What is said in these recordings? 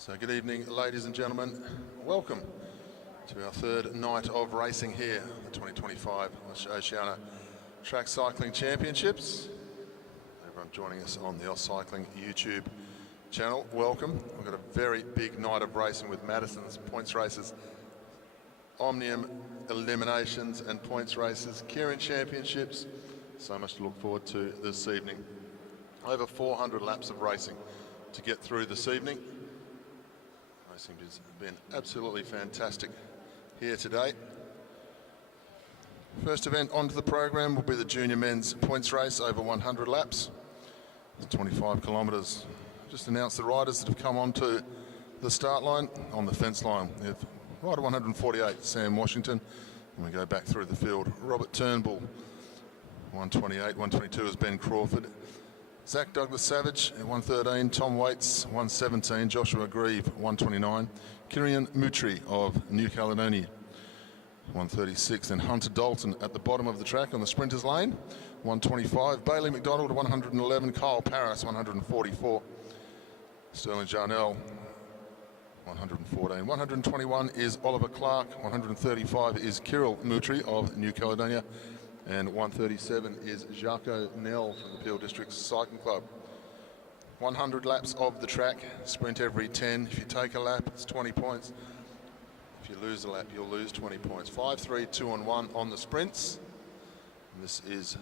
So good evening, ladies and gentlemen. Welcome to our third night of racing here, the 2025 Oceania Track Cycling Championships. Everyone joining us on the Oz Cycling YouTube channel, welcome. We've got a very big night of racing with Madison's points races, Omnium Eliminations and points races, Keirin Championships. So much to look forward to this evening. Over 400 laps of racing to get through this evening. Racing has been absolutely fantastic here today. First event onto the program will be the junior men's points race over 100 laps, 25 kilometres. Just announced the riders that have come onto the start line. On the fence line, we have rider 148, Sam Washington, and we go back through the field. Robert Turnbull, 128, 122 is Ben Crawford. Zach Douglas Savage at 113, Tom Waits 117, Joshua Grieve 129, Kieran Mutri of New Caledonia 136, and Hunter Dalton at the bottom of the track on the sprinters lane 125, Bailey McDonald 111, Kyle Paris 144, Sterling Jarnell 114, 121 is Oliver Clark, 135 is Kirill Mutri of New Caledonia, and 137 is Jaco Nell from the Peel District Cycling Club. 100 laps of the track, sprint every 10. If you take a lap, it's 20 points. If you lose a lap, you'll lose 20 points. 5, 3, 2 and 1 on the sprints. And this is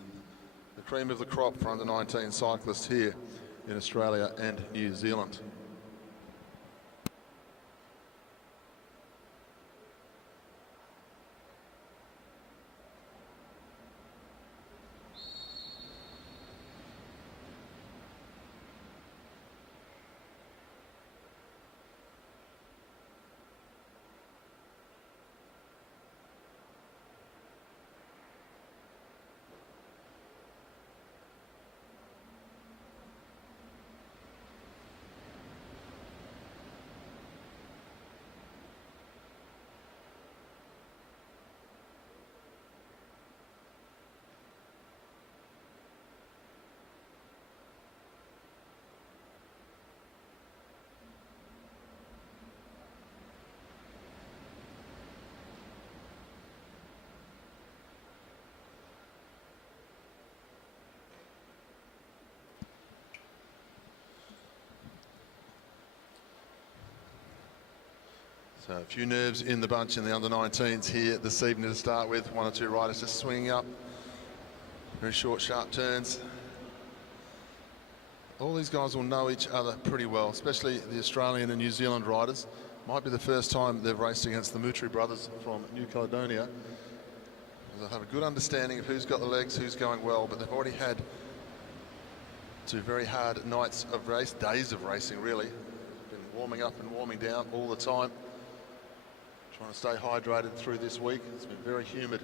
the cream of the crop for under 19 cyclists here in Australia and New Zealand. So a few nerves in the bunch in the under-19s here this evening to start with. One or two riders just swinging up. Very short, sharp turns. All these guys will know each other pretty well, especially the Australian and New Zealand riders. Might be the first time they've raced against the Mutri brothers from New Caledonia. They'll have a good understanding of who's got the legs, who's going well, but they've already had two very hard nights of race, days of racing really. Been warming up and warming down all the time. Trying to stay hydrated through this week. It's been very humid,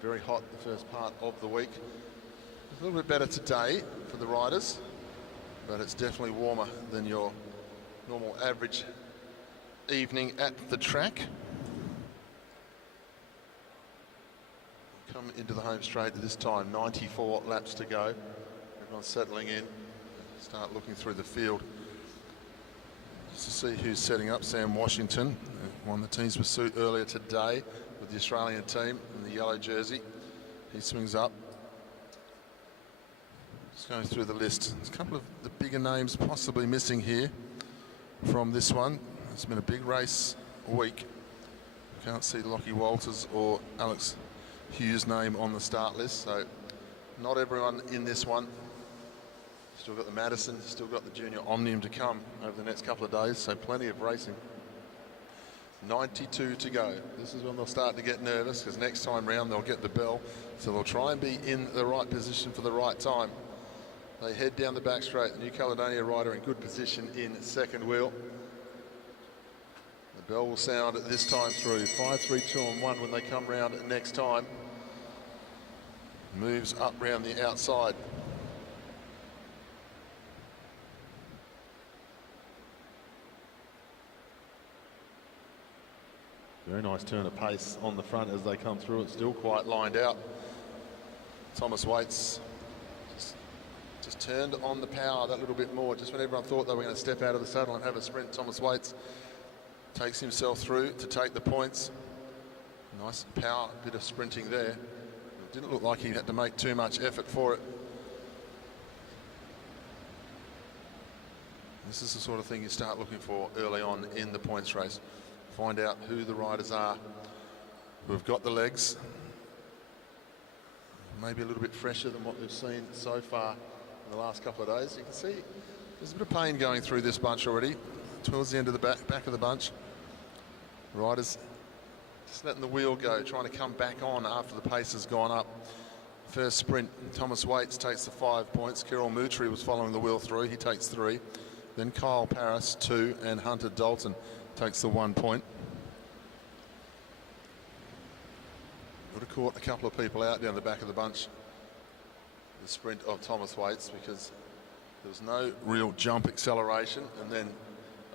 very hot the first part of the week. It's a little bit better today for the riders, but it's definitely warmer than your normal average evening at the track. Come into the home straight at this time, 94 laps to go. Everyone's settling in. Start looking through the field just to see who's setting up. Sam Washington won the team's pursuit earlier today with the Australian team in the yellow jersey. He swings up. Just going through the list. There's a couple of the bigger names possibly missing here from this one. It's been a big race week. Can't see Lockie Walters or Alex Hughes' name on the start list, so not everyone in this one. Still got the Madison, still got the Junior Omnium to come over the next couple of days, so plenty of racing. 92 to go. This is when they'll start to get nervous, because next time round they'll get the bell, so they'll try and be in the right position for the right time. They head down the back straight. The New Caledonia rider in good position in second wheel. The bell will sound at this time through. 5, 3, 2 and 1 when they come round next time. Moves up round the outside. Very nice turn of pace on the front as they come through. It's still quite lined out. Thomas Waits just just turned on the power that little bit more. Just when everyone thought they were going to step out of the saddle and have a sprint, Thomas Waits takes himself through to take the points. Nice power, bit of sprinting there. It didn't look like he had to make too much effort for it. This is the sort of thing you start looking for early on in the points race. Find out who the riders are who have got the legs. Maybe a little bit fresher than what we've seen so far in the last couple of days. You can see there's a bit of pain going through this bunch already. Towards the end of the back of the bunch. Riders just letting the wheel go, trying to come back on after the pace has gone up. First sprint, Thomas Waits takes the 5 points. Kirill Mutri was following the wheel through. He takes 3. Then Kyle Paris, 2, and Hunter Dalton takes the 1 point. Would have caught a couple of people out down the back of the bunch. The sprint of Thomas Waits, because there was no real jump acceleration and then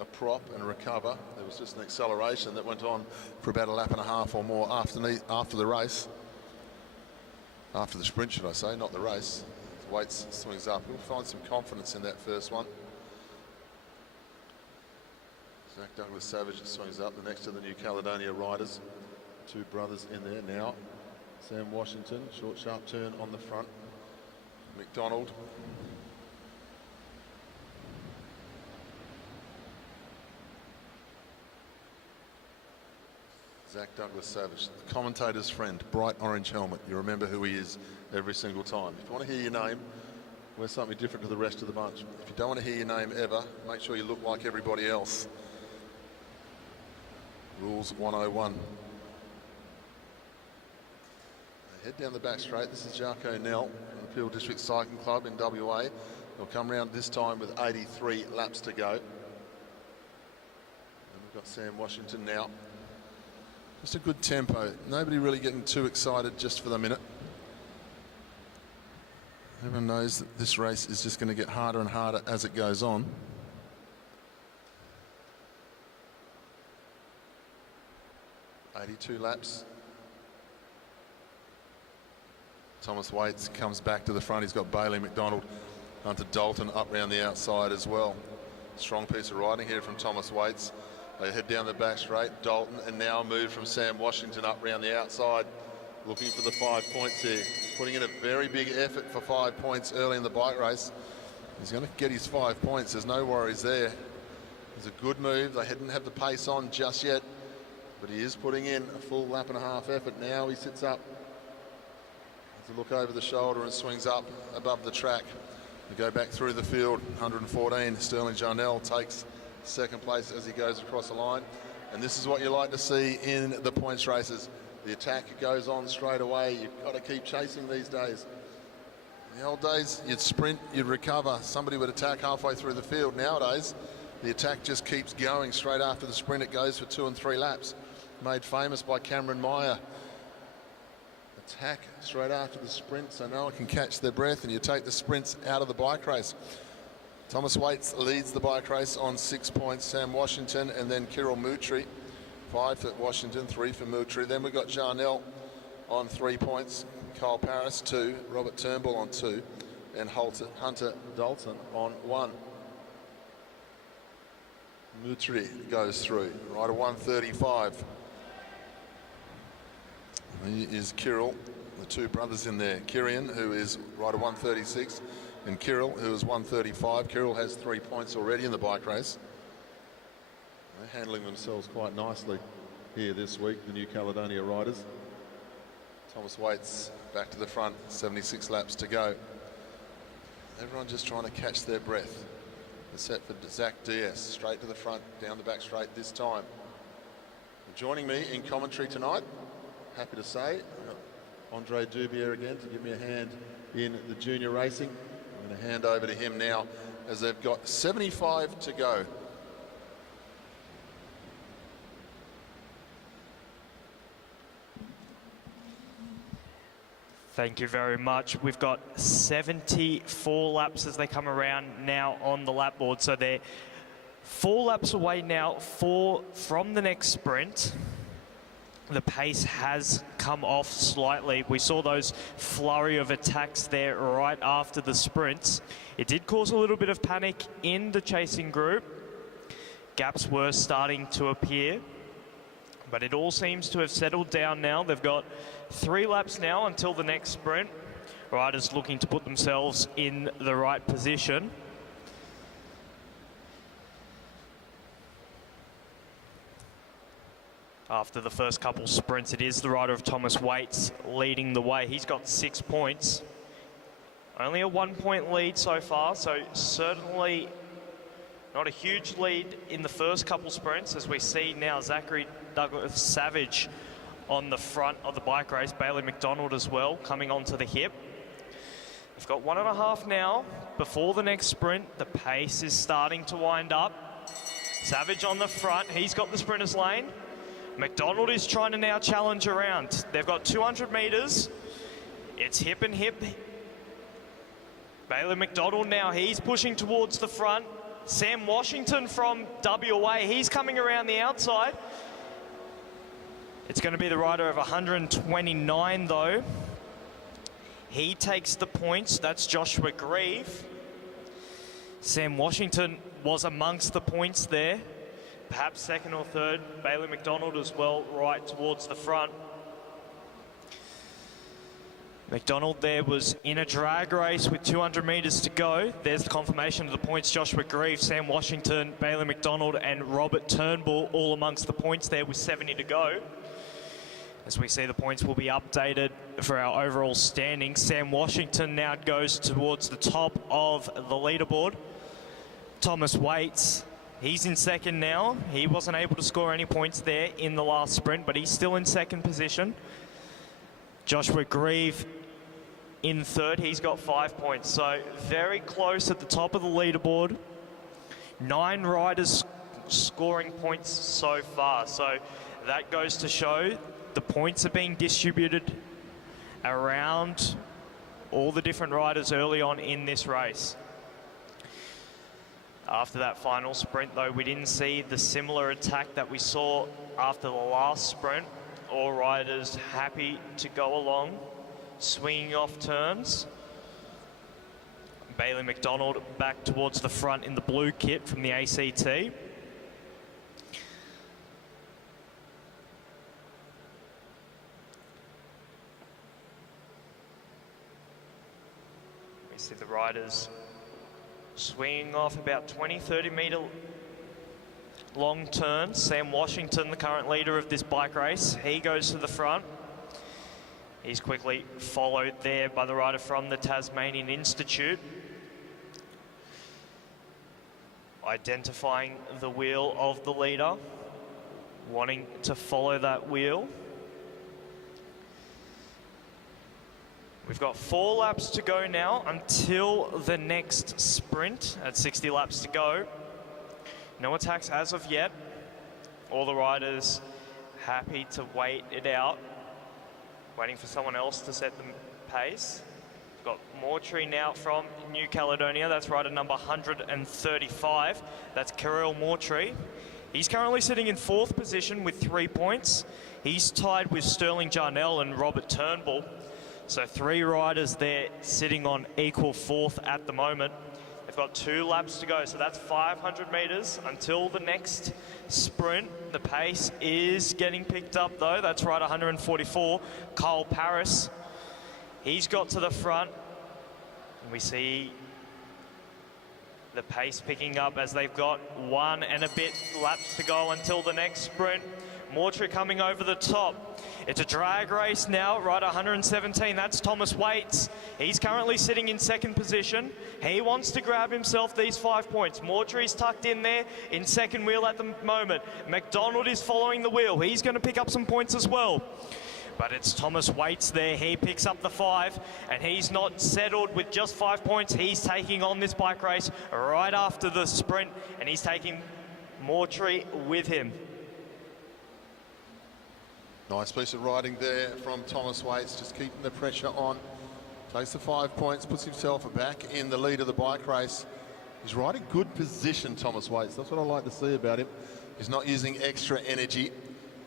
a prop and recover. There was just an acceleration that went on for about a lap and a half or more after the race. After the sprint, should I say, not the race. Waits swings up. We'll find some confidence in that first one. Zach Douglas Savage swings up, the next to the New Caledonia riders. 2 brothers in there now. Sam Washington, short sharp turn on the front. McDonald. Zach Douglas Savage, the commentator's friend, bright orange helmet. You remember who he is every single time. If you want to hear your name, wear something different to the rest of the bunch. If you don't want to hear your name ever, make sure you look like everybody else. Rules 101. They head down the back straight. This is Jacques O'Neill from the Peel District Cycling Club in WA. They'll come round this time with 83 laps to go. And we've got Sam Washington now. Just a good tempo. Nobody really getting too excited just for the minute. Everyone knows that this race is just going to get harder and harder as it goes on. .82 laps. Thomas Waits comes back to the front. He's got Bailey McDonald, Hunter Dalton up round the outside as well. Strong piece of riding here from Thomas Waits. They head down the back straight. Dalton, and now move from Sam Washington up round the outside, looking for the 5 points here. Putting in a very big effort for 5 points early in the bike race. He's going to get his 5 points. There's no worries there. It's a good move. They didn't have the pace on just yet, but he is putting in a full lap and a half effort. Now he sits up to look over the shoulder and swings up above the track. We go back through the field. 114. Sterling Jarnell takes second place as he goes across the line. And this is what you like to see in the points races. The attack goes on straight away. You've got to keep chasing these days. In the old days, you'd sprint, you'd recover. Somebody would attack halfway through the field. Nowadays, the attack just keeps going. Straight after the sprint, it goes for 2 and 3 laps. Made famous by Cameron Meyer. Attack straight after the sprint so no one can catch their breath, and you take the sprints out of the bike race. Thomas Waits leads the bike race on 6 points. Sam Washington and then Kirill Mutri. 5 for Washington, 3 for Mutri. Then we've got Jarnell on 3 points. Kyle Paris 2. Robert Turnbull on 2. And Hunter Dalton on 1. Mutri goes through. Rider 135. He is Kirill, the 2 brothers in there. Keirin, who is rider 136, and Kirill, who is 135. Kirill has 3 points already in the bike race. They're handling themselves quite nicely here this week, the New Caledonia riders. Thomas Waits back to the front, 76 laps to go. Everyone just trying to catch their breath. The set for Zach Diaz, straight to the front, down the back straight this time. Joining me in commentary tonight, happy to say, Andre Dubier again to give me a hand in the junior racing. I'm going to hand over to him now as they've got 75 to go. Thank you very much. We've got 74 laps as they come around now on the lap board. So they're 4 laps away now from the next sprint. the pace has come off slightly. We saw those flurry of attacks there right after the sprints. It did cause a little bit of panic in the chasing group. Gaps were starting to appear, but it all seems to have settled down now. They've got 3 laps now until the next sprint. Riders looking to put themselves in the right position. After the first couple sprints, it is the rider of Thomas Waits leading the way. He's got 6 points. Only a 1-point lead so far, so certainly not a huge lead in the first couple sprints, as we see now Zachary Douglas Savage on the front of the bike race, Bailey McDonald as well, coming onto the hip. We've got 1.5 now before the next sprint. The pace is starting to wind up. Savage on the front, he's got the sprinter's lane. McDonald is trying to now challenge around. They've got 200 metres. It's hip and hip. Bailey McDonald now, he's pushing towards the front. Sam Washington from WA, he's coming around the outside. It's going to be the rider of 129 though. He takes the points, that's Joshua Grieve. Sam Washington was amongst the points there. Perhaps second or third. Bailey McDonald as well, right towards the front. McDonald there was in a drag race with 200 metres to go. There's the confirmation of the points. Joshua Grieve, Sam Washington, Bailey McDonald and Robert Turnbull all amongst the points there with 70 to go. As we see, the points will be updated for our overall standing. Sam Washington now goes towards the top of the leaderboard. Thomas Waits, he's in second now. He wasn't able to score any points there in the last sprint, but he's still in second position. Joshua Grieve in third, he's got 5 points. So very close at the top of the leaderboard. 9 riders scoring points so far. So that goes to show the points are being distributed around all the different riders early on in this race. After that final sprint though, we didn't see the similar attack that we saw after the last sprint. All riders happy to go along, swinging off turns. Bailey McDonald back towards the front in the blue kit from the ACT. We see the riders swinging off about 20-30 metre long turns. Sam Washington, the current leader of this bike race, he goes to the front. He's quickly followed there by the rider from the Tasmanian Institute. Identifying the wheel of the leader, wanting to follow that wheel. We've got 4 laps to go now until the next sprint at 60 laps to go. No attacks as of yet. All the riders happy to wait it out, waiting for someone else to set the pace. We've got Moortree now from New Caledonia. That's rider number 135. That's Kirill Moortree. He's currently sitting in 4th position with 3 points. He's tied with Sterling Jarnell and Robert Turnbull. So 3 riders there sitting on equal 4th at the moment. They've got 2 laps to go, so that's 500 metres until the next sprint. The pace is getting picked up though. That's rider 144, Kyle Paris. He's got to the front. And we see the pace picking up as they've got 1 and a bit laps to go until the next sprint. Moortree coming over the top. It's a drag race now, rider 117, that's Thomas Waits. He's currently sitting in 2nd position. He wants to grab himself these 5 points. Moortree's tucked in there in 2nd wheel at the moment. McDonald is following the wheel. He's going to pick up some points as well. But it's Thomas Waits there. He picks up the 5, and he's not settled with just 5 points. He's taking on this bike race right after the sprint, and he's taking Moortree with him. Nice piece of riding there from Thomas Waits, just keeping the pressure on. Takes the 5 points, puts himself back in the lead of the bike race. He's riding good position, Thomas Waits. That's what I like to see about him. He's not using extra energy.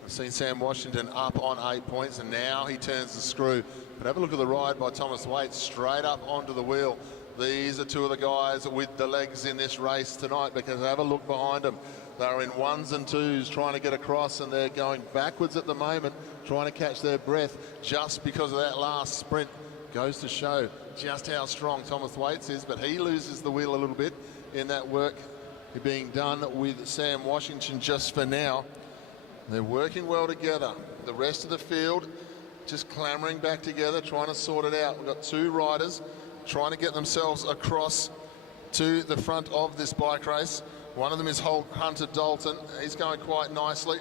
I've seen Sam Washington up on 8 points, and now he turns the screw. But have a look at the ride by Thomas Waite, straight up onto the wheel. These are two of the guys with the legs in this race tonight, because have a look behind them. They're in ones and twos trying to get across, and they're going backwards at the moment, trying to catch their breath just because of that last sprint. Goes to show just how strong Thomas Waite is, but he loses the wheel a little bit in that work being done with Sam Washington just for now. They're working well together. The rest of the field just clambering back together, trying to sort it out. We've got two riders trying to get themselves across to the front of this bike race. One of them is Hunter Dalton. He's going quite nicely.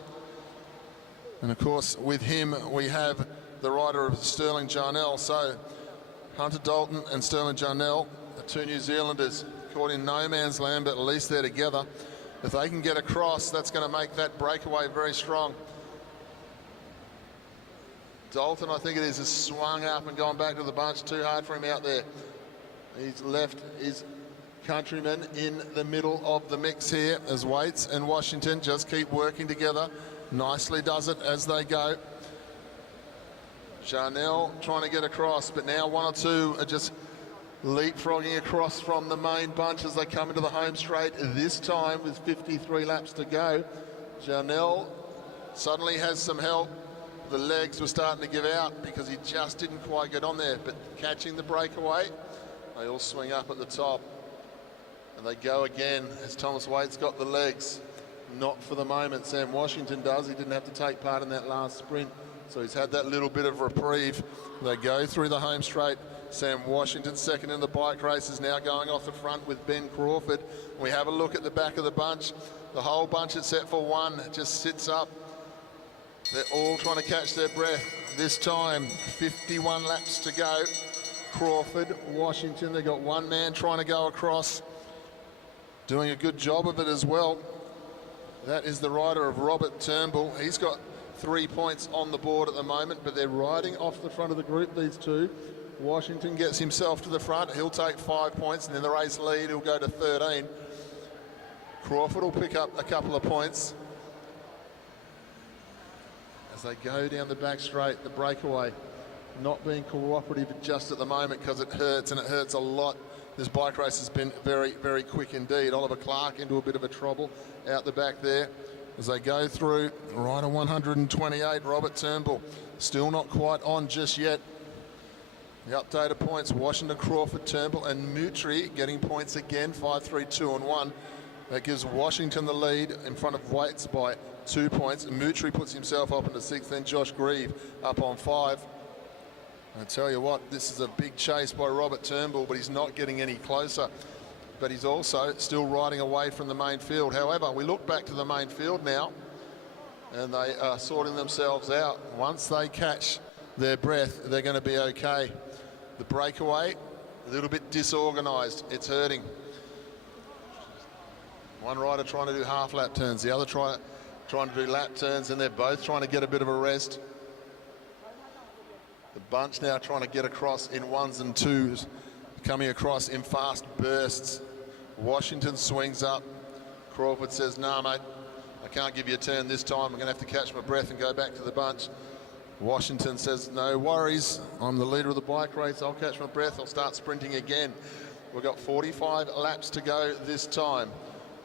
And of course, with him, we have the rider of Sterling Jarnell. So Hunter Dalton and Sterling Jarnell are two New Zealanders caught in no man's land, but at least they're together. If they can get across, that's going to make that breakaway very strong. Dalton, I think it is, has swung up and gone back to the bunch. Too hard for him out there. He's left his countrymen in the middle of the mix here as Waits and Washington just keep working together. Nicely does it as they go. Jarnell trying to get across, but now one or two are just leapfrogging across from the main bunch as they come into the home straight, this time with 53 laps to go. Jarnell suddenly has some help. The legs were starting to give out because he just didn't quite get on there, but catching the breakaway, they all swing up at the top. And they go again as Thomas Waite's got the legs. Not for the moment. Sam Washington does. He didn't have to take part in that last sprint, so he's had that little bit of reprieve. They go through the home straight. Sam Washington, second in the bike race, is now going off the front with Ben Crawford. We have a look at the back of the bunch. The whole bunch except for one just sits up. They're all trying to catch their breath. This time, 51 laps to go. Crawford, Washington, they've got one man trying to go across. Doing a good job of it as well. That is the rider of Robert Turnbull. He's got 3 points on the board at the moment, but they're riding off the front of the group, these two. Washington gets himself to the front. He'll take 5 points, and in the race lead, he'll go to 13. Crawford will pick up a couple of points as they go down the back straight. The breakaway not being cooperative just at the moment because it hurts, and it hurts a lot. This bike race has been very, very quick indeed. Oliver Clark into a bit of a trouble out the back there as they go through. Rider 128, Robert Turnbull, still not quite on just yet. The updated points, Washington, Crawford, Turnbull and Mutri getting points again, 5, 3, 2 and 1. That gives Washington the lead in front of Waits by 2 points. Mutri puts himself up into 6th, then Josh Grieve up on 5. I tell you what, this is a big chase by Robert Turnbull, but he's not getting any closer. But he's also still riding away from the main field. However, we look back to the main field now, and they are sorting themselves out. Once they catch their breath, they're going to be okay. The breakaway, a little bit disorganised. It's hurting. One rider trying to do half lap turns, the other trying to do lap turns, and they're both trying to get a bit of a rest. The bunch now trying to get across in ones and twos, coming across in fast bursts. Washington swings up. Crawford says, "Nah, mate, I can't give you a turn this time. I'm going to have to catch my breath and go back to the bunch." Washington says, "No worries. I'm the leader of the bike race. I'll catch my breath. I'll start sprinting again." We've got 45 laps to go this time.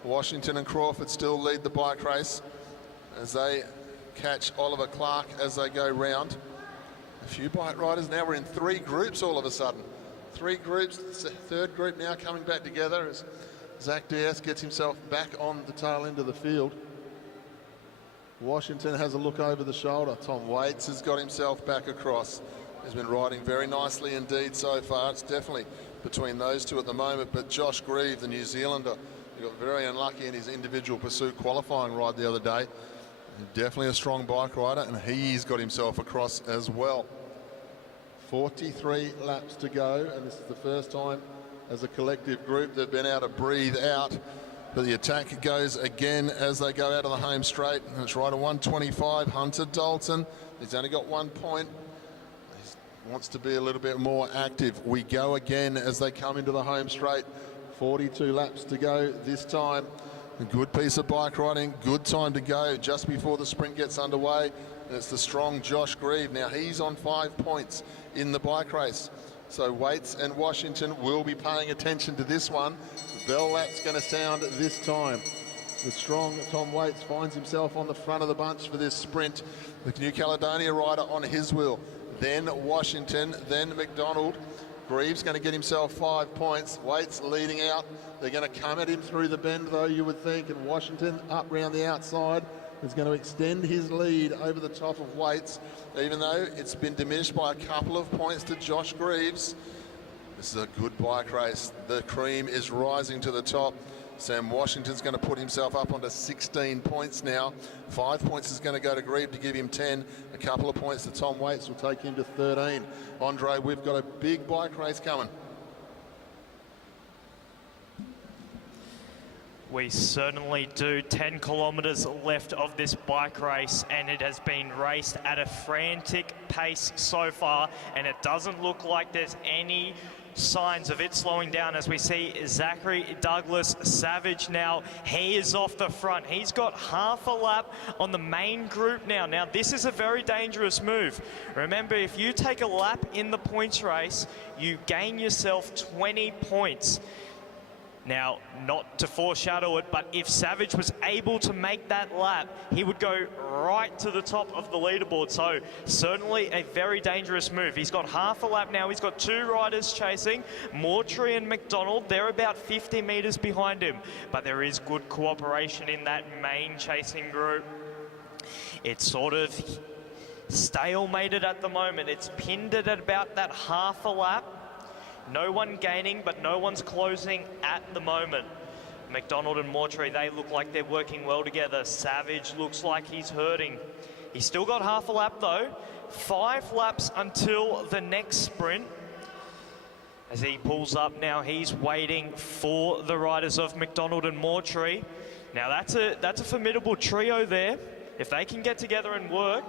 Washington and Crawford still lead the bike race as they catch Oliver Clark as they go round. A few bike riders now. We're in 3 groups all of a sudden. 3 groups. The third group now coming back together as Zach Diaz gets himself back on the tail end of the field. Washington has a look over the shoulder. Tom Waits has got himself back across. He's been riding very nicely indeed so far. It's definitely between those two at the moment, but Josh Grieve, the New Zealander, he got very unlucky in his individual pursuit qualifying ride the other day. Definitely a strong bike rider, and he's got himself across as well. 43 laps to go, and this is the first time as a collective group they've been able to breathe out. But the attack goes again as they go out of the home straight. And it's rider 125, Hunter Dalton. He's only got 1 point. He wants to be a little bit more active. We go again as they come into the home straight. 42 laps to go this time. A good piece of bike riding, good time to go just before the sprint gets underway. And it's the strong Josh Grieve. Now he's on 5 points in the bike race. So Waits and Washington will be paying attention to this one. The bell lap's going to sound this time. The strong Tom Waits finds himself on the front of the bunch for this sprint. The New Caledonia rider on his wheel. Then Washington, then McDonald. Grieve's going to get himself 5 points. Waits leading out. They're going to come at him through the bend, though, you would think. And Washington up round the outside is going to extend his lead over the top of Waits, even though it's been diminished by a couple of points to Josh Greaves. This is a good bike race. The cream is rising to the top. Sam Washington's going to put himself up onto 16 points now. 5 points is going to go to Grieve to give him 10. A couple of points to Tom Waits will take him to 13. Andre, we've got a big bike race coming. We certainly do. 10 kilometres left of this bike race, and it has been raced at a frantic pace so far, and it doesn't look like there's any signs of it slowing down as we see Zachary Douglas Savage now. He is off the front. He's got half a lap on the main group now. Now, this is a very dangerous move. Remember, if you take a lap in the points race, you gain yourself 20 points. Now, not to foreshadow it, but if Savage was able to make that lap, he would go right to the top of the leaderboard. So certainly a very dangerous move. He's got half a lap now. He's got 2 riders chasing, Mortrey and McDonald. They're about 50 metres behind him, but there is good cooperation in that main chasing group. It's sort of stalemated at the moment. It's pinned at about that half a lap. No one gaining, but no one's closing at the moment. McDonald and Mortrey, they look like they're working well together. Savage looks like he's hurting. He's still got half a lap though. 5 laps until the next sprint. As he pulls up now, he's waiting for the riders of McDonald and Mortrey. Now that's a formidable trio there. If they can get together and work,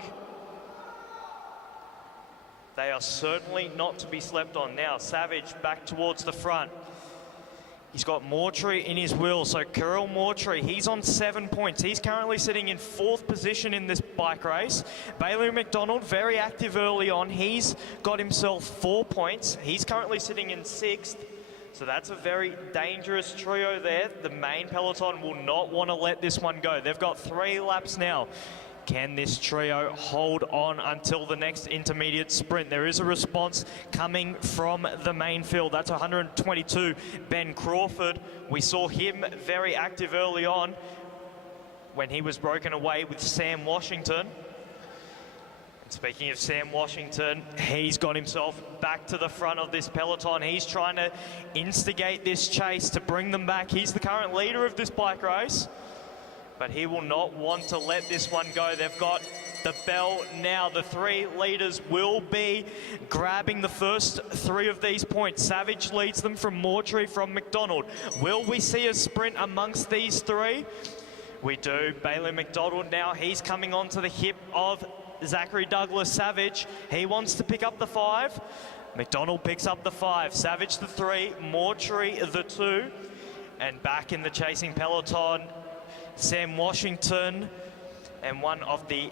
they are certainly not to be slept on. Now, Savage back towards the front. He's got Mortrey in his wheel, so Kirill Mortrey, he's on 7 points. He's currently sitting in 4th position in this bike race. Bailey McDonald, very active early on. He's got himself 4 points. He's currently sitting in 6th. So that's a very dangerous trio there. The main peloton will not want to let this one go. They've got 3 laps now. Can this trio hold on until the next intermediate sprint? There is a response coming from the main field. That's 122, Ben Crawford. We saw him very active early on when he was broken away with Sam Washington. And speaking of Sam Washington, he's got himself back to the front of this peloton. He's trying to instigate this chase to bring them back. He's the current leader of this bike race, but he will not want to let this one go. They've got the bell now. The 3 leaders will be grabbing the first 3 of these points. Savage leads them from Mortrey, from McDonald. Will we see a sprint amongst these 3? We do. Bailey McDonald now, he's coming onto the hip of Zachary Douglas Savage. He wants to pick up the 5. McDonald picks up the 5. Savage the 3, Mortrey the 2. And back in the chasing peloton, Sam Washington and one of the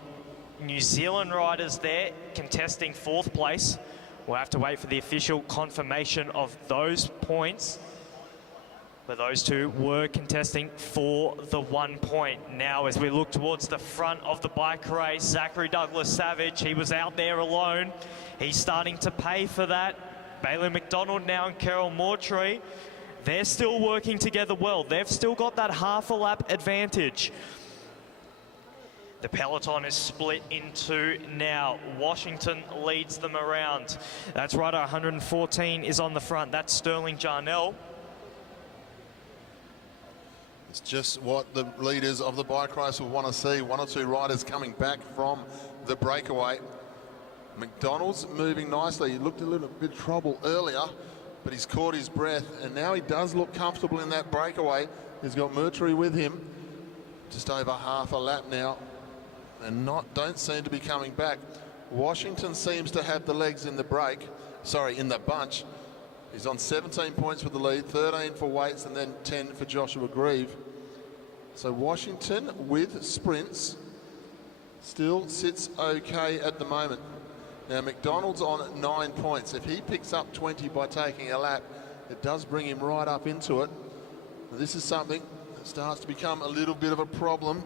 New Zealand riders there contesting 4th place. We'll have to wait for the official confirmation of those points, but those 2 were contesting for the 1 point. Now, as we look towards the front of the bike race, Zachary Douglas Savage, he was out there alone. He's starting to pay for that. Bailey McDonald now and Carol Mortrey, they're still working together well. They've still got that half a lap advantage. The peloton is split in 2 now. Washington leads them around. That's rider 114 is on the front. That's Sterling Jarnell. It's just what the leaders of the bike race will want to see. 1 or 2 riders coming back from the breakaway. McDonald's moving nicely. He looked a little bit of trouble earlier, but he's caught his breath, and now he does look comfortable in that breakaway. He's got Mortrey with him, just over half a lap now, and don't seem to be coming back. Washington seems to have the legs in the in the bunch. He's on 17 points for the lead, 13 for Waits, and then 10 for Joshua Grieve. So Washington with sprints still sits okay at the moment. Now McDonald's on 9 points. If he picks up 20 by taking a lap, it does bring him right up into it. This is something that starts to become a little bit of a problem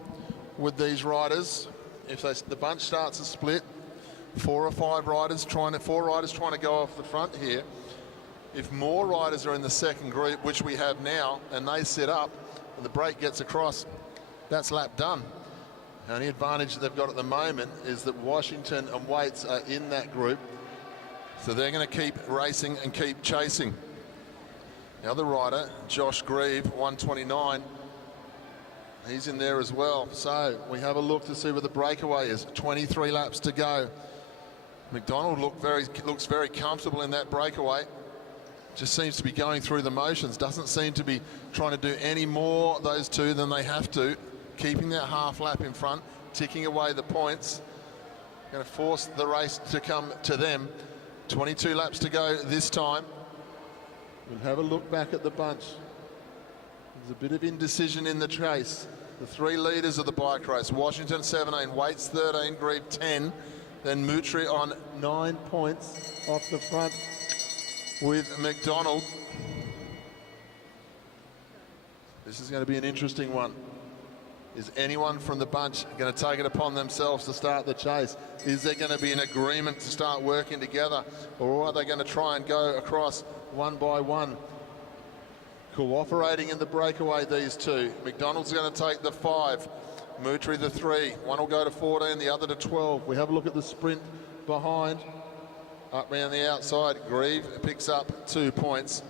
with these riders. If the bunch starts to split, 4 or 5 riders trying to go off the front here. If more riders are in the second group, which we have now, and they sit up and the break gets across, that's lap done. The only advantage they've got at the moment is that Washington and Waits are in that group, so they're going to keep racing and keep chasing. The other rider, Josh Grieve, 129, he's in there as well. So we have a look to see where the breakaway is. 23 laps to go. McDonald looks very comfortable in that breakaway. Just seems to be going through the motions. Doesn't seem to be trying to do any more, those two, than they have to. Keeping that half lap in front, ticking away the points. Going to force the race to come to them. 22 laps to go this time. We'll have a look back at the bunch. There's a bit of indecision in the chase. The 3 leaders of the bike race: Washington 17, Waits 13, Grieve 10, then Moutry on 9 points off the front with McDonald. This is going to be an interesting one. Is anyone from the bunch going to take it upon themselves to start the chase? Is there going to be an agreement to start working together, or are they going to try and go across one by one? Cooperating in the breakaway, these two. McDonald's going to take the 5, Moutry the 3. One will go to 14, the other to 12. We have a look at the sprint behind. Up round the outside, Grieve picks up 2 points,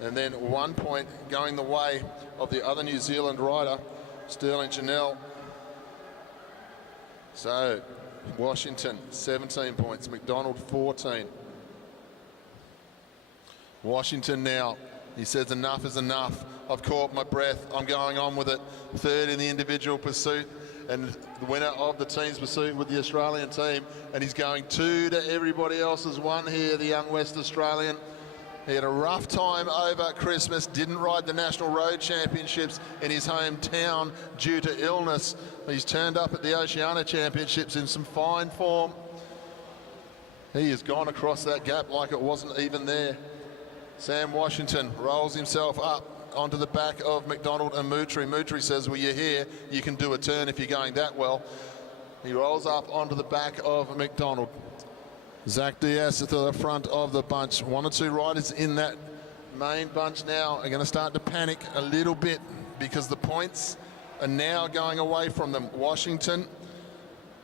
and then 1 point going the way of the other New Zealand rider, Sterling Janelle. So Washington 17 points, McDonald 14. Washington now, he says enough is enough. I've caught my breath, I'm going on with it. 3rd in the individual pursuit and the winner of the team's pursuit with the Australian team, and he's going 2 to everybody else's 1 here, the young West Australian. He had a rough time over Christmas, didn't ride the National Road Championships in his hometown due to illness. He's turned up at the Oceania Championships in some fine form. He has gone across that gap like it wasn't even there. Sam Washington rolls himself up onto the back of McDonald and Moutry. Moutry says, well, you're here, you can do a turn if you're going that well. He rolls up onto the back of McDonald. Zach Diaz at the front of the bunch. 1 or 2 riders in that main bunch now are going to start to panic a little bit because the points are now going away from them. Washington,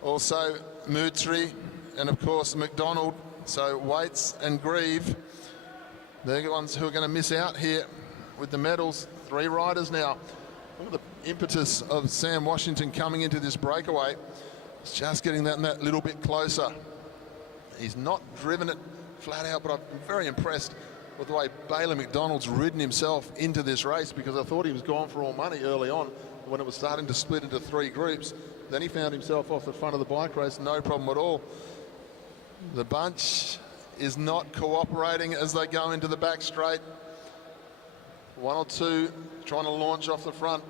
also Moutry, and of course McDonald. So Waits and Grieve, they're the ones who are going to miss out here with the medals. 3 riders now. Look at the impetus of Sam Washington coming into this breakaway. It's just getting that little bit closer. He's not driven it flat out, but I've been very impressed with the way Bailey McDonald's ridden himself into this race, because I thought he was gone for all money early on when it was starting to split into 3 groups. Then he found himself off the front of the bike race, no problem at all. The bunch is not cooperating as they go into the back straight. 1 or 2 trying to launch off the front.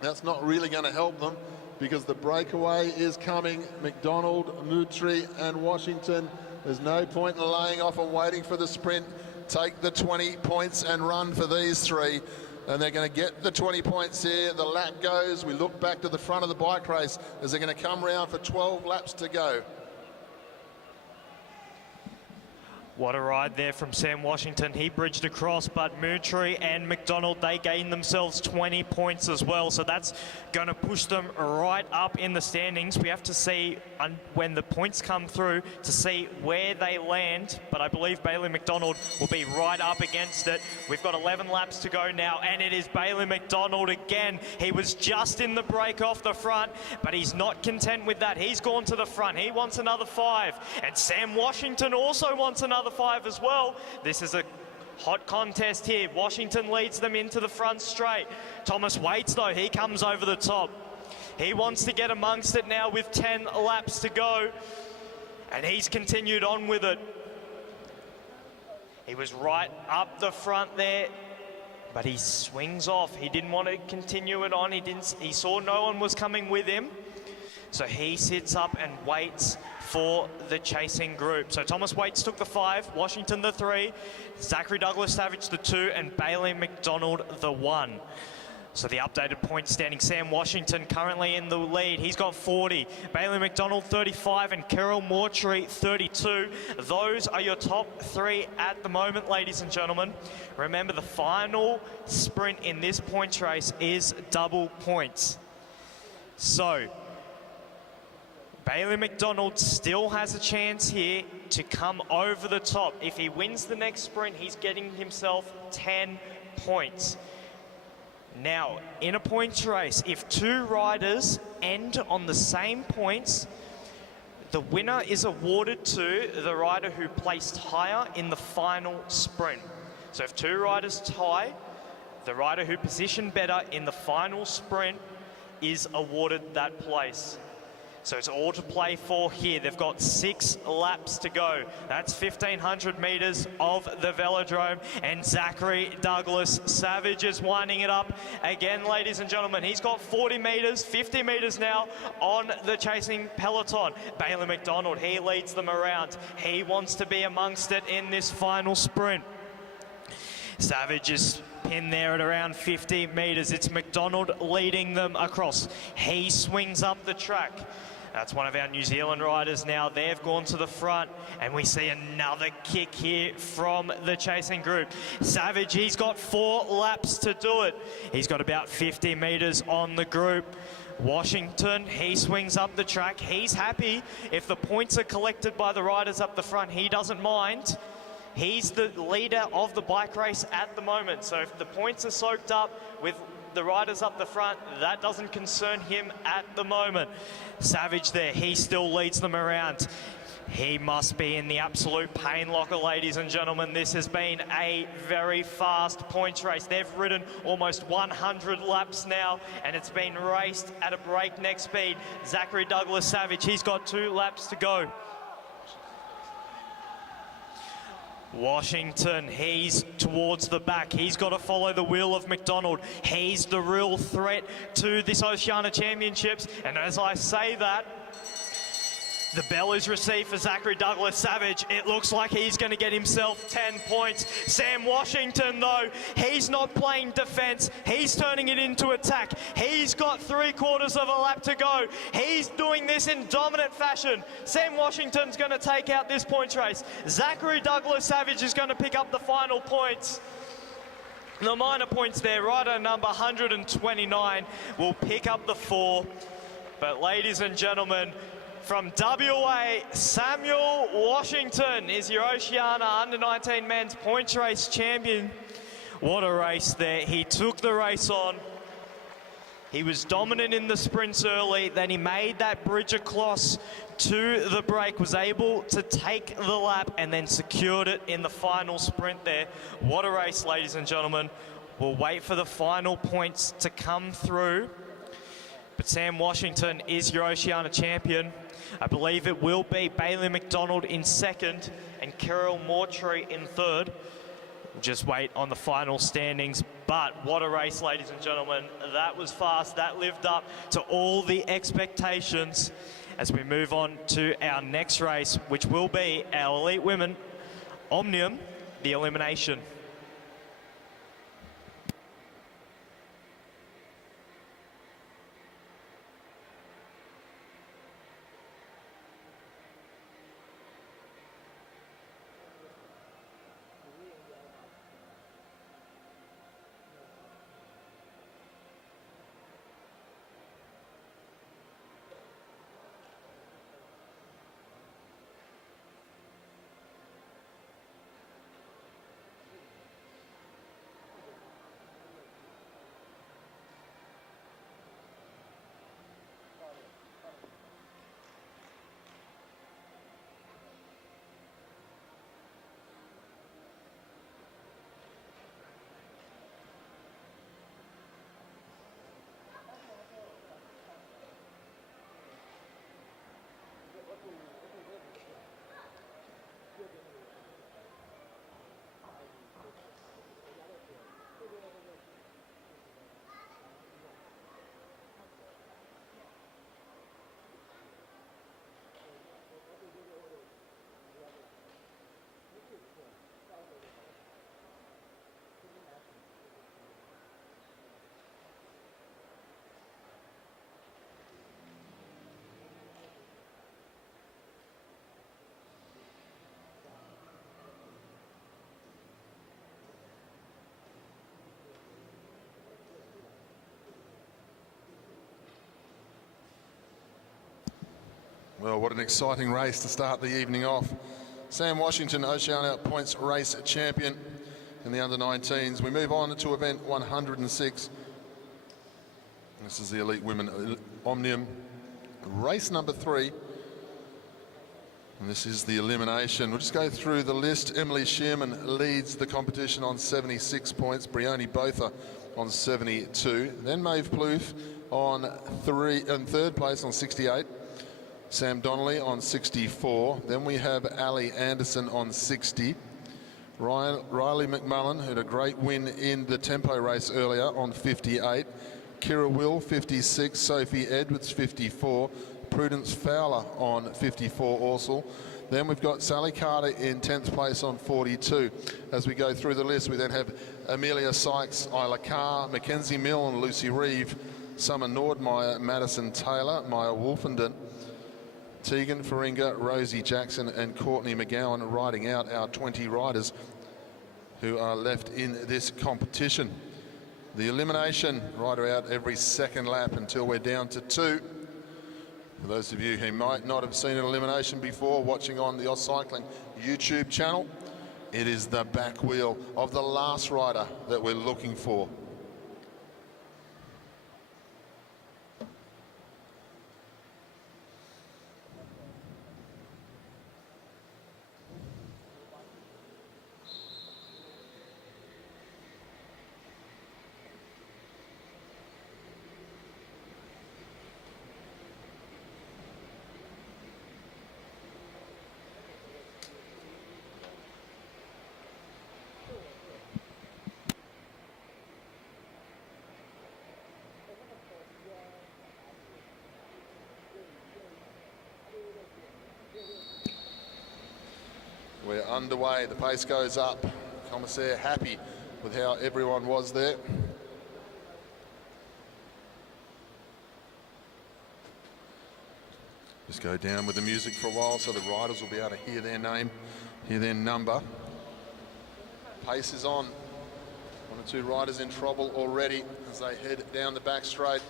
That's not really going to help them, because the breakaway is coming. McDonald, Moutry and Washington. There's no point in laying off and waiting for the sprint. Take the 20 points and run for these 3. And they're going to get the 20 points here. The lap goes. We look back to the front of the bike race as they're going to come round for 12 laps to go. What a ride there from Sam Washington. He bridged across, but Moutry and McDonald, they gained themselves 20 points as well. So that's going to push them right up in the standings. We have to see when the points come through to see where they land. But I believe Bailey McDonald will be right up against it. We've got 11 laps to go now, and it is Bailey McDonald again. He was just in the break off the front, but he's not content with that. He's gone to the front. He wants another 5. And Sam Washington also wants another 5 as well. This is a hot contest here. Washington leads them into the front straight. Thomas Waits, though, he comes over the top. He wants to get amongst it now with 10 laps to go, and he's continued on with it. He was right up the front there. but he swings off. He didn't want to continue it on. He saw no one was coming with him. So he sits up and waits for the chasing group. So Thomas Waits took the 5, Washington the 3, Zachary Douglas Savage the 2, and Bailey McDonald the 1. So the updated point standing, Sam Washington currently in the lead. He's got 40. Bailey McDonald 35 and Carol Mortree 32. Those are your top 3 at the moment, ladies and gentlemen. Remember, the final sprint in this points race is double points. So Bailey McDonald still has a chance here to come over the top. If he wins the next sprint, he's getting himself 10 points. Now, in a points race, if 2 riders end on the same points, the winner is awarded to the rider who placed higher in the final sprint. So if 2 riders tie, the rider who positioned better in the final sprint is awarded that place. So it's all to play for here. They've got 6 laps to go. That's 1,500 metres of the velodrome. And Zachary Douglas Savage is winding it up again, ladies and gentlemen. He's got 40 metres, 50 metres now on the chasing peloton. Bailey McDonald, he leads them around. He wants to be amongst it in this final sprint. Savage is pinned there at around 50 metres. It's McDonald leading them across. He swings up the track. That's one of our New Zealand riders now. They've gone to the front, and we see another kick here from the chasing group. Savage, he's got 4 laps to do it. He's got about 50 metres on the group. Washington, he swings up the track. He's happy. If the points are collected by the riders up the front, he doesn't mind. He's the leader of the bike race at the moment. So if the points are soaked up with the riders up the front, that doesn't concern him at the moment. Savage there, he still leads them around. He must be in the absolute pain locker, ladies and gentlemen. This has been a very fast points race. They've ridden almost 100 laps now, and it's been raced at a breakneck speed. Zachary Douglas Savage, he's got 2 laps to go. Washington, he's towards the back. He's got to follow the wheel of McDonald. He's the real threat to this Oceania Championships. And as I say that, the bell is received for Zachary Douglas Savage. It looks like he's going to get himself 10 points. Sam Washington, though, he's not playing defence. He's turning it into attack. He's got 3/4 of a lap to go. He's doing this in dominant fashion. Sam Washington's going to take out this points race. Zachary Douglas Savage is going to pick up the final points. The minor points there, rider number 129 will pick up the 4. But ladies and gentlemen, from WA, Samuel Washington is your Oceania Under-19 men's points race champion. What a race there. He took the race on. He was dominant in the sprints early, then he made that bridge across to the break, was able to take the lap and then secured it in the final sprint there. What a race, ladies and gentlemen. We'll wait for the final points to come through. But Sam Washington is your Oceania champion. I believe it will be Bailey McDonald in 2nd and Carol Mortree in 3rd. Just wait on the final standings. But what a race, ladies and gentlemen. That was fast. That lived up to all the expectations as we move on to our next race, which will be our elite women Omnium, the Elimination. Well, what an exciting race to start the evening off. Sam Washington, Oceania points race champion in the under-19s. We move on to event 106. This is the Elite Women Omnium, race number 3. And this is the elimination. We'll just go through the list. Emily Shearman leads the competition on 76 points. Brioni Botha on 72. Then Maeve Plouffe on 3rd place on 68. Sam Donnelly on 64. Then we have Ali Anderson on 60. Riley McMullen, who had a great win in the tempo race earlier, on 58. Kira Will, 56. Sophie Edwards, 54. Prudence Fowler on 54 also. Then we've got Sally Carter in 10th place on 42. As we go through the list, we then have Amelia Sykes, Isla Carr, Mackenzie Milne, Lucy Reeve, Summer Nordmeyer, Madison Taylor, Maya Wolfenden, Tegan Faringa, Rosie Jackson and Courtney McGowan riding out our 20 riders who are left in this competition. The elimination, rider out every second lap until we're down to 2. For those of you who might not have seen an elimination before, watching on the Oz Cycling YouTube channel, it is the back wheel of the last rider that we're looking for. We're underway, the pace goes up. Commissaire happy with how everyone was there. Just go down with the music for a while so the riders will be able to hear their name, hear their number. Pace is on. 1 or 2 riders in trouble already as they head down the back straight.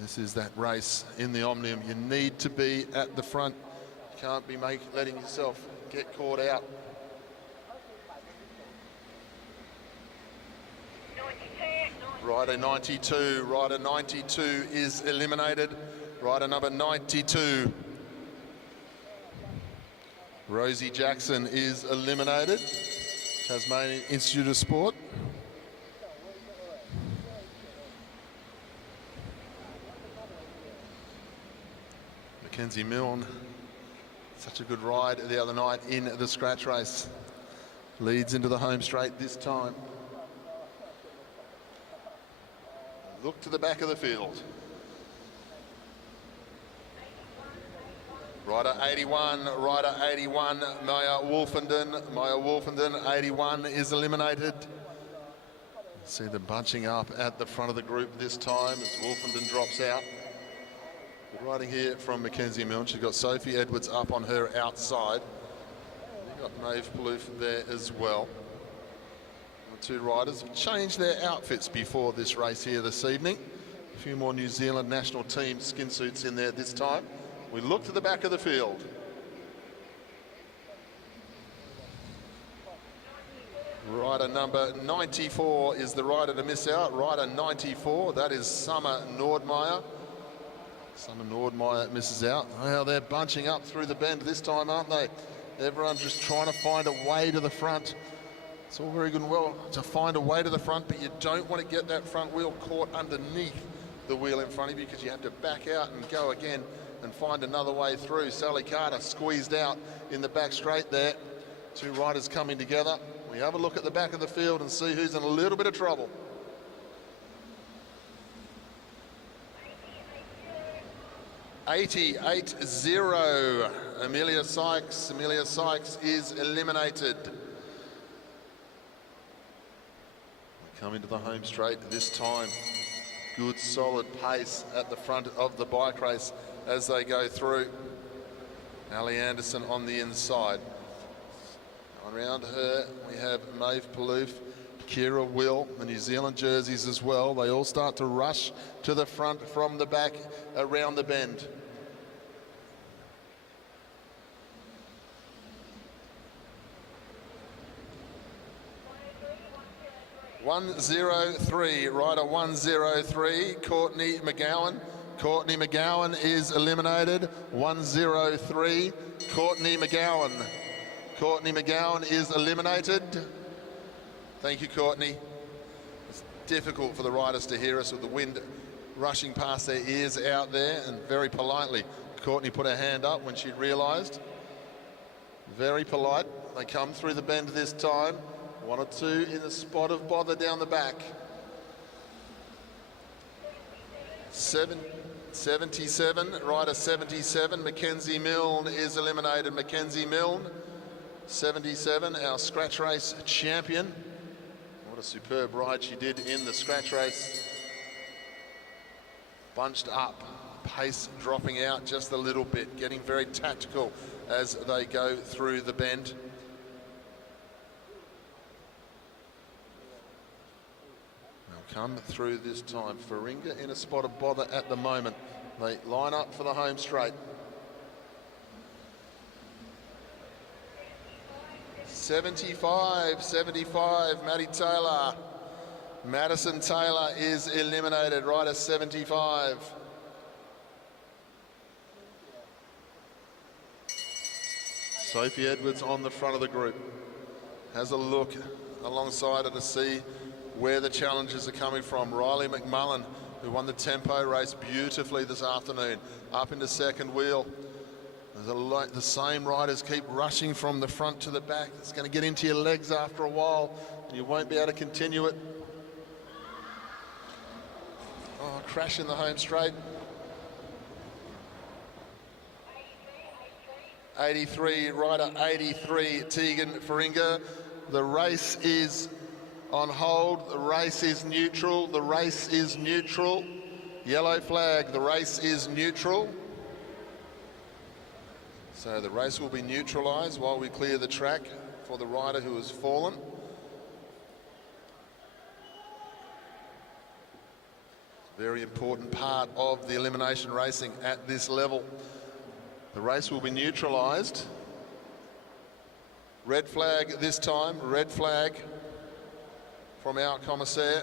This is that race in the Omnium. You need to be at the front. Can't be letting yourself get caught out. 92. Rider 92 is eliminated. Rider number 92. Rosie Jackson is eliminated. Tasmanian Institute of Sport. Mackenzie Milne. Such a good ride the other night in the scratch race. Leads into the home straight this time. Look to the back of the field. Rider 81, Maya Wolfenden. Maya Wolfenden, 81, is eliminated. See them bunching up at the front of the group this time as Wolfenden drops out. Good riding here from Mackenzie Milne. She's got Sophie Edwards up on her outside. You've got Maeve Plouffe there as well. The 2 riders have changed their outfits before this race here this evening. A few more New Zealand national team skin suits in there this time. We look to the back of the field. Rider number 94 is the rider to miss out. Rider 94, that is Summer Nordmeyer. Summer Nordmeyer misses out. Well, they're bunching up through the bend this time, aren't they? Everyone's just trying to find a way to the front. It's all very good and well to find a way to the front, but you don't want to get that front wheel caught underneath the wheel in front of you because you have to back out and go again and find another way through. Sally Carter squeezed out in the back straight there. 2 riders coming together. We have a look at the back of the field and see who's in a little bit of trouble. .80 Amelia Sykes. Amelia Sykes is eliminated. We come into the home straight this time. Good solid pace at the front of the bike race as they go through. Ali Anderson on the inside. Around her we have Maeve Plouffe, Kira Will, the New Zealand jerseys as well. They all start to rush to the front from the back around the bend. 103, rider 103, Courtney McGowan. Courtney McGowan is eliminated. 103, Courtney McGowan. Courtney McGowan is eliminated. Thank you, Courtney. It's difficult for the riders to hear us with the wind rushing past their ears out there, and very politely, Courtney put her hand up when she realised. Very polite. They come through the bend this time. 1 or 2 in the spot of bother down the back. 77, rider 77, Mackenzie Milne is eliminated. Mackenzie Milne, 77, our scratch race champion. What a superb ride she did in the scratch race. Bunched up, pace dropping out just a little bit, getting very tactical as they go through the bend. Come through this time. Faringa in a spot of bother at the moment. They line up for the home straight. 75, Maddie Taylor. Madison Taylor is eliminated, rider 75. Sophie Edwards on the front of the group. Has a look alongside her to see where the challenges are coming from. Riley McMullen, who won the tempo race beautifully this afternoon, up into second wheel. The same riders keep rushing from the front to the back. It's going to get into your legs after a while, and you won't be able to continue it. Oh, crash in the home straight. 83, rider 83, Tegan Faringa. The race is on hold. The race is neutral. The race is neutral. Yellow flag. The race is neutral. So the race will be neutralised while we clear the track for the rider who has fallen. Very important part of the elimination racing at this level. The race will be neutralised. Red flag this time. Red flag from our commissaire.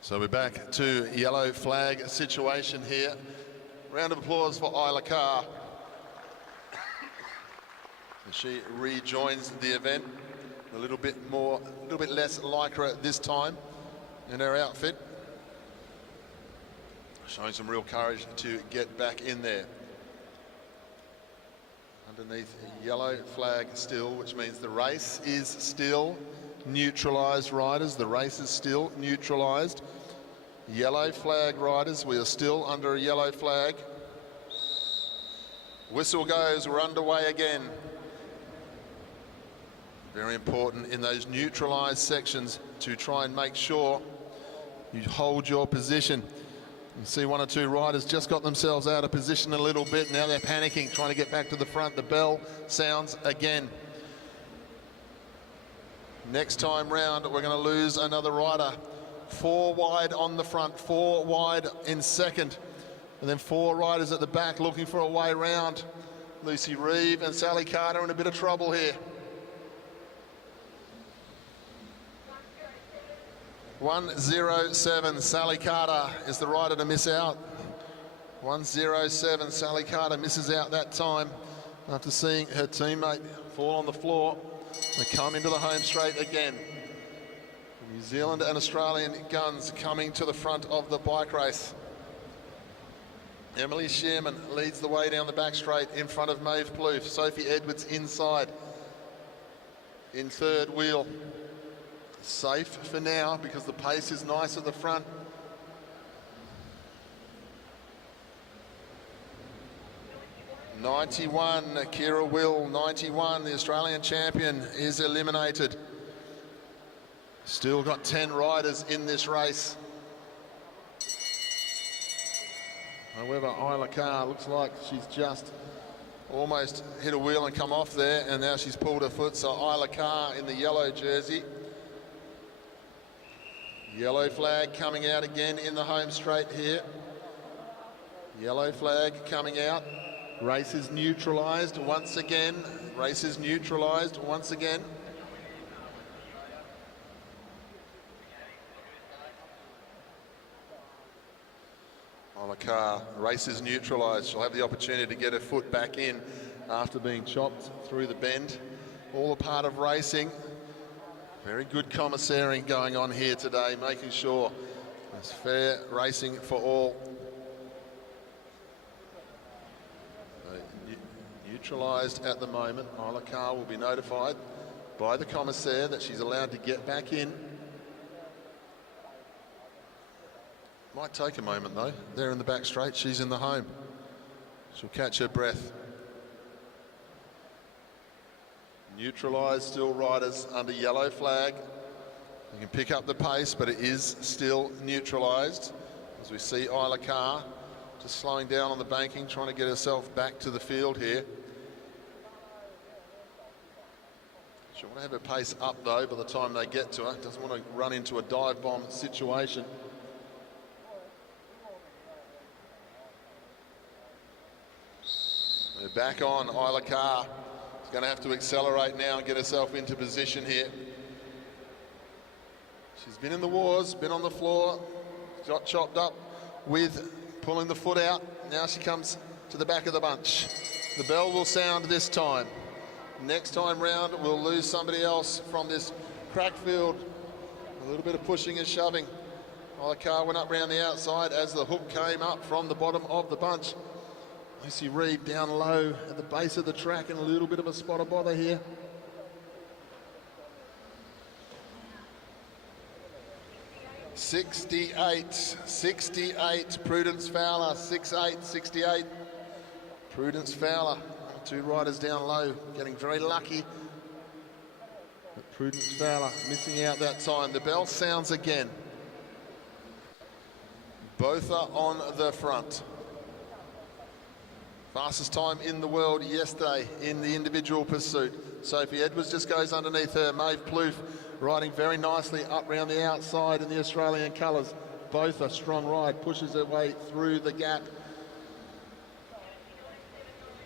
So we're back to yellow flag situation here. Round of applause for Isla Carr. She rejoins the event. A little bit less lycra this time in her outfit. Showing some real courage to get back in there. Underneath yellow flag still, which means the race is still neutralised, riders. The race is still neutralised. Yellow flag riders, we are still under a yellow flag. Whistle goes, we're underway again. Very important in those neutralised sections to try and make sure you hold your position. You see 1 or 2 riders just got themselves out of position a little bit. Now they're panicking, trying to get back to the front. The bell sounds again. Next time round, we're going to lose another rider. 4 wide on the front, 4 wide in second, and then 4 riders at the back looking for a way round. Lucy Reeve and Sally Carter in a bit of trouble here. 107, Sally Carter is the rider to miss out. 107, Sally Carter misses out that time after seeing her teammate fall on the floor. They come into the home straight again. New Zealand and Australian guns coming to the front of the bike race. Emily Shearman leads the way down the back straight in front of Maeve Plouffe. Sophie Edwards inside in third wheel. Safe for now because the pace is nice at the front. 91, Kira Will, 91, the Australian champion, is eliminated. Still got 10 riders in this race. However, Isla Carr looks like she's just almost hit a wheel and come off there, and now she's pulled her foot. So Isla Carr in the yellow jersey. Yellow flag coming out again in the home straight here. Yellow flag coming out. Race is neutralised once again. Race is neutralised once again. Isla Carr, race is neutralised. She'll have the opportunity to get her foot back in after being chopped through the bend. All a part of racing. Very good commissarying going on here today, making sure there's fair racing for all. Neutralised at the moment. Isla Carr will be notified by the commissaire that she's allowed to get back in. Might take a moment though. There in the back straight, she's in the home. She'll catch her breath. Neutralised, still riders under yellow flag. You can pick up the pace, but it is still neutralised. As we see Isla Carr just slowing down on the banking, trying to get herself back to the field here. She'll want to have her pace up though by the time they get to her. Doesn't want to run into a dive bomb situation. We're back on. Isla Carr is going to have to accelerate now and get herself into position here. She's been in the wars, been on the floor, got chopped up with pulling the foot out. Now she comes to the back of the bunch. The bell will sound this time. Next time round, we'll lose somebody else from this crack field. A little bit of pushing and shoving. Isla Carr went up round the outside as the hook came up from the bottom of the bunch. Lucy Reed down low at the base of the track and a little bit of a spot of bother here. '68, Prudence Fowler, 6'8", 68. Prudence Fowler, two riders down low, getting very lucky. But Prudence Fowler missing out that time. The bell sounds again. Both are on the front. Fastest time in the world yesterday in the individual pursuit. Sophie Edwards just goes underneath her. Maeve Plouffe riding very nicely up round the outside in the Australian colours. Both a strong ride, pushes her way through the gap.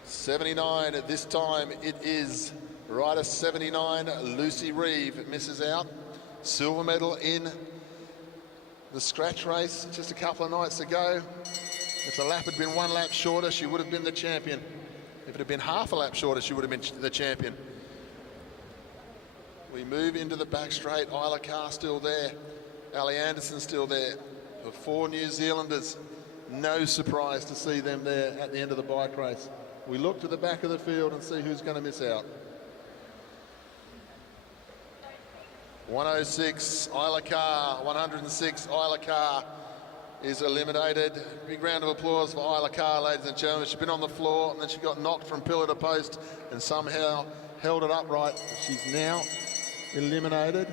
79 at this time it is. Rider 79, Lucy Reeve misses out. Silver medal in the scratch race just a couple of nights ago. If the lap had been 1 lap shorter, she would have been the champion. If it had been half a lap shorter, she would have been the champion. We move into the back straight. Isla Carr still there. Ali Anderson still there. The 4 New Zealanders. No surprise to see them there at the end of the bike race. We look to the back of the field and see who's going to miss out. 106, Isla Carr. 106, Isla Carr is eliminated. Big round of applause for Isla Carr, ladies and gentlemen. She's been on the floor and then she got knocked from pillar to post and somehow held it upright. She's now eliminated.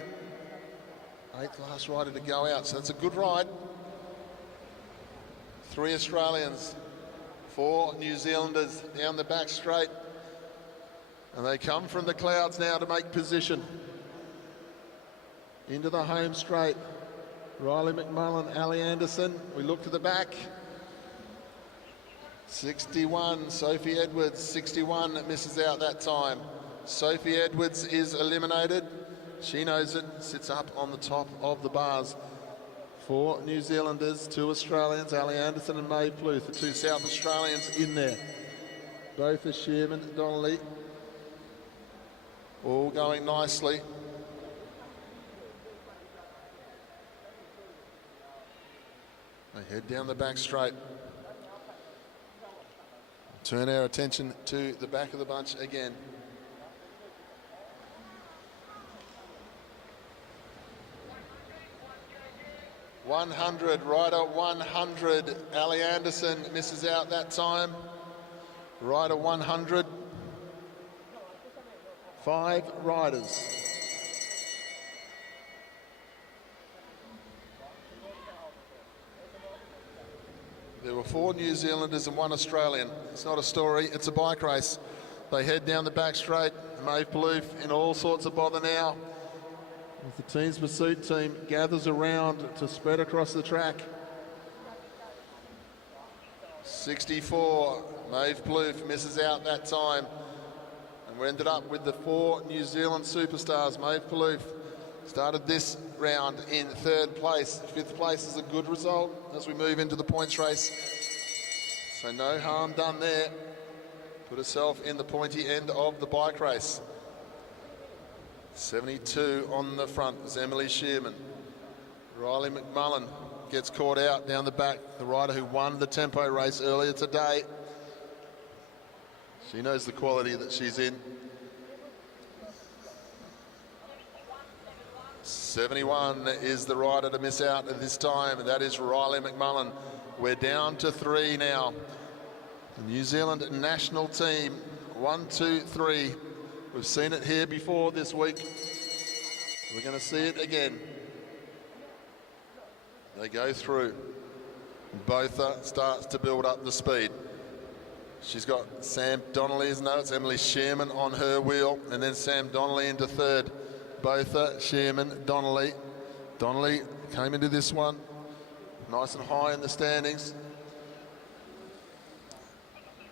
8th last rider to go out, so that's a good ride. 3 Australians, 4 New Zealanders down the back straight. And they come from the clouds now to make position. Into the home straight. Riley McMullen, Ali Anderson. We look to the back. 61, Sophie Edwards. 61 that misses out that time. Sophie Edwards is eliminated. She knows it, sits up on the top of the bars. 4 New Zealanders, 2 Australians, Ali Anderson and Maeve Plouffe, the 2 South Australians in there. Both are Shearman, Donnelly. All going nicely. They head down the back straight. Turn our attention to the back of the bunch again. #100, rider 100, Ali Anderson misses out that time. Rider 100. 5 riders. There were 4 New Zealanders and 1 Australian. It's not a story, it's a bike race. They head down the back straight. Maeve Palouf in all sorts of bother now. As the team's pursuit team gathers around to spread across the track. 64, Maeve Palouf misses out that time. And we ended up with the 4 New Zealand superstars. Maeve Palouf started this round in 3rd place. 5th place is a good result as we move into the points race. So no harm done there. Put herself in the pointy end of the bike race. 72 on the front is Emily Shearman. Riley McMullen gets caught out down the back, the rider who won the tempo race earlier today. She knows the quality that she's in. 71 is the rider to miss out at this time, and that is Riley McMullen. We're down to 3 now. The New Zealand national team, 1, 2, 3. We've seen it here before this week. We're going to see it again. They go through. Botha starts to build up the speed. She's got Sam Donnelly, isn't it? It's Emily Shearman on her wheel, and then Sam Donnelly into 3rd. Botha, Shearman, Donnelly. Donnelly came into this one nice and high in the standings.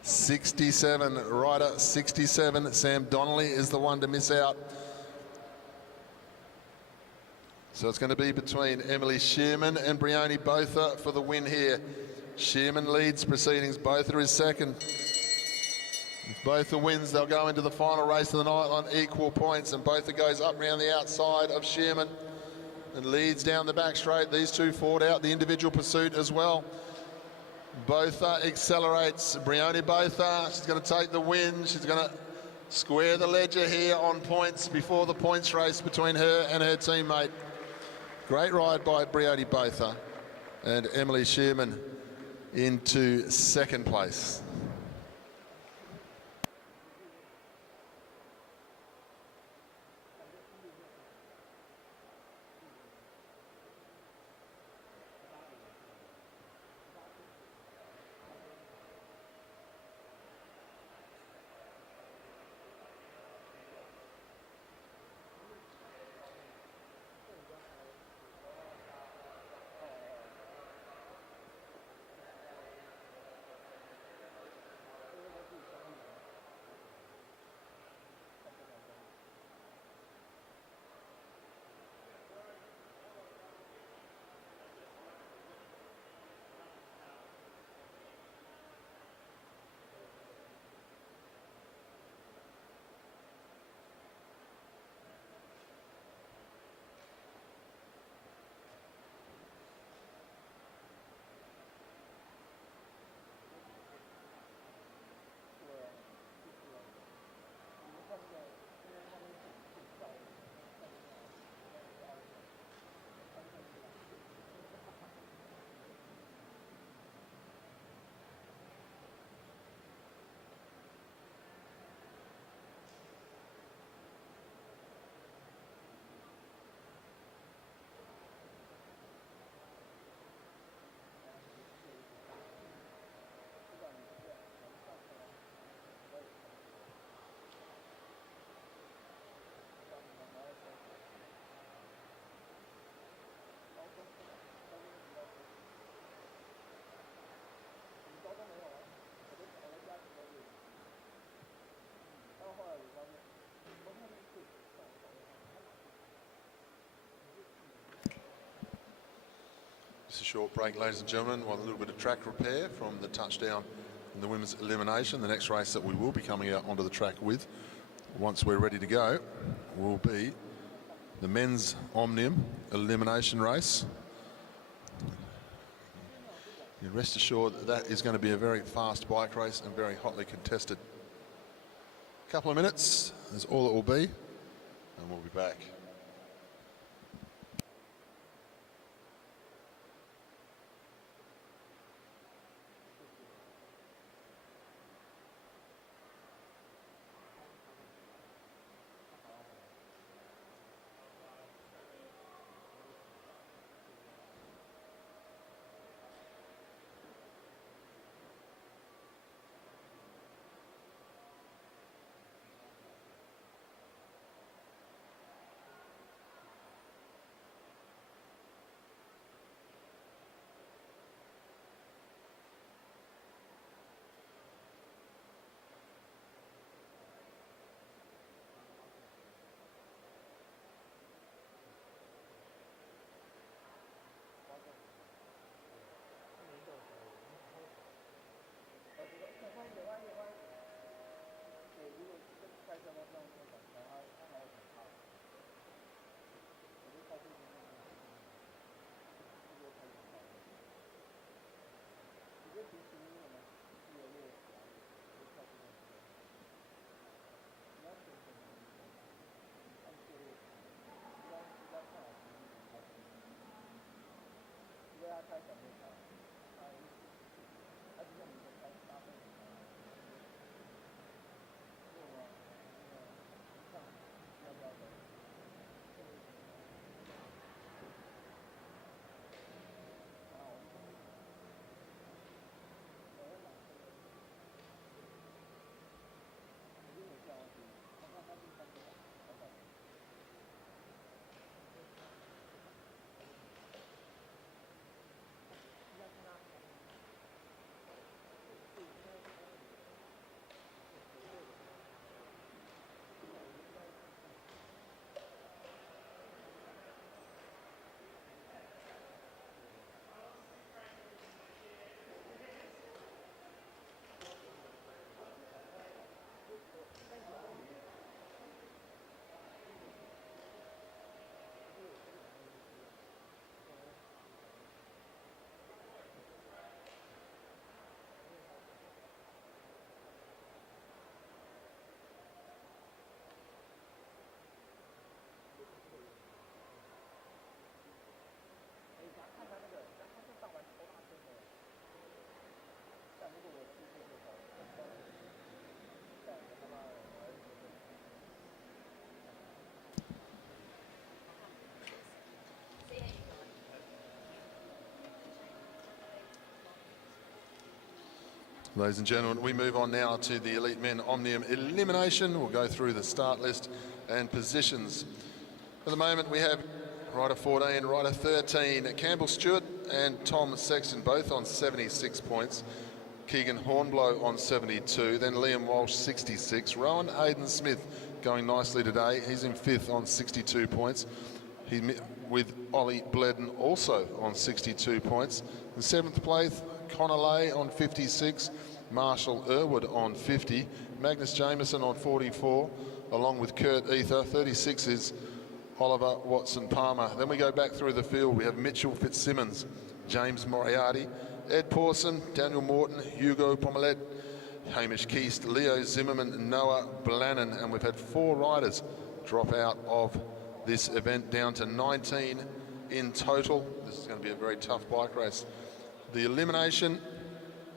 67, rider 67, Sam Donnelly is the one to miss out. So it's going to be between Emily Shearman and Brioni Botha for the win here. Shearman leads proceedings, Botha is 2nd. If Botha wins, they'll go into the final race of the night on equal points, and Botha goes up round the outside of Shearman and leads down the back straight. These two fought out the individual pursuit as well. Botha accelerates. Brioni Botha, she's going to take the win. She's going to square the ledger here on points before the points race between her and her teammate. Great ride by Brioni Botha, and Emily Shearman into 2nd place. Just a short break, ladies and gentlemen, while a little bit of track repair from the touchdown in the women's elimination. The next race that we will be coming out onto the track with, once we're ready to go, will be the Men's Omnium elimination race. You rest assured that that is going to be a very fast bike race and very hotly contested. A couple of minutes is all it will be, and we'll be back. Ladies and gentlemen, we move on now to the Elite Men Omnium Elimination. We'll go through the start list and positions. At the moment, we have rider 14, rider 13, Campbell Stewart and Tom Sexton, both on 76 points. Keegan Hornblow on 72, then Liam Walsh 66. Rowan Hayden Smith going nicely today. He's in 5th on 62 points. With Ollie Bledden also on 62 points. In 7th place, Connor Lay on 56. Marshall Irwood on 50. Magnus Jameson on 44, along with Kurt Ether. 36 is Oliver Watson-Palmer. Then we go back through the field. We have Mitchell Fitzsimmons, James Moriarty, Ed Pawson, Daniel Morton, Hugo Pomelet, Hamish Keast, Leo Zimmerman, Noah Blannon, and we've had 4 riders drop out of this event, down to 19 in total. This is going to be a very tough bike race. The elimination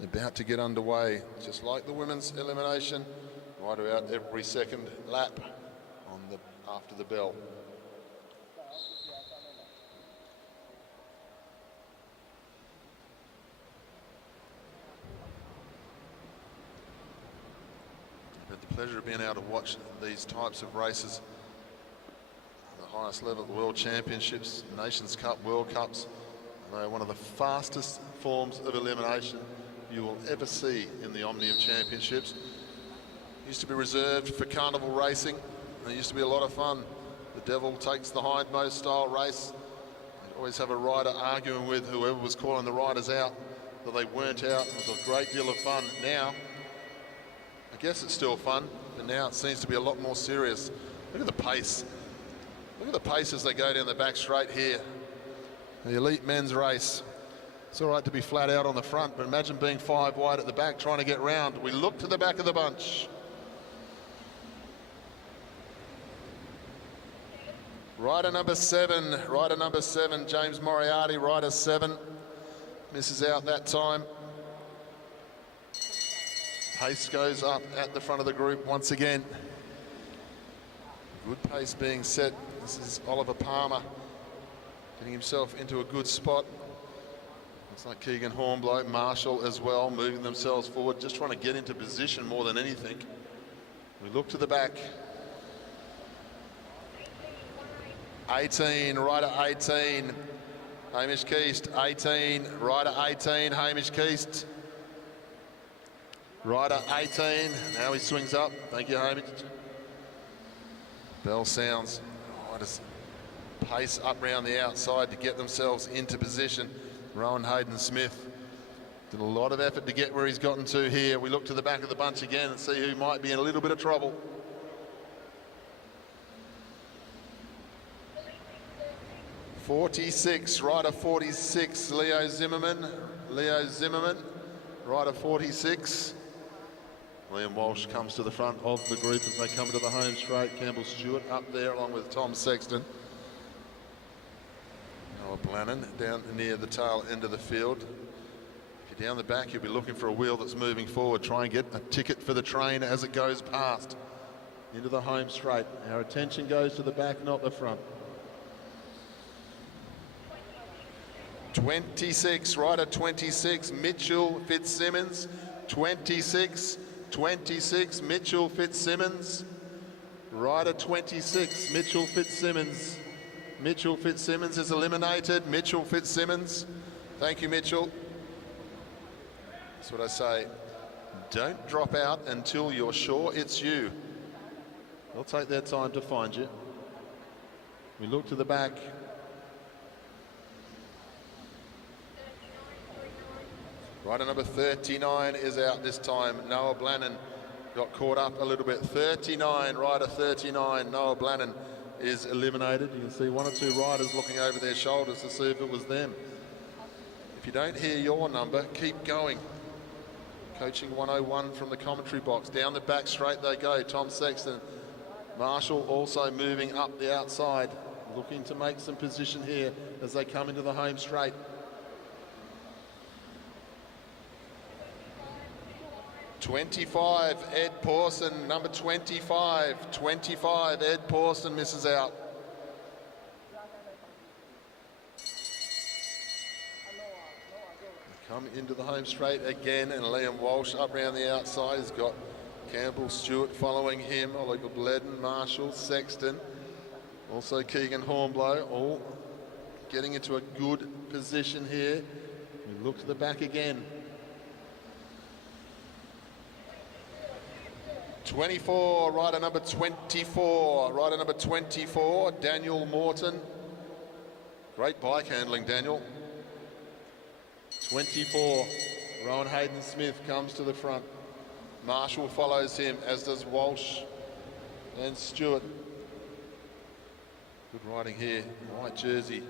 about to get underway, just like the women's elimination, right about every second lap after the bell. I've had the pleasure of being able to watch these types of races, the highest level, the World Championships, Nations Cup, World Cups. They're one of the fastest forms of elimination you will ever see in the Omnium Championships. Used to be reserved for carnival racing. It used to be a lot of fun. The devil takes the hindmost style race. You'd always have a rider arguing with whoever was calling the riders out that they weren't out. It was a great deal of fun. Now, I guess it's still fun, but now it seems to be a lot more serious. Look at the pace. Look at the pace as they go down the back straight here. The elite men's race. It's all right to be flat out on the front, but imagine being 5 wide at the back trying to get round. We look to the back of the bunch. Rider number 7, James Moriarty, rider 7. Misses out that time. Pace goes up at the front of the group once again. Good pace being set. This is Oliver Palmer getting himself into a good spot. Looks like Keegan Hornblow, Marshall as well, moving themselves forward, just trying to get into position more than anything. We look to the back. 18, rider 18, Hamish Keast. 18, rider 18, Hamish Keast. Rider 18, now he swings up. Thank you, Hamish. Bell sounds. Riders pace up round the outside to get themselves into position. Rowan Hayden Smith did a lot of effort to get where he's gotten to here. We look to the back of the bunch again and see who might be in a little bit of trouble. Rider 46, Leo Zimmerman, rider 46. Liam Walsh comes to the front of the group as they come into the home straight. Campbell Stewart up there along with Tom Sexton. Noah Blannon down near the tail end of the field. If you're down the back, you'll be looking for a wheel that's moving forward. Try and get a ticket for the train as it goes past into the home straight. Our attention goes to the back, not the front. 26, rider 26, Mitchell Fitzsimmons. 26, Mitchell Fitzsimmons. Rider 26, Mitchell Fitzsimmons. Mitchell Fitzsimmons is eliminated. Mitchell Fitzsimmons. Thank you, Mitchell. That's what I say. Don't drop out until you're sure it's you. They'll take their time to find you. We look to the back. Rider number 39 is out this time. Noah Blannon got caught up a little bit. 39, rider 39, Noah Blannon is eliminated. You can see 1 or 2 riders looking over their shoulders to see if it was them. If you don't hear your number, keep going. Coaching 101 from the commentary box. Down the back straight they go. Tom Sexton. Marshall also moving up the outside, looking to make some position here as they come into the home straight. 25, Ed Pawson, number 25, Ed Pawson misses out. Come into the home straight again, and Liam Walsh up round the outside. He's got Campbell Stewart following him, Oliver Bledden, Marshall, Sexton, also Keegan Hornblow, all getting into a good position here. We look to the back again. 24, rider number 24. Rider number 24, Daniel Morton. Great bike handling, Daniel. 24, Rowan Hayden-Smith comes to the front. Marshall follows him, as does Walsh and Stewart. Good riding here, white jersey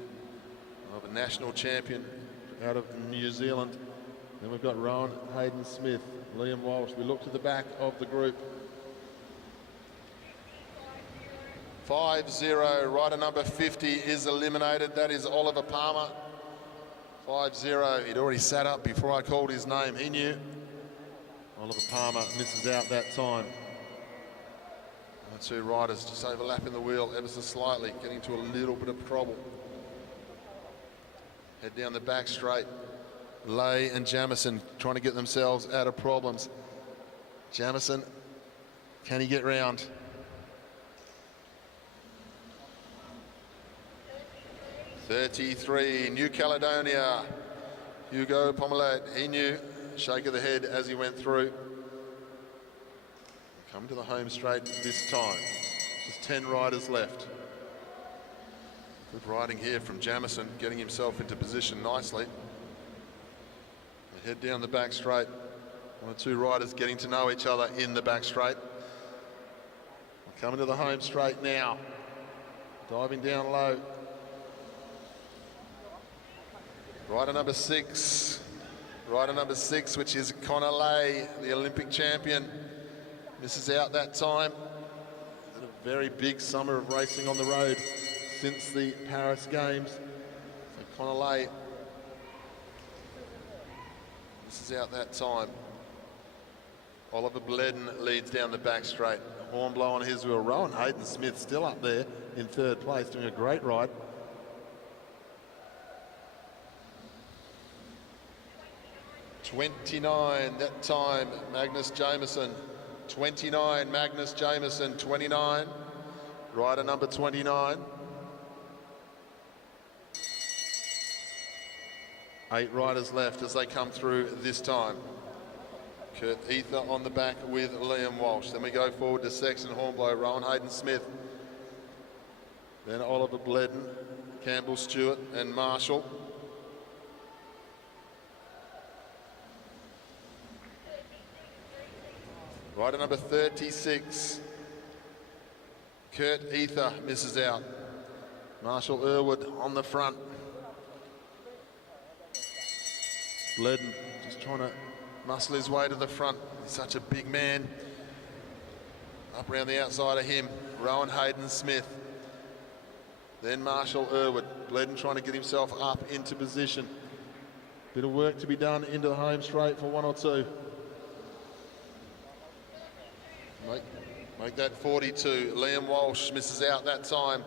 of a national champion out of New Zealand. Then we've got Rowan Hayden-Smith, Liam Walsh. We look to the back of the group. 5-0, rider number 50 is eliminated. That is Oliver Palmer. 5-0, he'd already sat up before I called his name. He knew. Oliver Palmer misses out that time. The two riders just overlapping the wheel ever so slightly, getting into a little bit of trouble. Head down the back straight. Lay and Jamison trying to get themselves out of problems. Jamison, can he get round? '33, New Caledonia. Hugo Pomelat, he knew. Shake of the head as he went through. Come to the home straight this time. Just 10 riders left. Good riding here from Jamison, getting himself into position nicely. They head down the back straight. One or two riders getting to know each other in the back straight. Coming to the home straight now. Diving down low. Rider number 6. Rider number 6, which is Connor Lay, the Olympic champion. Misses out that time. Had a very big summer of racing on the road since the Paris Games. So Connor Lay misses out that time. Oliver Bledden leads down the back straight. Hornblow on his wheel. Rowan Hayden-Smith still up there in 3rd place, doing a great ride. 29 that time, Magnus Jameson. 29, Magnus Jameson. 29, rider number 29. 8 riders left as they come through this time. Kurt Ether on the back with Liam Walsh. Then we go forward to Sexton, Hornblow, Rowan Hayden-Smith. Then Oliver Bledden, Campbell Stewart and Marshall. Rider number 36, Kurt Ether misses out. Marshall Irwood on the front. Bledden just trying to muscle his way to the front. He's such a big man. Up around the outside of him, Rowan Hayden-Smith. Then Marshall Irwood. Bledden trying to get himself up into position. Bit of work to be done into the home straight for 1 or 2. Make that 42. Liam Walsh misses out that time.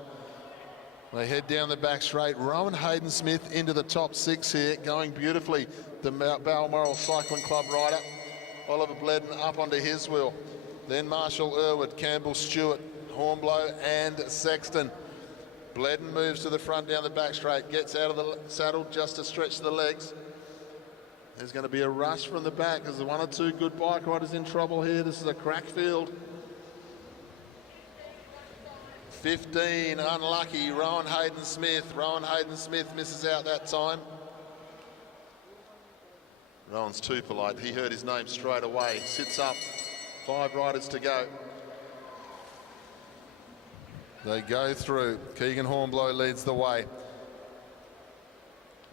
They head down the back straight. Rowan Hayden-Smith into the top 6 here, going beautifully. The Balmoral Cycling Club rider. Oliver Bledden up onto his wheel. Then Marshall Irwood, Campbell Stewart, Hornblow and Sexton. Bledden moves to the front down the back straight, gets out of the saddle just to stretch the legs. There's going to be a rush from the back. There's 1 or 2 good bike riders in trouble here. This is a crack field. 15, unlucky, Rowan Hayden-Smith. Rowan Hayden-Smith misses out that time. Rowan's too polite. He heard his name straight away. Sits up. 5 riders to go. They go through. Keegan Hornblow leads the way.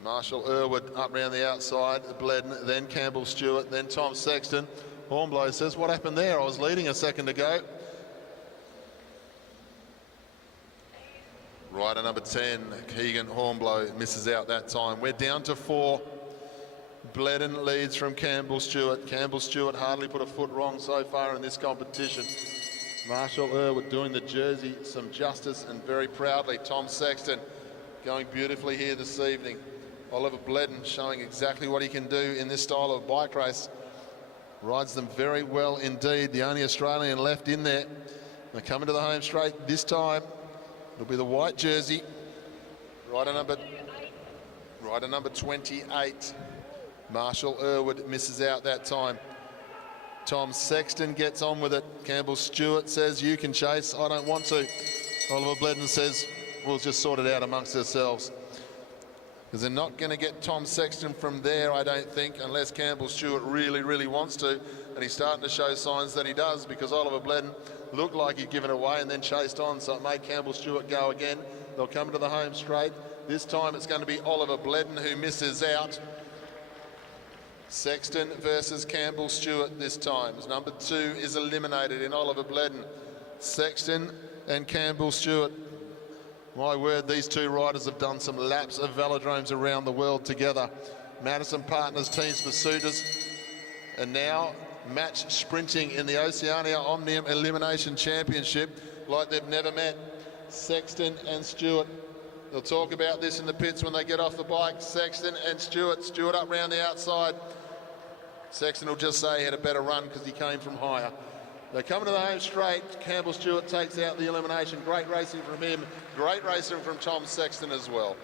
Marshall Irwood up round the outside, Bledden, then Campbell Stewart, then Tom Sexton. Hornblow says, what happened there? I was leading a second ago. Rider number 10, Keegan Hornblow, misses out that time. We're down to 4. Bledden leads from Campbell Stewart. Campbell Stewart hardly put a foot wrong so far in this competition. Marshall Irwood doing the jersey some justice and very proudly. Tom Sexton going beautifully here this evening. Oliver Bledden showing exactly what he can do in this style of bike race. Rides them very well indeed. The only Australian left in there. They're coming to the home straight this time. It'll be the white jersey. Rider number 28. Marshall Irwood misses out that time. Tom Sexton gets on with it. Campbell Stewart says, you can chase, I don't want to. Oliver Bledden says, we'll just sort it out amongst ourselves. Because they're not going to get Tom Sexton from there, I don't think, unless Campbell Stewart really, really wants to. And he's starting to show signs that he does, because Oliver Bledden looked like he'd given away and then chased on, so it made Campbell Stewart go again. They'll come to the home straight. This time it's going to be Oliver Bledden who misses out. Sexton versus Campbell Stewart this time. Number 2 is eliminated in Oliver Bledden. Sexton and Campbell Stewart. My word, these two riders have done some laps of velodromes around the world together. Madison Partners Teams Pursuiters, and now match sprinting in the Oceania Omnium Elimination Championship like they've never met. Sexton and Stewart. They'll talk about this in the pits when they get off the bike. Sexton and Stewart. Stewart up round the outside. Sexton will just say he had a better run because he came from higher. They're coming to the home straight. Campbell Stewart takes out the elimination. Great racing from him. Great racing from Tom Sexton as well.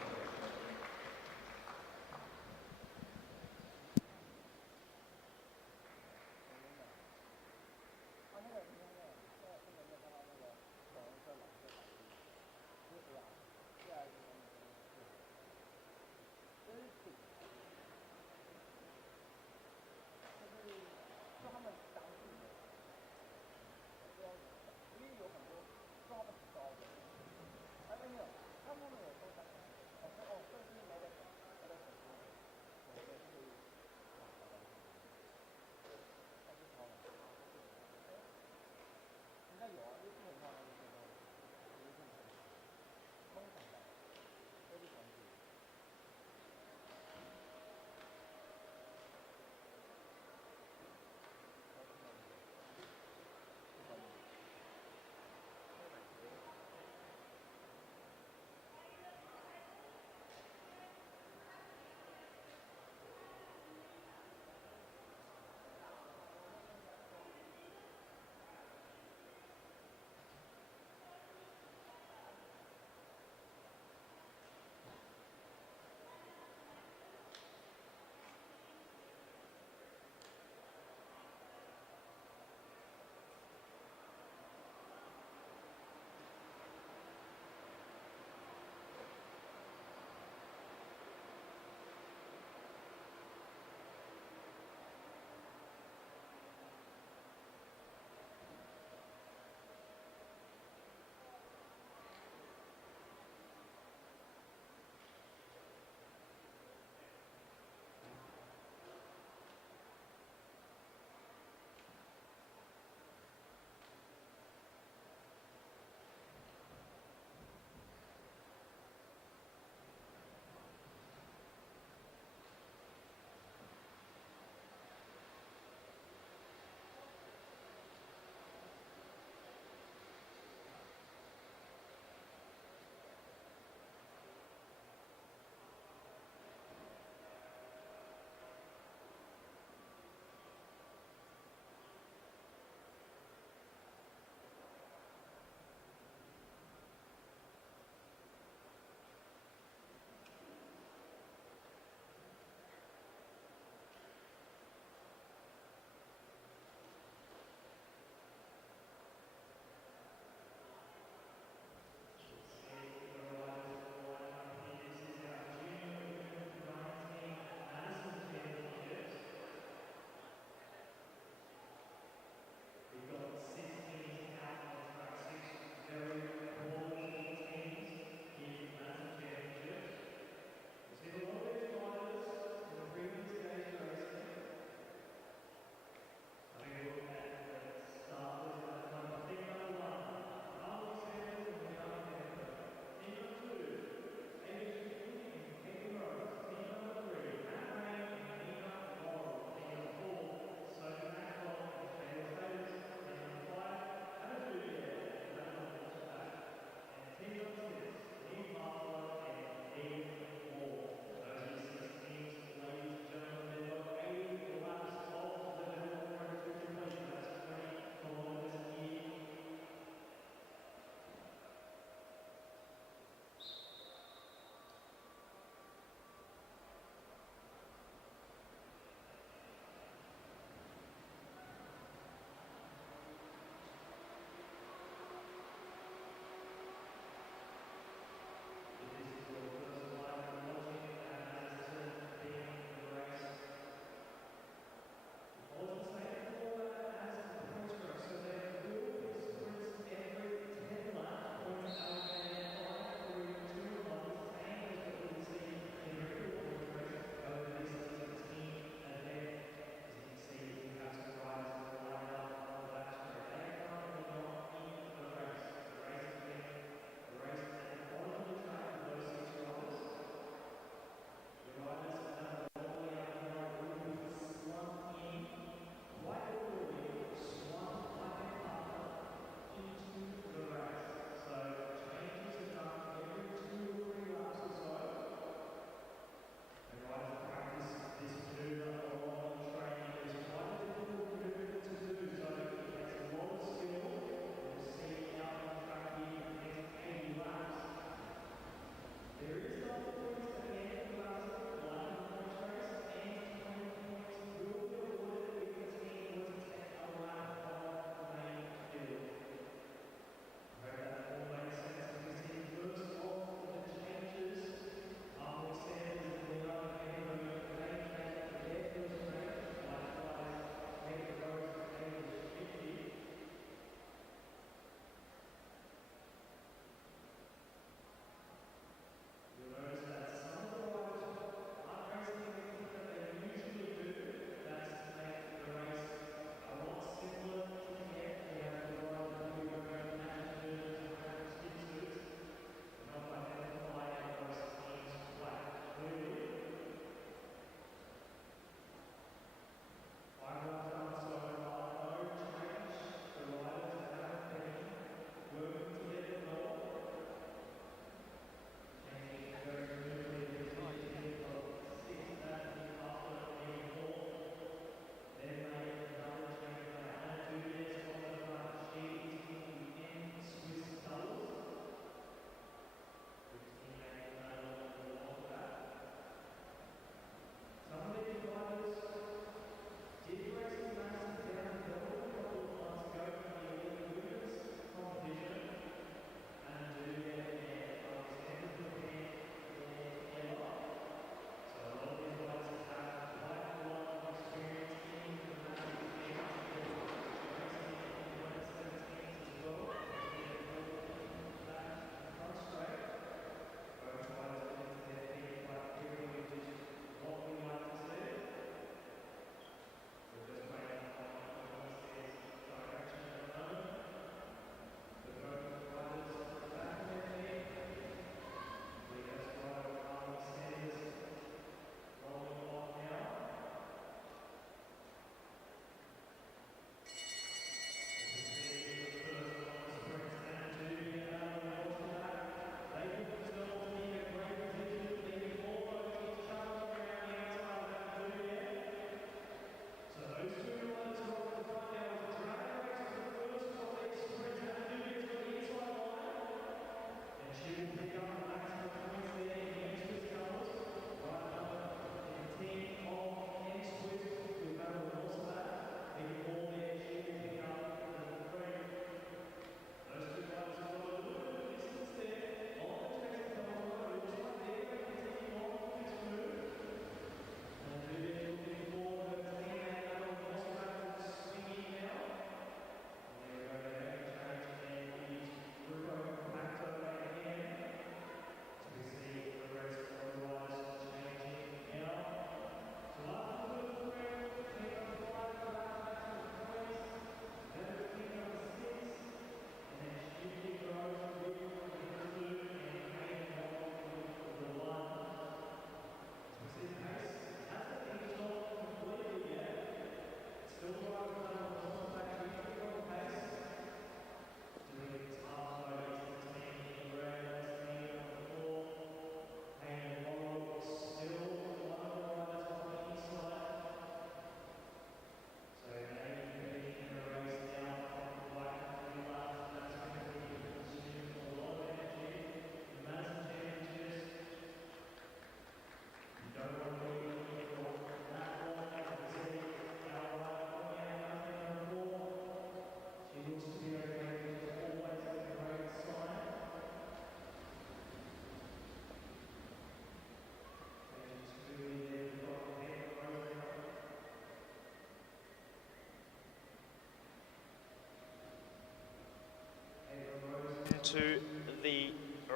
to the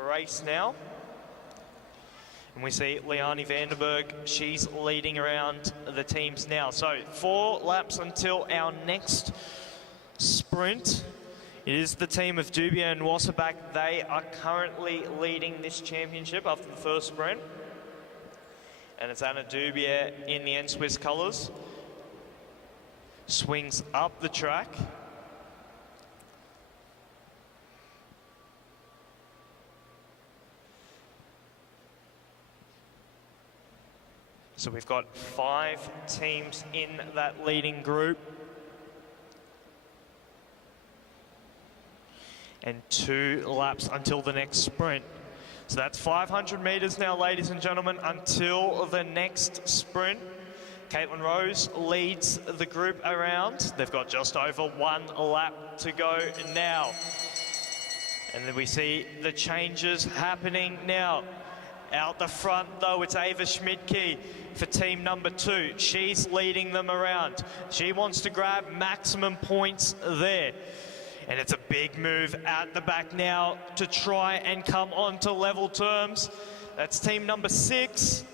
race now. And we see Liani Vandenberg, she's leading around the teams now. So 4 laps until our next sprint. It is the team of Dubier and Wasserback. They are currently leading this championship after the first sprint. And it's Anna Dubier in the N-Swiss colours. Swings up the track. So we've got 5 teams in that leading group. And 2 laps until the next sprint. So that's 500 metres now, ladies and gentlemen, until the next sprint. Caitlin Rose leads the group around. They've got just over 1 lap to go now. And then we see the changes happening now. Out the front, though, it's Ava Schmidtke for team number 2. She's leading them around. She wants to grab maximum points there. And it's a big move at the back now to try and come on to level terms. That's team number 6.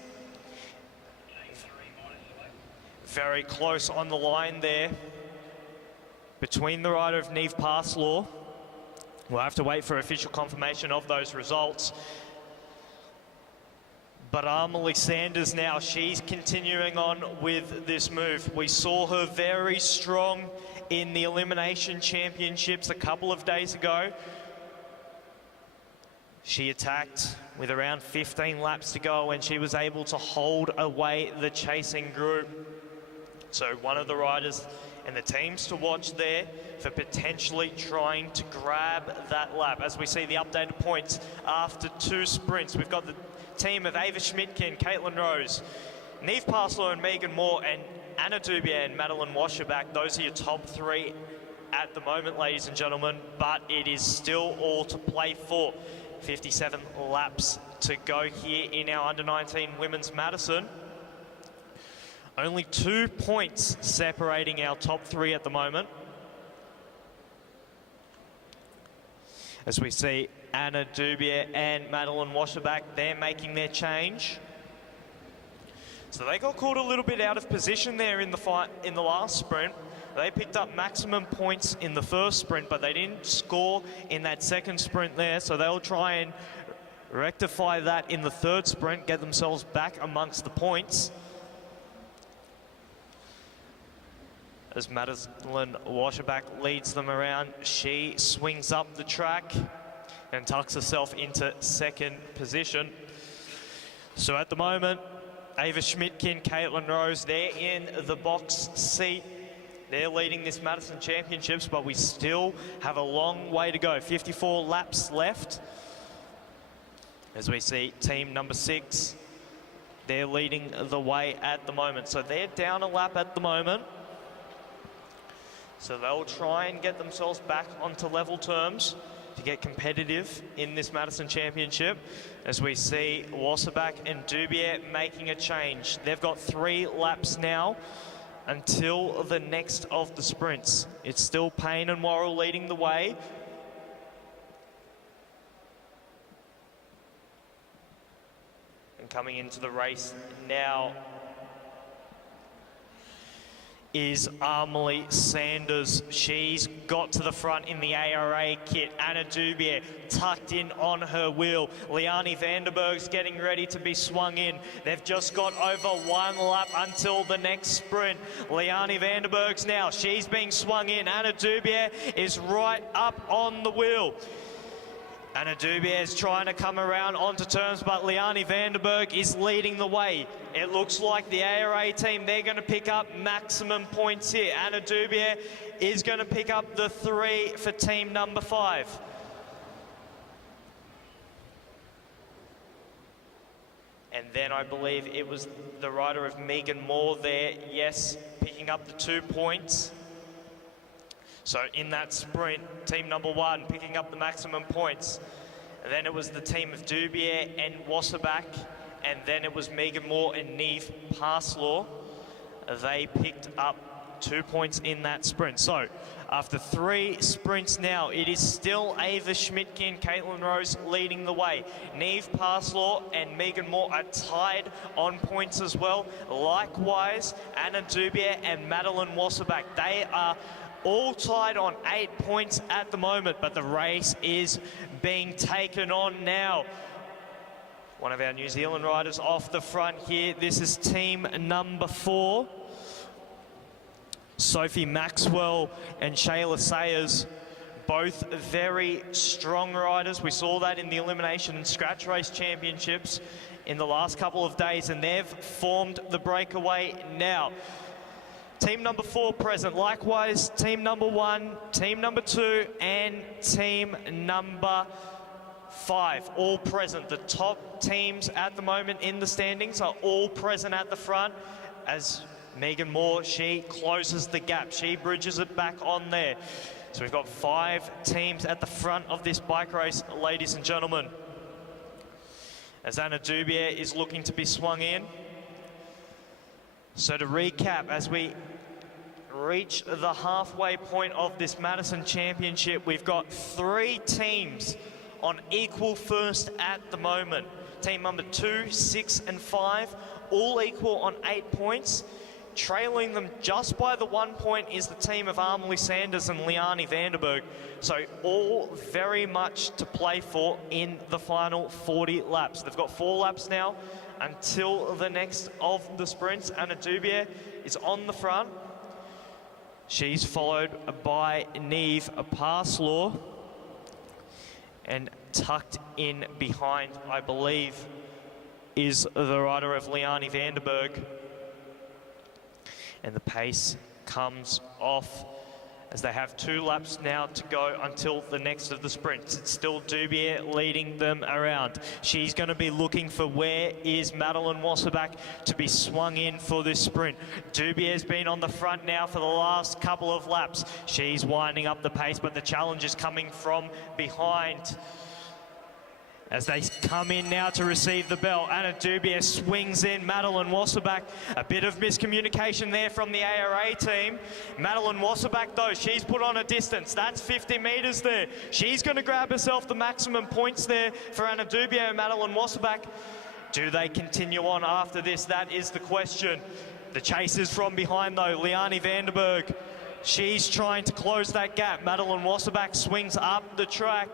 Very close on the line there between the rider of Neve Passlaw. We'll have to wait for official confirmation of those results. But Amelie Sanders now, she's continuing on with this move. We saw her very strong in the Elimination Championships a couple of days ago. She attacked with around 15 laps to go and she was able to hold away the chasing group. So one of the riders and the teams to watch there for potentially trying to grab that lap. As we see the updated points after 2 sprints, we've got the team of Ava Schmidtke and Caitlin Rose, Neve Passlaw and Megan Moore, and Anna Dubier and Madeline Wasserback. Those are your top 3 at the moment, ladies and gentlemen, but it is still all to play for. 57 laps to go here in our under-19 women's Madison. Only 2 points separating our top 3 at the moment. As we see Anna Dubier and Madeline Wasserback, they're making their change. So they got caught a little bit out of position there in the fight in the last sprint. They picked up maximum points in the first sprint, but they didn't score in that second sprint there. So they'll try and rectify that in the third sprint, get themselves back amongst the points. As Madeline Wasserback leads them around, she swings up the track and tucks herself into second position. So at the moment, Ava Schmidtke and Caitlin Rose, they're in the box seat. They're leading this Madison Championships, but we still have a long way to go. 54 laps left. As we see team number 6, they're leading the way at the moment. So they're down a lap at the moment. So they'll try and get themselves back onto level terms to get competitive in this Madison Championship. As we see Wasserback and Dubier making a change. They've got 3 laps now until the next of the sprints. It's still Payne and Worrell leading the way. And coming into the race now is Amelie Sanders. She's got to the front in the ARA kit. Anna Dubier tucked in on her wheel. Liani Vandenberg's getting ready to be swung in. They've just got over 1 lap until the next sprint. Liani Vandenberg's now, she's being swung in. Anna Dubier is right up on the wheel. Anna Dubier is trying to come around onto terms, but Liani Vandenberg is leading the way. It looks like the ARA team, they're going to pick up maximum points here. Anna Dubier is going to pick up the 3 for team number 5. And then I believe it was the rider of Megan Moore there, yes, picking up the 2 points. So in that sprint, team number 1 picking up the maximum points. And then it was the team of Dubier and Wasserback. And then it was Megan Moore and Neve Passlaw. They picked up 2 points in that sprint. So after 3 sprints now, it is still Ava Schmidtke and Caitlin Rose leading the way. Neve Parslaw and Megan Moore are tied on points as well. Likewise, Anna Dubier and Madeline Wasserback, they are all tied on 8 points at the moment, but the race is being taken on now. One of our New Zealand riders off the front here. This is team number 4. Sophie Maxwell and Shayla Sayers, both very strong riders. We saw that in the Elimination and Scratch Race Championships in the last couple of days, and they've formed the breakaway now. Team number 4 present. Likewise, team number 1, team number 2, and team number 5, all present. The top teams at the moment in the standings are all present at the front as Megan Moore, she closes the gap. She bridges it back on there. So we've got 5 teams at the front of this bike race, ladies and gentlemen. As Anna Dubier is looking to be swung in. So to recap, as we reach the halfway point of this Madison Championship, we've got 3 teams on equal first at the moment. Team number 2, 6, and 5, all equal on 8 points. Trailing them just by the 1 point is the team of Amelie Sanders and Liani Vanderberg. So all very much to play for in the final 40 laps. They've got 4 laps now until the next of the sprints. Anna Dubier is on the front. She's followed by Neve Parslaw. And tucked in behind, I believe, is the rider of Liani Vanderberg. And the pace comes off as they have 2 laps now to go until the next of the sprints. It's still Dubier leading them around. She's going to be looking for where is Madeline Wasserback to be swung in for this sprint. Dubier's been on the front now for the last couple of laps. She's winding up the pace, but the challenge is coming from behind. As they come in now to receive the bell, Anna Dubier swings in Madeline Wasserback. A bit of miscommunication there from the ARA team. Madeline Wasserback, though, she's put on a distance. That's 50 metres there. She's going to grab herself the maximum points there for Anna Dubier and Madeline Wasserback. Do they continue on after this? That is the question. The chase is from behind, though. Liani Vanderberg, she's trying to close that gap. Madeline Wasserback swings up the track.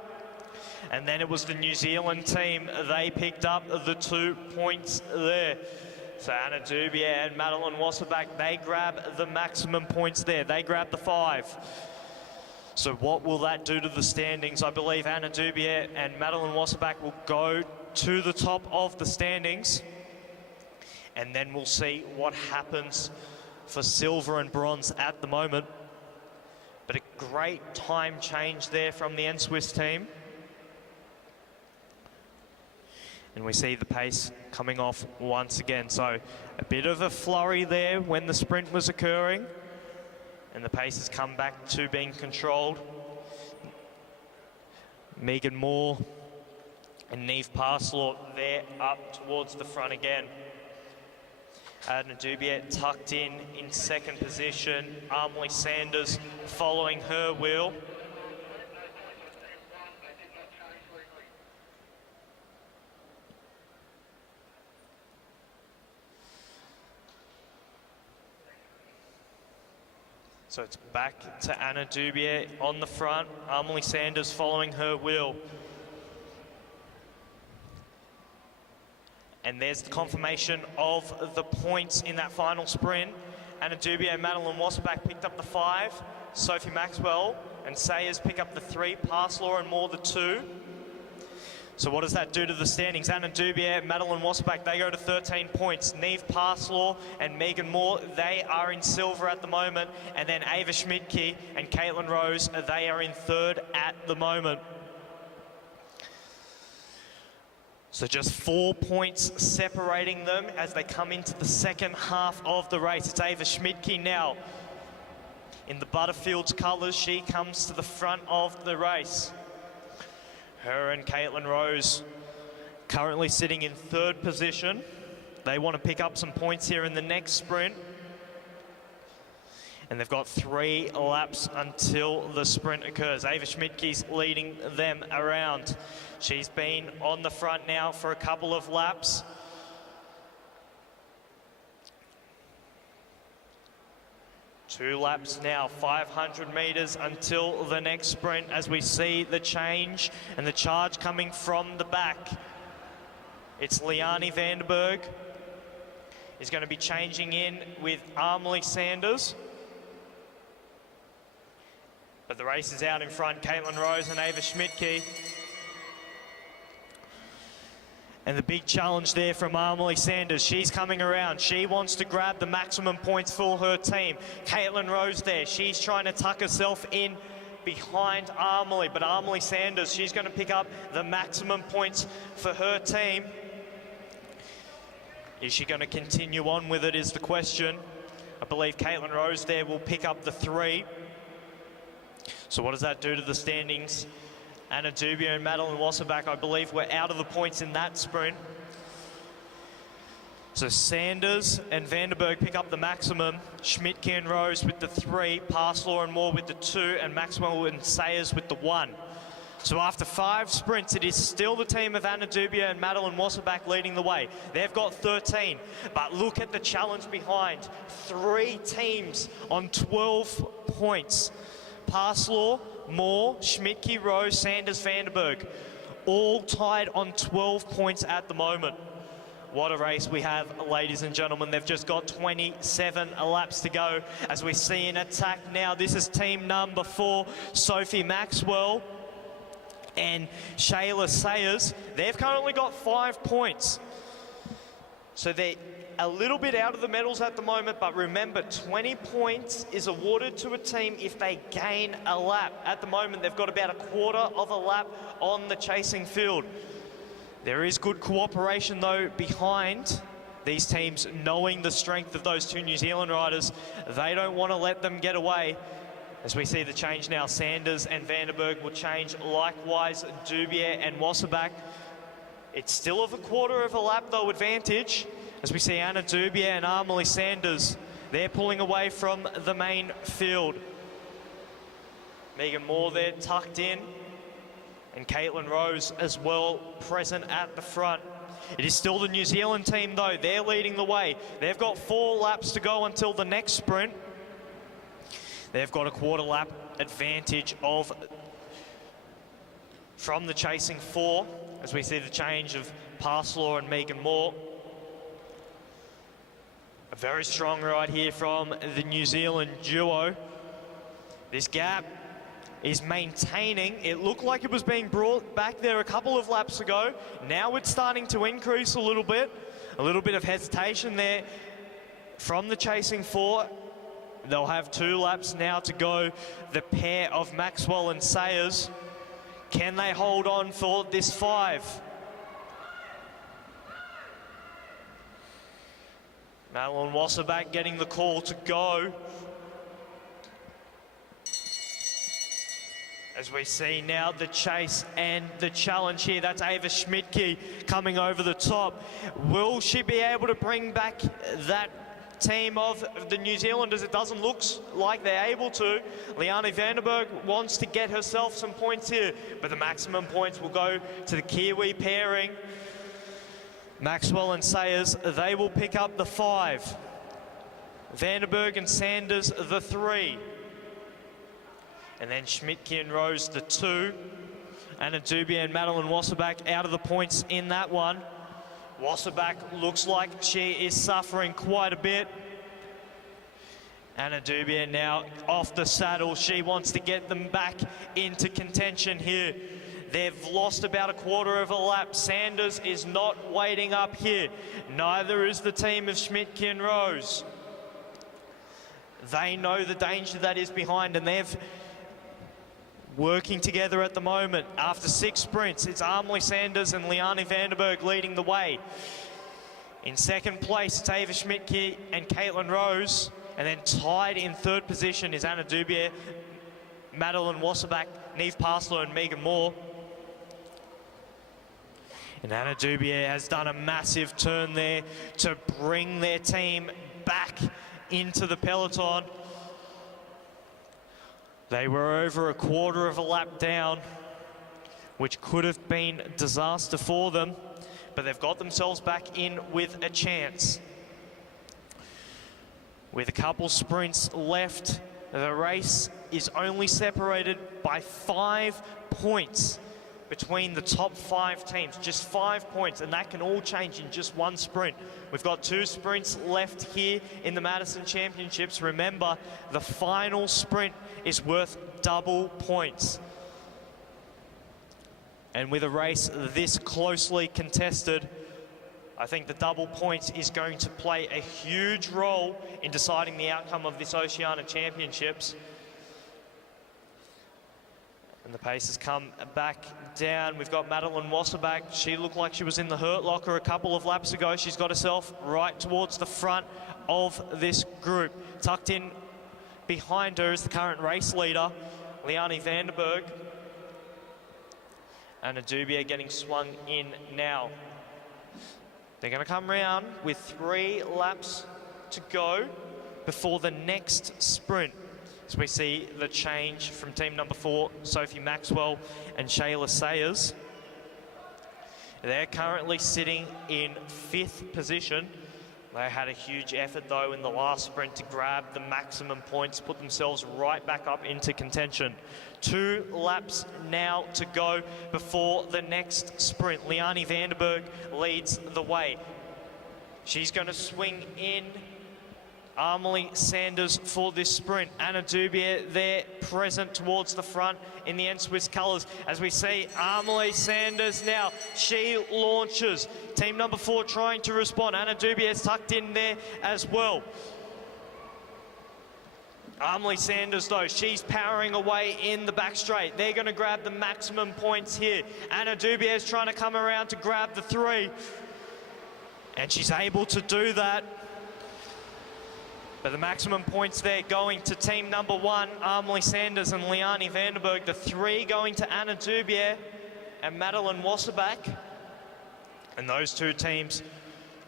And then it was the New Zealand team. They picked up the 2 points there. So Anna Dubier and Madeline Wasserback, they grab the maximum points there. They grab the 5. So what will that do to the standings? I believe Anna Dubier and Madeline Wasserback will go to the top of the standings. And then we'll see what happens for silver and bronze at the moment. But a great time change there from the N-Swiss team. And we see the pace coming off once again. So a bit of a flurry there when the sprint was occurring. And the pace has come back to being controlled. Megan Moore and Neve Parslaw, they're up towards the front again. Anna Dubier tucked in 2nd position. Amelie Sanders following her wheel. So it's back to Anna Dubier on the front. Amelie Sanders following her wheel. And there's the confirmation of the points in that final sprint. Anna Dubier and Madeline Wasserback picked up the 5. Sophie Maxwell and Sayers pick up the 3. Parslaw and Moore the 2. So what does that do to the standings? Anna Dubier, Madeline Wasserback, they go to 13 points. Neve Parslaw and Megan Moore, they are in silver at the moment. And then Ava Schmidtke and Caitlin Rose, they are in 3rd at the moment. So just 4 points separating them as they come into the second half of the race. It's Ava Schmidtke now. In the Butterfields colours, she comes to the front of the race. Her and Caitlin Rose currently sitting in 3rd position. They want to pick up some points here in the next sprint. And they've got 3 laps until the sprint occurs. Ava Schmidtke's leading them around. She's been on the front now for a couple of laps. Two laps now, 500 metres until the next sprint as we see the change and the charge coming from the back. It's Liane Vandenberg is going to be changing in with Armley Sanders. But the race is out in front, Caitlin Rose and Ava Schmidtke. And the big challenge there from Armley Sanders. She's coming around. She wants to grab the maximum points for her team. Caitlin Rose there. She's trying to tuck herself in behind Armley. But Armley Sanders, she's going to pick up the maximum points for her team. Is she going to continue on with it is the question. I believe Caitlin Rose there will pick up the 3. So what does that do to the standings? Anna Dubia and Madeline Wasserback, I believe, were out of the points in that sprint. So Sanders and Vandenberg pick up the maximum. Schmidtke and Rose with the 3, Parslaw and Moore with the 2, and Maxwell and Sayers with the 1. So after 5 sprints, it is still the team of Anna Dubia and Madeline Wasserback leading the way. They've got 13, but look at the challenge behind. 3 teams on 12 points. Parslaw, Moore, Schmidtke, Rose, Sanders, Vandenberg, all tied on 12 points at the moment. What a race we have, ladies and gentlemen. They've just got 27 laps to go as we see an attack now. This is team number 4, Sophie Maxwell and Shayla Sayers. They've currently got 5 points. So they're a little bit out of the medals at the moment, but remember, 20 points is awarded to a team if they gain a lap. At the moment, they've got about a quarter of a lap on the chasing field. There is good cooperation, though, behind these teams, knowing the strength of those 2 New Zealand riders. They don't want to let them get away. As we see the change now, Sanders and Vandenberg will change. Likewise, Dubier and Wasserback. It's still of a quarter of a lap, though, advantage. As we see Anna Dubier and Armley Sanders, they're pulling away from the main field. Megan Moore there tucked in, and Caitlin Rose as well present at the front. It is still the New Zealand team, though. They're leading the way. They've got 4 laps to go until the next sprint. They've got a quarter lap advantage from the chasing 4, as we see the change of Parslaw and Megan Moore. A very strong ride here from the New Zealand duo. This gap is maintaining. It looked like it was being brought back there a couple of laps ago. Now it's starting to increase a little bit. A little bit of hesitation there from the chasing 4. They'll have 2 laps now to go. The pair of Maxwell and Sayers. Can they hold on for this 5? Madeline Wasserback getting the call to go. As we see now the chase and the challenge here, that's Ava Schmidtke coming over the top. Will she be able to bring back that team of the New Zealanders? It doesn't look like they're able to. Liane Vandenberg wants to get herself some points here, but the maximum points will go to the Kiwi pairing. Maxwell and Sayers, they will pick up the 5. Vandenberg and Sanders, the 3. And then Schmidtke and Rose, the 2. Anna Dubia and Madeline Wasserback out of the points in that one. Wasserback looks like she is suffering quite a bit. Anna Dubia now off the saddle. She wants to get them back into contention here. They've lost about a quarter of a lap. Sanders is not waiting up here. Neither is the team of Schmidtke and Rose. They know the danger that is behind, and they've working together at the moment. After 6 sprints, it's Armley Sanders and Liane Vandenberg leading the way. In second place, it's Ava Schmidtke and Caitlin Rose. And then tied in 3rd position is Anna Dubier, Madeline Wasserback, Niamh Parslaw and Megan Moore. And Anna Dubier has done a massive turn there to bring their team back into the peloton. They were over a quarter of a lap down, which could have been disaster for them, but they've got themselves back in with a chance. With a couple sprints left, the race is only separated by 5 points between the top 5 teams, just 5 points, and that can all change in just one sprint. We've got 2 sprints left here in the Madison Championships. Remember, the final sprint is worth double points. And with a race this closely contested, I think the double points is going to play a huge role in deciding the outcome of this Oceania Championships. And the pace has come back down. We've got Madeline Wasserback. She looked like she was in the hurt locker a couple of laps ago. She's got herself right towards the front of this group. Tucked in behind her is the current race leader, Liane Vandenberg. Anna Dubier getting swung in now. They're going to come round with 3 laps to go before the next sprint. So we see the change from team number 4, Sophie Maxwell and Shayla Sayers. They're currently sitting in 5th position. They had a huge effort though in the last sprint to grab the maximum points, put themselves right back up into contention. 2 laps now to go before the next sprint. Liane Vandenberg leads the way. She's going to swing in Amelie Sanders for this sprint. Anna Dubier there present towards the front in the N-Swiss colours. As we see Amelie Sanders now, she launches. Team number 4 trying to respond. Anna Dubier is tucked in there as well. Amelie Sanders though, she's powering away in the back straight. They're going to grab the maximum points here. Anna Dubier is trying to come around to grab the 3. And she's able to do that. But the maximum points there going to team number 1, Amelie Sanders and Liane Vandenberg. The 3 going to Anna Dubier and Madeline Wasserback. And those 2 teams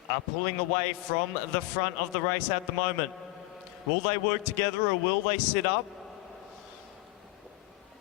are pulling away from the front of the race at the moment. Will they work together or will they sit up?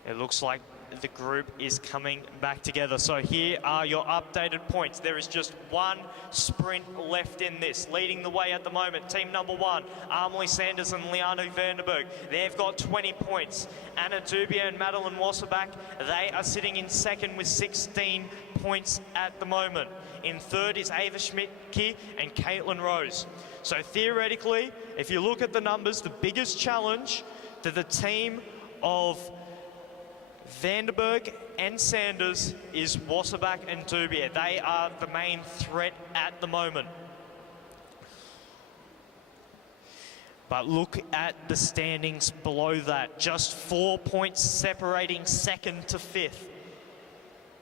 It looks like the group is coming back together. So here are your updated points. There is just 1 sprint left in this. Leading the way at the moment, team number 1, Amelie Sanders and Liane Vandenberg. They've got 20 points. Anna Dubier and Madeline Wasserback, they are sitting in 2nd with 16 points at the moment. In 3rd is Ava Schmidtke and Caitlin Rose. So theoretically, if you look at the numbers, the biggest challenge to the team of Vandenberg and Sanders is Wasserback and Dubier. They are the main threat at the moment. But look at the standings below that. Just 4 points separating 2nd to 5th.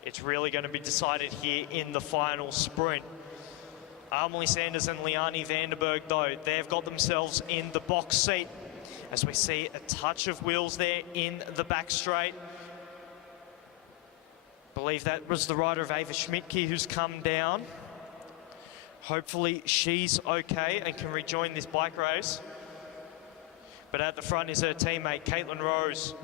It's really going to be decided here in the final sprint. Amelie Sanders and Liane Vandenberg, though, they've got themselves in the box seat. As we see a touch of wheels there in the back straight. Believe that was the rider of Ava Schmidtke who's come down. Hopefully she's okay and can rejoin this bike race. But at the front is her teammate, Caitlin Rose.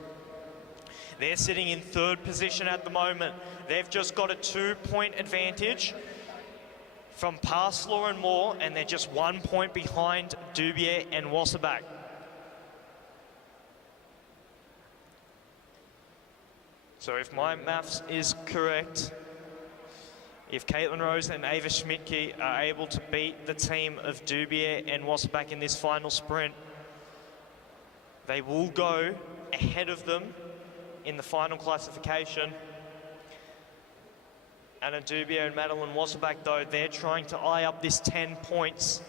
They're sitting in 3rd position at the moment. They've just got a 2-point advantage from Parslow and Moore, and they're just 1 point behind Dubier and Wasserback. So if my maths is correct, if Caitlin Rose and Ava Schmidtke are able to beat the team of Dubier and Wasserback in this final sprint, they will go ahead of them in the final classification. Anna Dubier and Madeline Wasserback, though, they're trying to eye up this 10 points.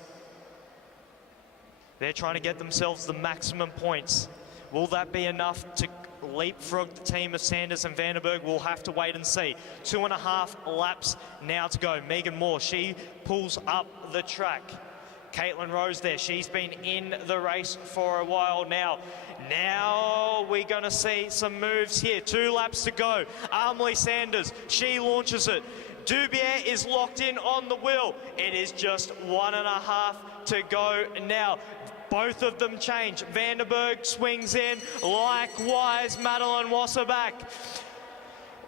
They're trying to get themselves the maximum points. Will that be enough to leapfrog the team of Sanders and Vandenberg? We'll have to wait and see. 2.5 laps now to go. Megan Moore, she pulls up the track. Caitlin Rose there, she's been in the race for a while now. Now we're going to see some moves here. 2 laps to go. Amelie Sanders, she launches it. Dubier is locked in on the wheel. It is just 1.5 to go now. Both of them change. Vandenberg swings in. Likewise, Madeline Wasserback.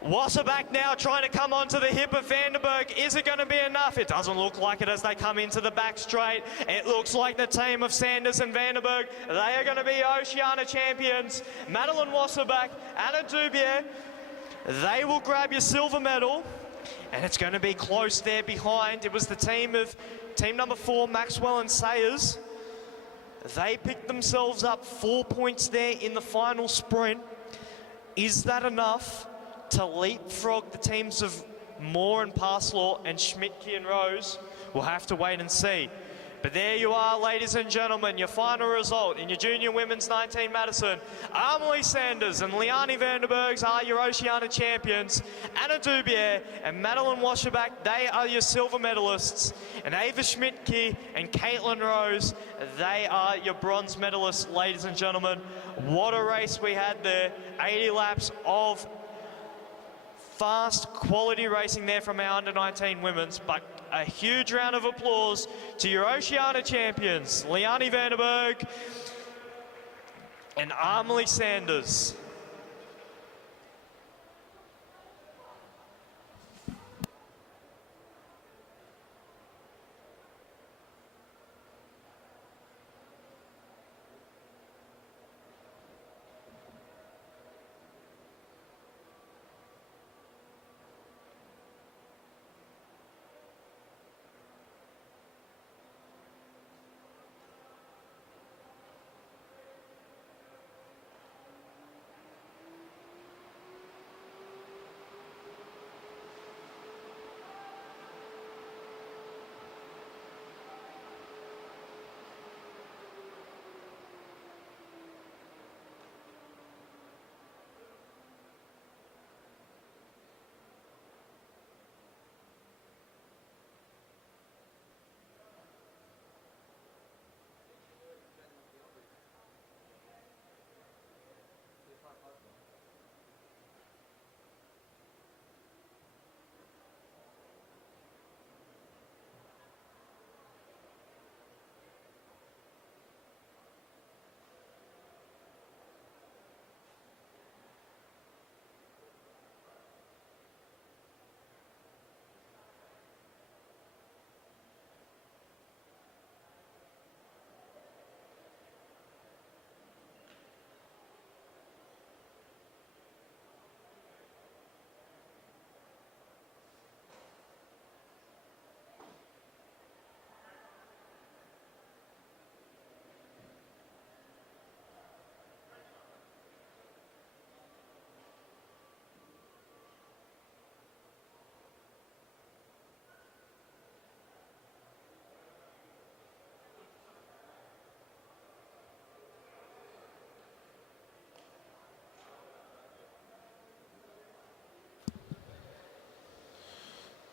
Wasserback now trying to come onto the hip of Vandenberg. Is it going to be enough? It doesn't look like it as they come into the back straight. It looks like the team of Sanders and Vandenberg, they are going to be Oceania champions. Madeline Wasserback, Anna Dubier, they will grab your silver medal. And it's going to be close there behind. It was the team number 4, Maxwell and Sayers. They picked themselves up 4 points there in the final sprint. Is that enough to leapfrog the teams of Moore and Parslaw and Schmidtke and Rose? We'll have to wait and see. But there you are, ladies and gentlemen, your final result in your Junior Women's 19 Madison. Amelie Sanders and Liani Vandenbergs are your Oceania champions. Anna Dubier and Madeline Wasserback, they are your silver medalists. And Ava Schmidtke and Caitlin Rose, they are your bronze medalists, ladies and gentlemen. What a race we had there. 80 laps of fast quality racing there from our under-19 women's, but a huge round of applause to your Oceania champions, Liani Vandenberg and Amelie Sanders.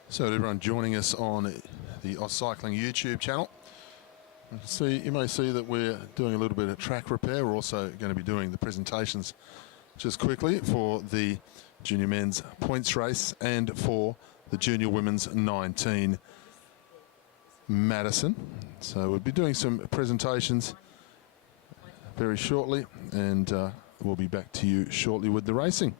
So everyone joining us on the Oz Cycling YouTube channel, you may see that we're doing a little bit of track repair. We're also going to be doing the presentations just quickly for the Junior Men's points race and for the Junior Women's 19 Madison. So we'll be doing some presentations very shortly, and we'll be back to you shortly with the racing.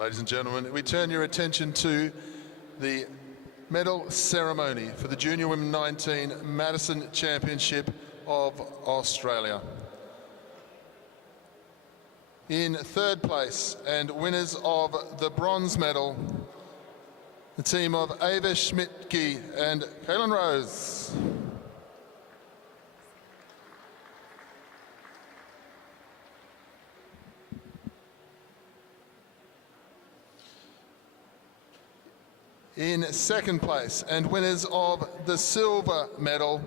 Ladies and gentlemen, we turn your attention to the medal ceremony for the Junior Women 19 Madison Championship of Australia. In third place and winners of the bronze medal, the team of Ava Schmidtke and Kaylin Rose. In second place and winners of the silver medal,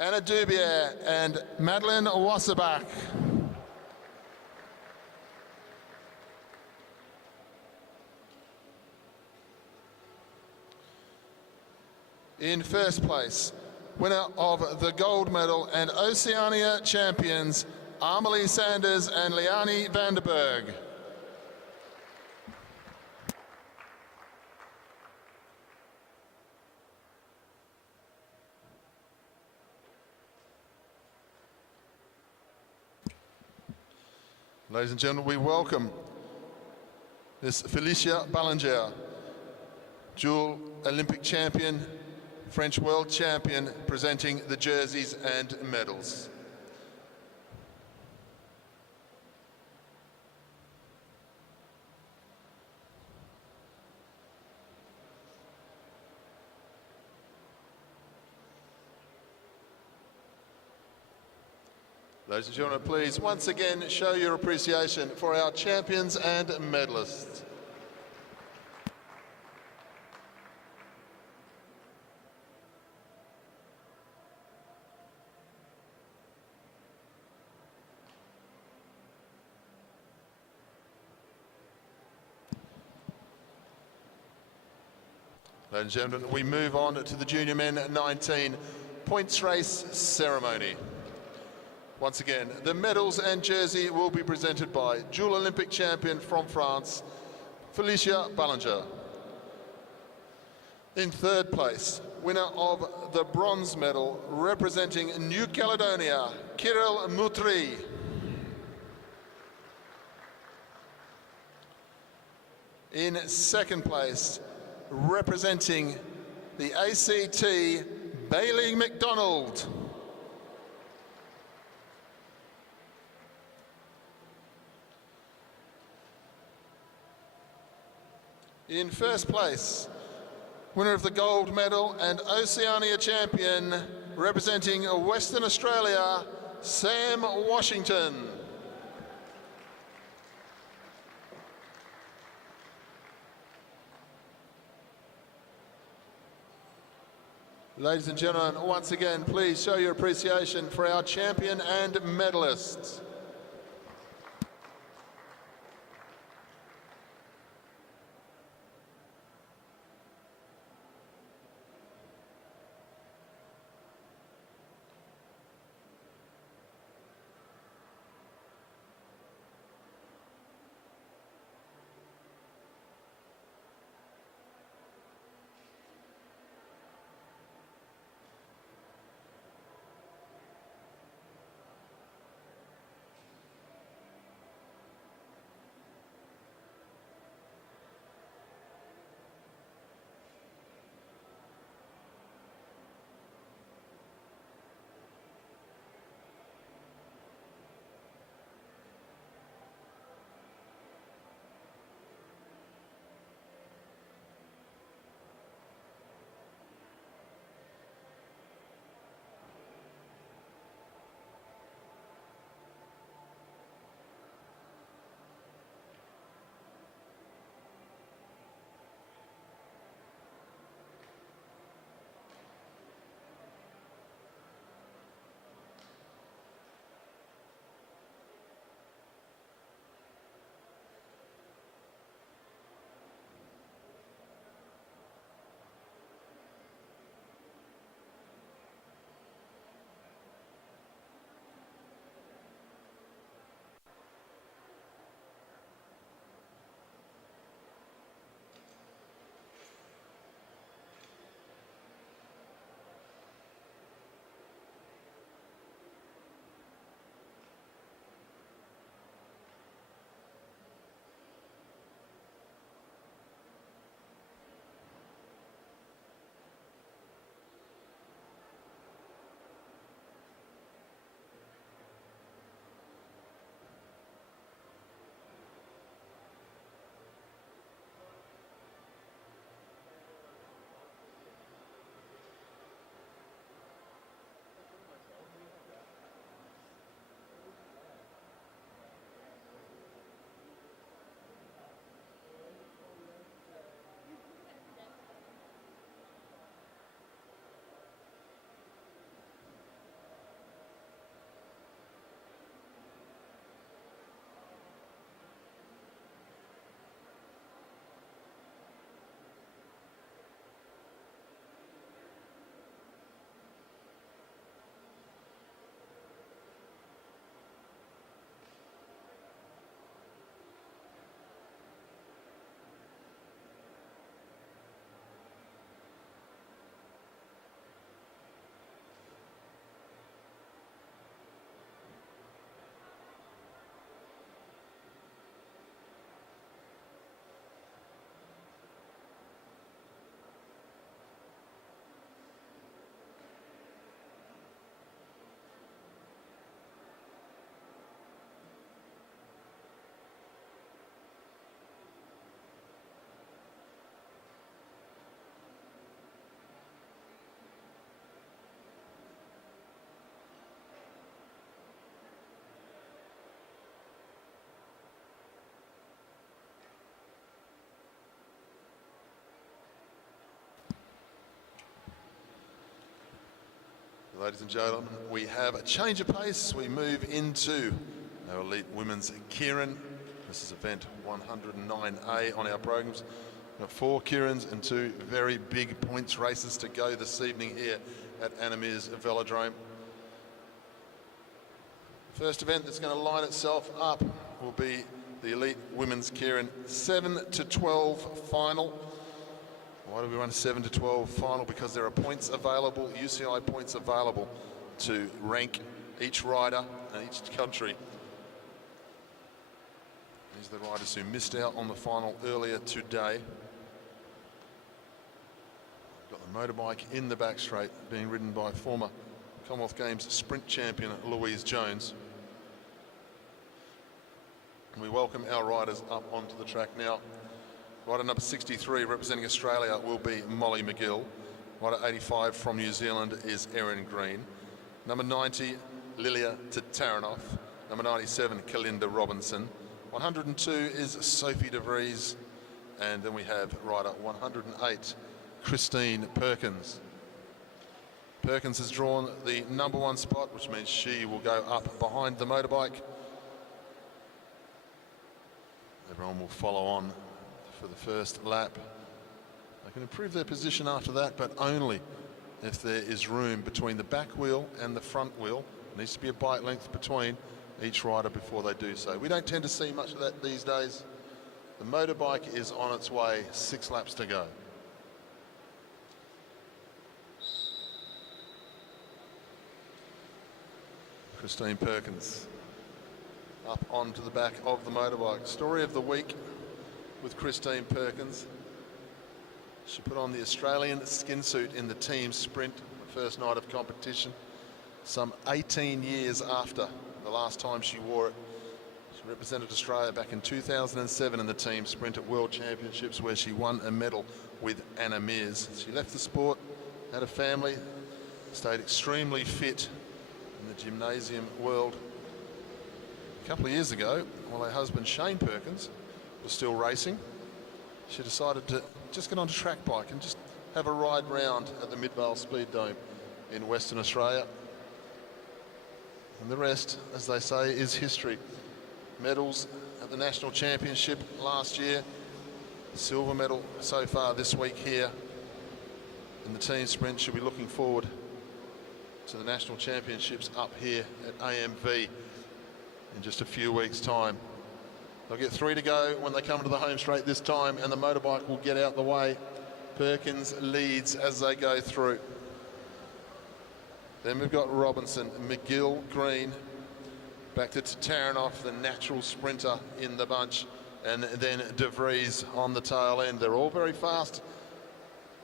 Anna Dubier and Madeline Wasserbach. In first place, winner of the gold medal and Oceania champions, Amelie Sanders and Liani Vanderberg. Ladies and gentlemen, we welcome Miss Felicia Ballinger, dual Olympic champion, French world champion, presenting the jerseys and medals. Ladies and gentlemen, please once again show your appreciation for our champions and medalists. Ladies and gentlemen, we move on to the Junior Men 19 points race ceremony. Once again, the medals and jersey will be presented by dual Olympic champion from France, Felicia Ballinger. In third place, winner of the bronze medal representing New Caledonia, Kirill Moutry. In second place, representing the ACT, Bailey McDonald. In first place, winner of the gold medal and Oceania champion, representing Western Australia, Sam Washington. Ladies and gentlemen, once again, please show your appreciation for our champion and medalists. Ladies and gentlemen, we have a change of pace. We move into our elite women's Keirin. This is event 109A on our programs. We've got 4 Keirins and 2 very big points races to go this evening here at Anna Meares Velodrome. The first event that's going to line itself up will be the elite women's Keirin 7 to 12 final. Why do we run a 7 to 12 final? Because there are points available, UCI points available to rank each rider and each country. These are the riders who missed out on the final earlier today. We've got the motorbike in the back straight being ridden by former Commonwealth Games sprint champion Louise Jones. And we welcome our riders up onto the track now. Rider number 63 representing Australia will be Molly McGill. Rider 85 from New Zealand is Erin Green. Number 90, Lilia Tataranoff. Number 97, Kalinda Robinson. 102 is Sophie De Vries. And then we have rider 108, Christine Perkins. Perkins has drawn the number 1 spot, which means she will go up behind the motorbike. Everyone will follow on for the first lap. They can improve their position after that, but only if there is room between the back wheel and the front wheel. There needs to be a bike length between each rider before they do so. We don't tend to see much of that these days. The motorbike is on its way, 6 laps to go. Christine Perkins up onto the back of the motorbike. Story of the week with Christine Perkins. She put on the Australian skin suit in the team sprint, the first night of competition, some 18 years after the last time she wore it. She represented Australia back in 2007 in the team sprint at World Championships, where she won a medal with Anna Meares. She left the sport, had a family, stayed extremely fit in the gymnasium world. A couple of years ago, while her husband Shane Perkins was still racing, she decided to just get on a track bike and just have a ride round at the Midvale Speed Dome in Western Australia. And the rest, as they say, is history. Medals at the National Championship last year, silver medal so far this week here in the team sprint. She'll be looking forward to the National Championships up here at AMV in just a few weeks' time. They'll get 3 to go when they come to the home straight this time, and the motorbike will get out the way. Perkins leads as they go through. Then we've got Robinson, McGill, Green, back to Tataranoff, the natural sprinter in the bunch, and then De Vries on the tail end. They're all very fast.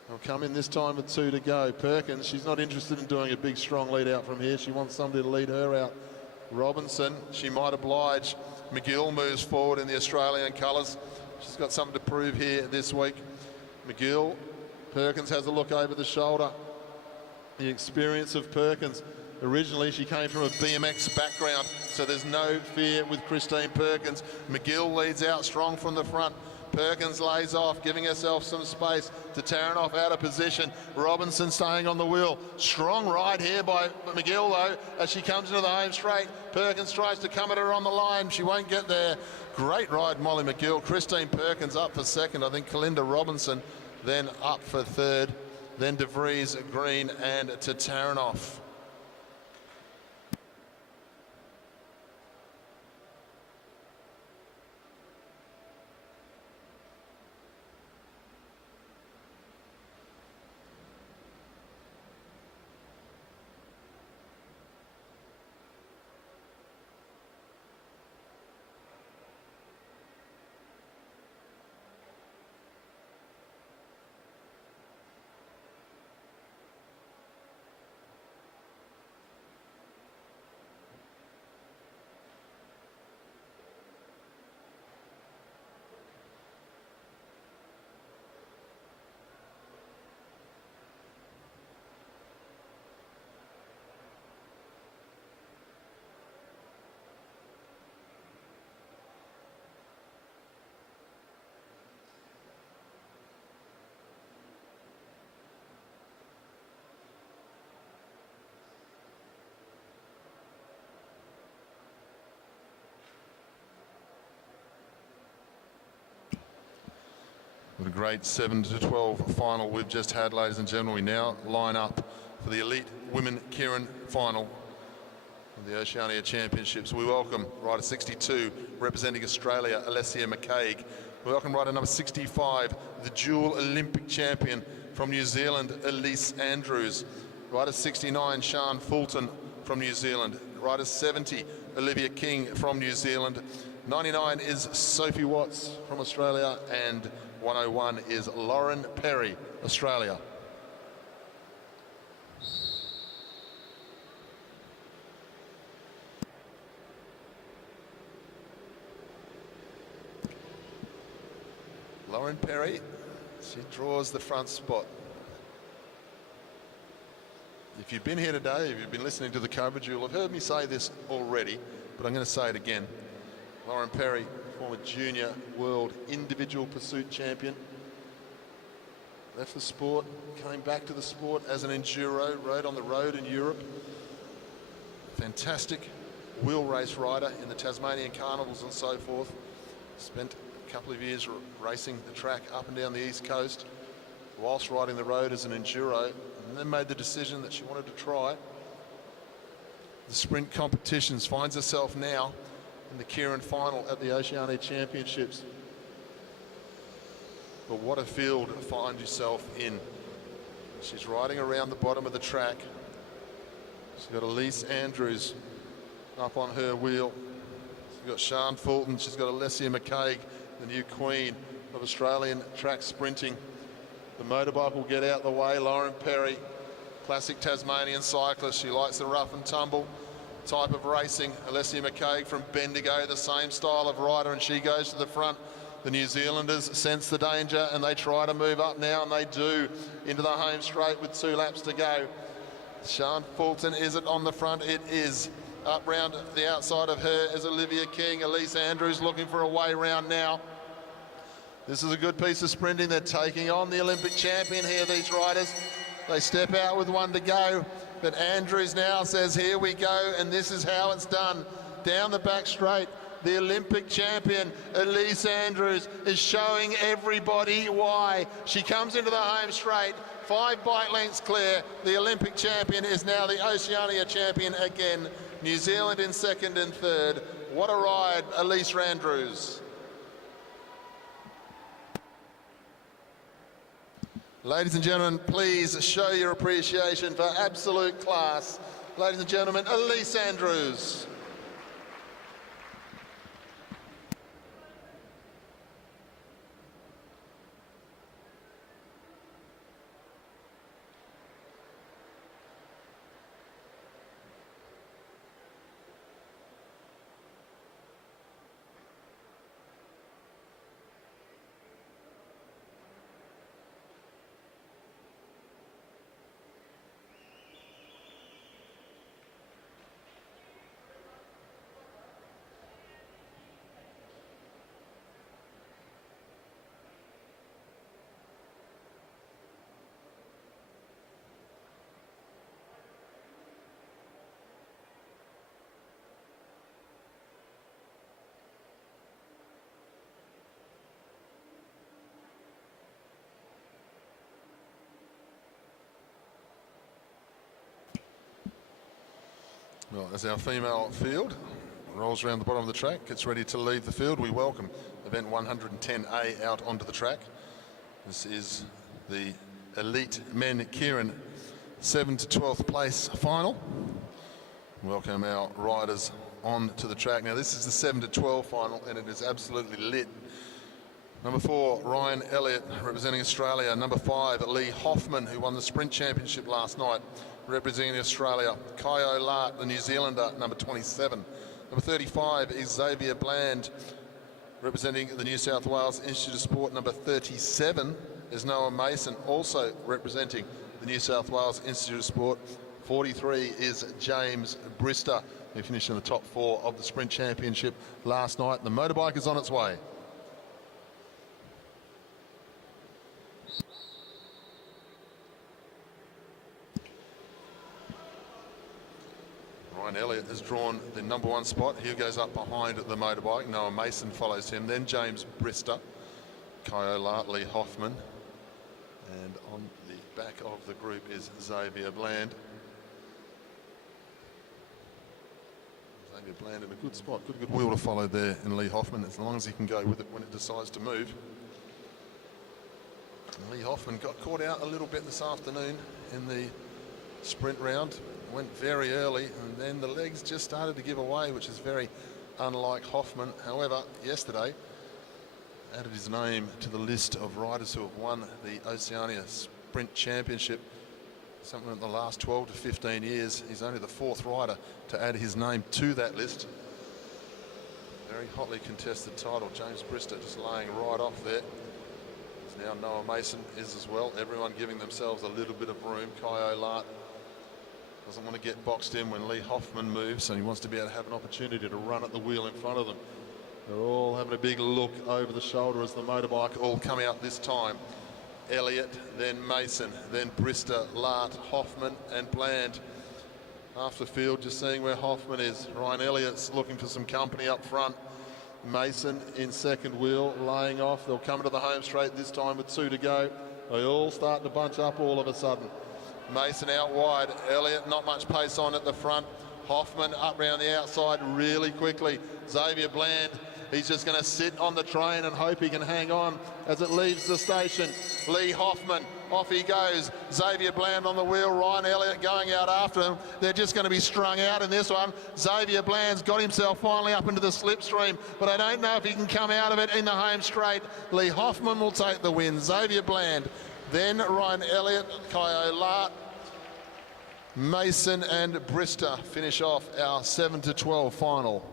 They'll come in this time with 2 to go. Perkins, she's not interested in doing a big strong lead out from here. She wants somebody to lead her out. Robinson, she might oblige. McGill moves forward in the Australian colours. She's got something to prove here this week. McGill, Perkins has a look over the shoulder. The experience of Perkins. Originally, she came from a BMX background, so there's no fear with Christine Perkins. McGill leads out strong from the front. Perkins lays off, giving herself some space. Tataranoff out of position. Robinson staying on the wheel. Strong ride here by McGill, though, as she comes into the home straight. Perkins tries to come at her on the line. She won't get there. Great ride, Molly McGill. Christine Perkins up for second. I think Kalinda Robinson then up for third. Then De Vries, Green, and Tataranoff. What a great 7 to 12 final we've just had, ladies and gentlemen. We now line up for the elite women Keirin final of the Oceania Championships. We welcome rider 62, representing Australia, Alessia McCaig. We welcome rider number 65, the dual Olympic champion from New Zealand, Elise Andrews. Rider 69, Sian Fulton from New Zealand. Rider 70, Olivia King from New Zealand. 99 is Sophie Watts from Australia, and 101 is Lauren Perry, Australia. Lauren Perry, she draws the front spot. If you've been here today, if you've been listening to the coverage, you'll have heard me say this already, but I'm going to say it again. Lauren Perry, former junior world individual pursuit champion, left the sport, came back to the sport as an enduro, rode on the road in Europe. Fantastic wheel race rider in the Tasmanian carnivals and so forth. Spent a couple of years racing the track up and down the east coast whilst riding the road as an enduro, and then made the decision that she wanted to try the sprint competitions. Finds herself now in the Keirin final at the Oceania Championships. But what a field to find yourself in. She's riding around the bottom of the track. She's got Elise Andrews up on her wheel. She's got Sian Fulton. She's got Alessia McCaig, the new queen of Australian track sprinting. The motorbike will get out the way. Lauren Perry, classic Tasmanian cyclist. She likes the rough and tumble type of racing. Alessia McCaig from Bendigo, the same style of rider, and she goes to the front. The New Zealanders sense the danger and they try to move up now, and they do, into the home straight with 2 laps to go. Sian Fulton, is it on the front? It is. Up round the outside of her is Olivia King. Elise Andrews looking for a way round now. This is a good piece of sprinting. They're taking on the Olympic champion here, these riders. They step out with 1 to go, but Andrews now says, here we go, and this is how it's done. Down the back straight, the Olympic champion, Elise Andrews, is showing everybody why. She comes into the home straight, 5 bike lengths clear. The Olympic champion is now the Oceania champion again. New Zealand in 2nd and 3rd. What a ride, Elise Andrews. Ladies and gentlemen, please show your appreciation for absolute class. Ladies and gentlemen, Elise Andrews. Well, as our female field rolls around the bottom of the track, gets ready to leave the field, we welcome event 110A out onto the track. This is the elite Men Keirin 7 to 12th place final. Welcome our riders on to the track. Now this is the 7 to 12 final, and it is absolutely lit. Number 4, Ryan Elliott, representing Australia. Number 5, Lee Hoffman, who won the sprint championship last night, representing Australia. Kaio Lart, the New Zealander, number 27. Number 35 is Xavier Bland, representing the New South Wales Institute of Sport. Number 37 is Noah Mason, also representing the New South Wales Institute of Sport. 43 is James Brister, who finished in the top 4 of the sprint championship last night. The motorbike is on its way. Ryan Elliott has drawn the number 1 spot. He goes up behind the motorbike. Noah Mason follows him. Then James Brister. Kyola, Lee Hoffman, and on the back of the group is Xavier Bland. Xavier Bland in a good spot, good wheel to follow there in Lee Hoffman, as long as he can go with it when it decides to move. And Lee Hoffman got caught out a little bit this afternoon in the sprint round, went very early, and then the legs just started to give away, which is very unlike Hoffman. However, yesterday added his name to the list of riders who have won the Oceania Sprint Championship. Something in the last 12 to 15 years. He's only the 4th rider to add his name to that list. Very hotly contested title. James Brister just laying right off there. Now Noah Mason is as well. Everyone giving themselves a little bit of room. Kai Olart doesn't want to get boxed in when Lee Hoffman moves, and he wants to be able to have an opportunity to run at the wheel in front of them. They're all having a big look over the shoulder as the motorbike all come out this time. Elliott, then Mason, then Brister, Lart, Hoffman and Bland. Half the field just seeing where Hoffman is. Ryan Elliott's looking for some company up front. Mason in second wheel, laying off. They'll come to the home straight this time with 2 to go. They all starting to bunch up all of a sudden. Mason out wide. Elliott not much pace on at the front. Hoffman up round the outside really quickly. Xavier Bland, he's just going to sit on the train and hope he can hang on as it leaves the station. Lee Hoffman, off he goes. Xavier Bland on the wheel. Ryan Elliott going out after him. They're just going to be strung out in this one. Xavier Bland's got himself finally up into the slipstream, but I don't know if he can come out of it in the home straight. Lee Hoffman will take the win. Xavier Bland, then Ryan Elliott, Kai Olart, Mason and Brister finish off our 7 to 12 final.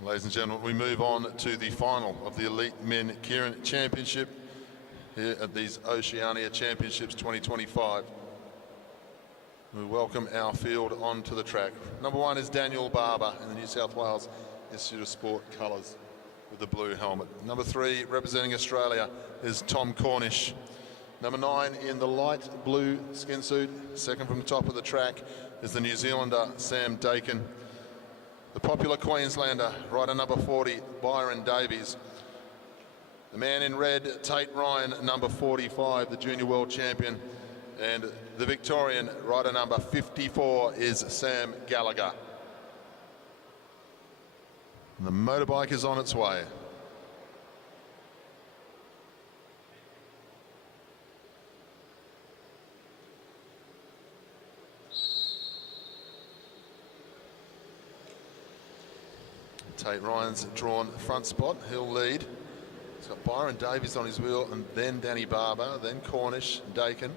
Ladies and gentlemen, we move on to the final of the Elite Men Keirin Championship here at these Oceania Championships 2025. We welcome our field onto the track. Number 1 is Daniel Barber in the New South Wales Institute of Sport colours with the blue helmet. Number 3, representing Australia, is Tom Cornish. Number 9 in the light blue skin suit, second from the top of the track, is the New Zealander Sam Dakin. The popular Queenslander, rider number 40, Byron Davies. The man in red, Tate Ryan, number 45, the junior world champion. And the Victorian, rider number 54, is Sam Gallagher. And the motorbike is on its way. Tate Ryan's drawn front spot, he'll lead. He's got Byron Davies on his wheel, and then Danny Barber, then Cornish, Dakin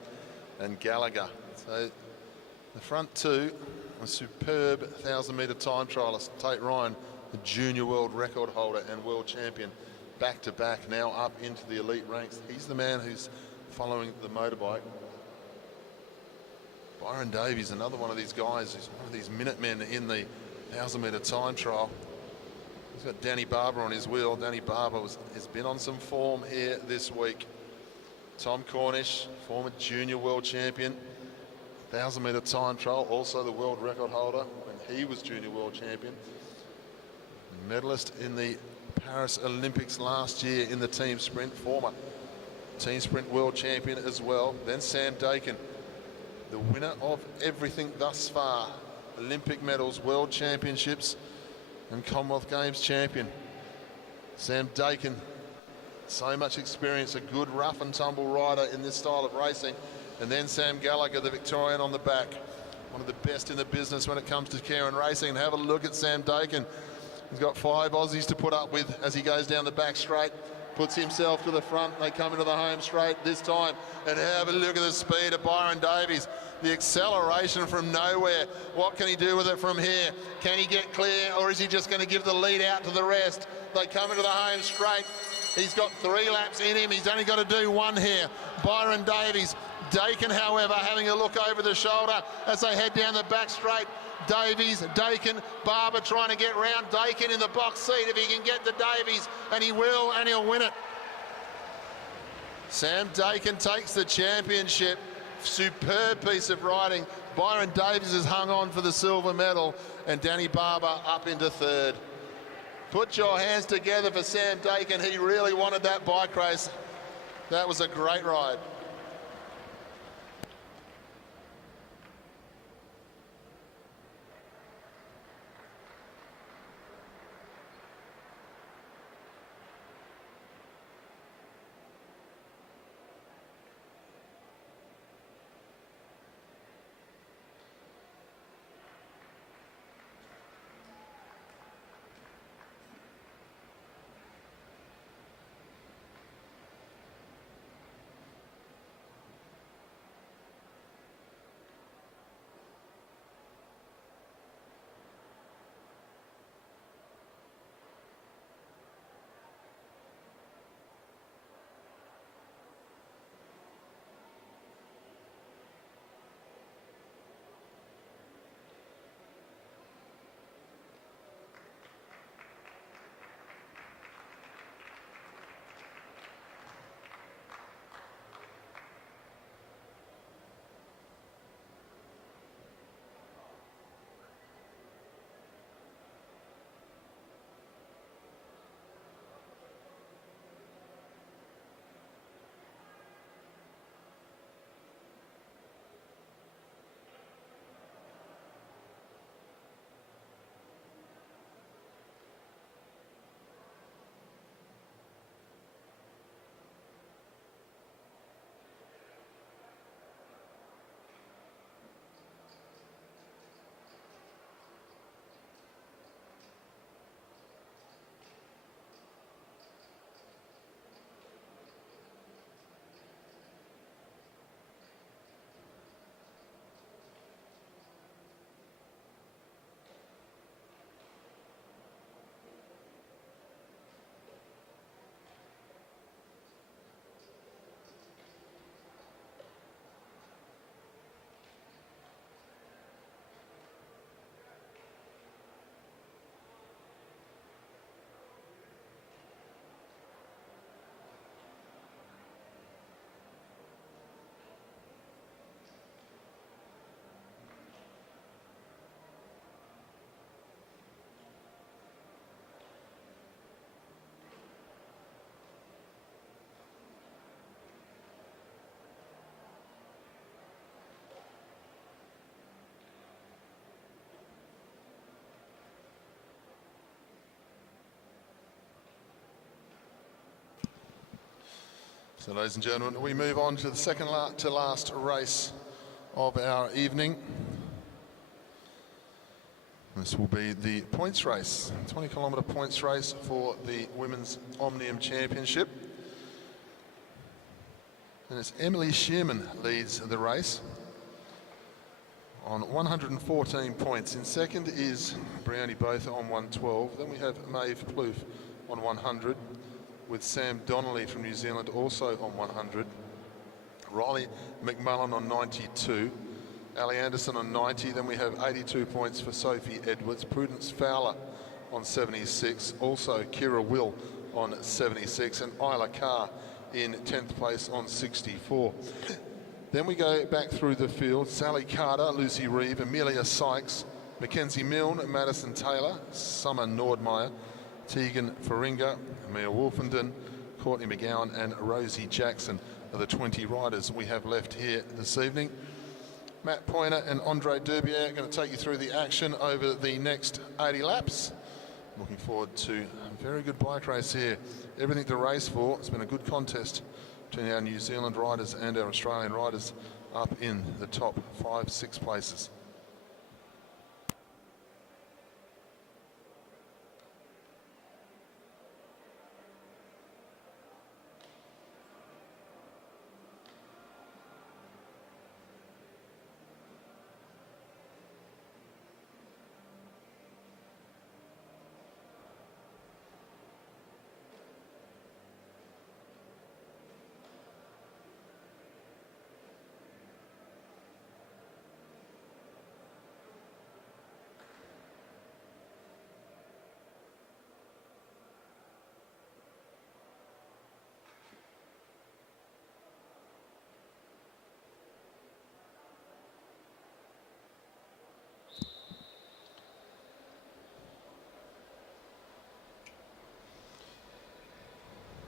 and Gallagher. So the front 2, a superb 1,000-metre time trialist, Tate Ryan, the junior world record holder and world champion, back-to-back, now up into the elite ranks. He's the man who's following the motorbike. Byron Davies, another one of these guys, who's one of these Minutemen in the 1,000-metre time trial. He's got Danny Barber on his wheel. Danny Barber has been on some form here this week. Tom Cornish, former junior world champion, 1,000-metre time trial, also the world record holder when he was junior world champion. Medalist in the Paris Olympics last year in the team sprint, former team sprint world champion as well. Then Sam Dakin, the winner of everything thus far, Olympic medals, world championships and Commonwealth Games champion. Sam Dakin, so much experience, a good rough and tumble rider in this style of racing. And then Sam Gallagher, the Victorian on the back, one of the best in the business when it comes to Keirin racing. And have a look at Sam Dakin. He's got 5 Aussies to put up with as he goes down the back straight, puts himself to the front. They come into the home straight this time. And have a look at the speed of Byron Davies. The acceleration from nowhere. What can he do with it from here? Can he get clear, or is he just going to give the lead out to the rest? They come into the home straight. He's got 3 laps in him. He's only got to do 1 here. Byron Davies. Dakin, however, having a look over the shoulder as they head down the back straight. Davies, Dakin, Barber trying to get round Dakin in the box seat if he can get to Davies, and he will, and he'll win it. Sam Dakin takes the championship. Superb piece of riding. Byron Davies has hung on for the silver medal, and Danny Barber up into 3rd. Put your hands together for Sam Dakin. He really wanted that bike race. That was a great ride. So, ladies and gentlemen, we move on to the second to last race of our evening. This will be the points race, 20-kilometre points race for the Women's Omnium Championship. And it's Emily Shearman leads the race on 114 points. In second is Briony Botha on 112. Then we have Maeve Plouffe on 100, with Sam Donnelly from New Zealand also on 100. Riley McMullen on 92. Ali Anderson on 90. Then we have 82 points for Sophie Edwards. Prudence Fowler on 76. Also Kira Will on 76. And Isla Carr in 10th place on 64. Then we go back through the field. Sally Carter, Lucy Reeve, Amelia Sykes, Mackenzie Milne, Madison Taylor, Summer Nordmeyer, Tegan Faringa, Mia Wolfenden, Courtney McGowan and Rosie Jackson are the 20 riders we have left here this evening. Matt Pointer and Andre Derbier are going to take you through the action over the next 80 laps. Looking forward to a very good bike race here. Everything to race for. It's been a good contest between our New Zealand riders and our Australian riders up in the top 5-6 places.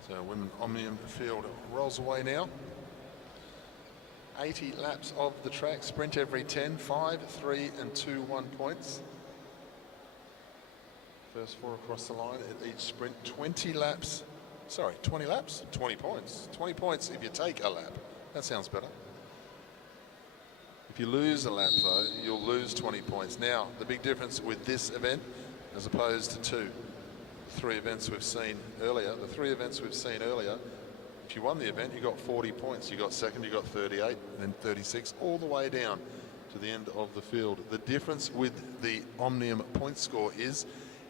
So Women Omnium field rolls away now. 80 laps of the track, sprint every 10, 5, 3 and 2 1 points. First 4 across the line at each sprint, 20 laps, 20 laps, 20 points. 20 points if you take a lap. That sounds better. If you lose a lap though, you'll lose 20 points. Now, the big difference with this event as opposed to 3 events we've seen earlier. The 3 events we've seen earlier, if you won the event, you got 40 points. You got second, you got 38, then 36, all the way down to the end of the field. The difference with the Omnium point score is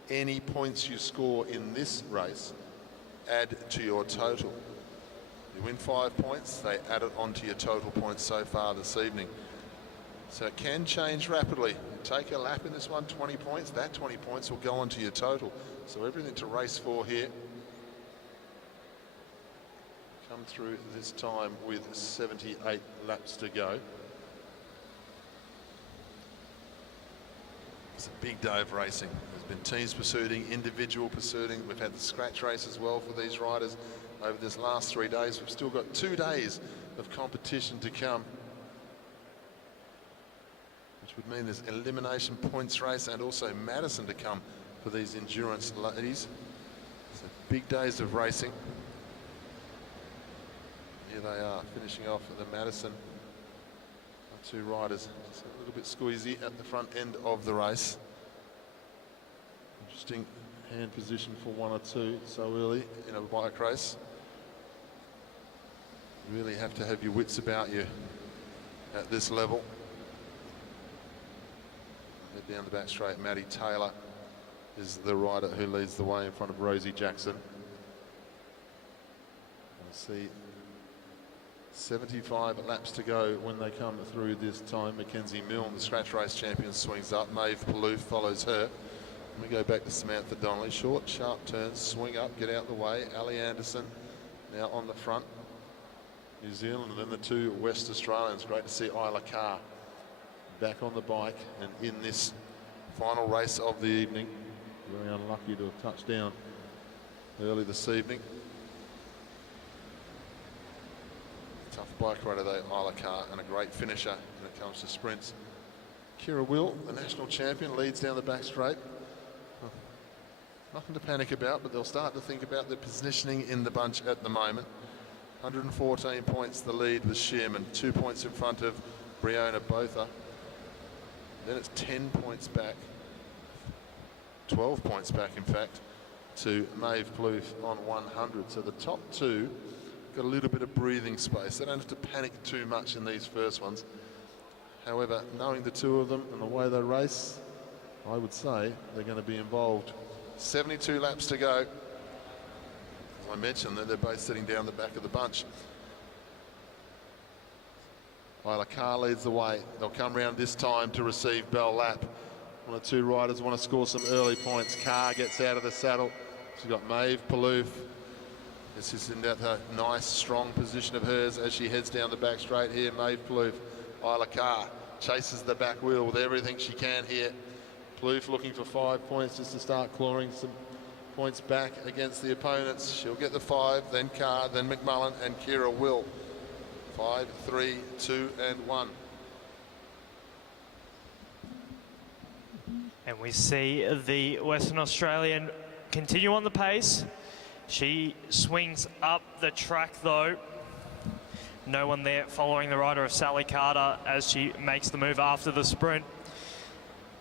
any points you score in this race add to your total. You win 5 points, they add it onto your total points so far this evening. So it can change rapidly. You take a lap in this one, 20 points, that 20 points will go onto your total. So everything to race for here. Come through this time with 78 laps to go. It's a big day of racing. There's been teams pursuing, individual pursuing. We've had the scratch race as well for these riders over this last 3 days. We've still got 2 days of competition to come, which would mean there's elimination points race and also Madison to come for these endurance ladies. So big days of racing. Here they are, finishing off at the Madison. 2 riders, just a little bit squeezy at the front end of the race. Interesting hand position for 1 or 2 so early in a bike race. You really have to have your wits about you at this level. Head down the back straight, Maddie Taylor is the rider who leads the way in front of Rosie Jackson. We'll see 75 laps to go when they come through this time. Mackenzie Milne, the scratch race champion, swings up. Maeve Palouf follows her. And we go back to Samantha Donnelly. Short, sharp turns, swing up, get out the way. Ali Anderson now on the front. New Zealand, and then the 2 West Australians. Great to see Isla Carr back on the bike and in this final race of the evening. Very unlucky to have touched down early this evening. Tough bike rider though, Isla Carr, and a great finisher when it comes to sprints. Kira Will, the national champion, leads down the back straight. Nothing to panic about, but they'll start to think about their positioning in the bunch at the moment. 114 points the lead with Shearman, 2 points in front of Briona Botha. Then it's 10 points back, 12 points back in fact, to Maeve Palouf on 100. So the top 2 got a little bit of breathing space. They don't have to panic too much in these first ones. However, knowing the 2 of them and the way they race, I would say they're going to be involved. 72 laps to go. As I mentioned, that they're both sitting down the back of the bunch. Isla Carr leads the way. They'll come round this time to receive Bell Lap. 1 or 2 riders want to score some early points. Carr gets out of the saddle. She's got Maeve Palouf. This is in that nice, strong position of hers as she heads down the back straight here. Maeve Palouf. Isla Carr chases the back wheel with everything she can here. Palouf looking for 5 points just to start clawing some points back against the opponents. She'll get the 5, then Carr, then McMullen, and Kira will. 5, 3, 2, and 1. And we see the Western Australian continue on the pace. She swings up the track though. No one there following the rider of Sally Carter as she makes the move after the sprint.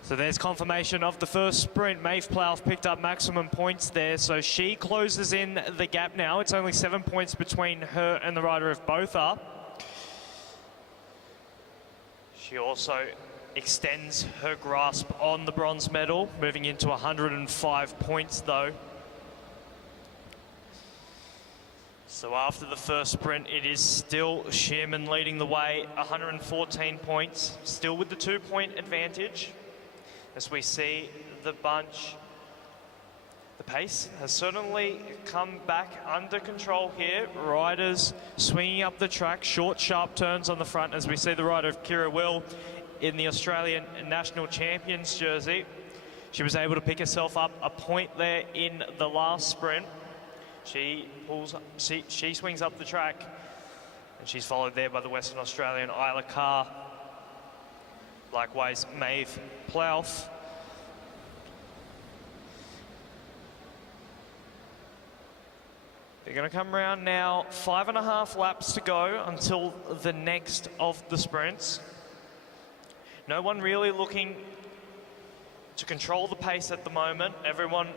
So there's confirmation of the first sprint. Maeve Plough picked up maximum points there, so she closes in the gap now. It's only 7 points between her and the rider of Botha. She also extends her grasp on the bronze medal, moving into 105 points though. So after the first sprint, it is still Shearman leading the way, 114 points, still with the 2-point advantage. As we see the bunch, the pace has certainly come back under control here. Riders swinging up the track, short, sharp turns on the front as we see the rider of Kira Will in the Australian National Champions jersey. She was able to pick herself up a point there in the last sprint. She swings up the track, and she's followed there by the Western Australian Isla Carr. Likewise, Maeve Plough. They're going to come around now, 5.5 laps to go until the next of the sprints. No one really looking to control the pace at the moment. Everyone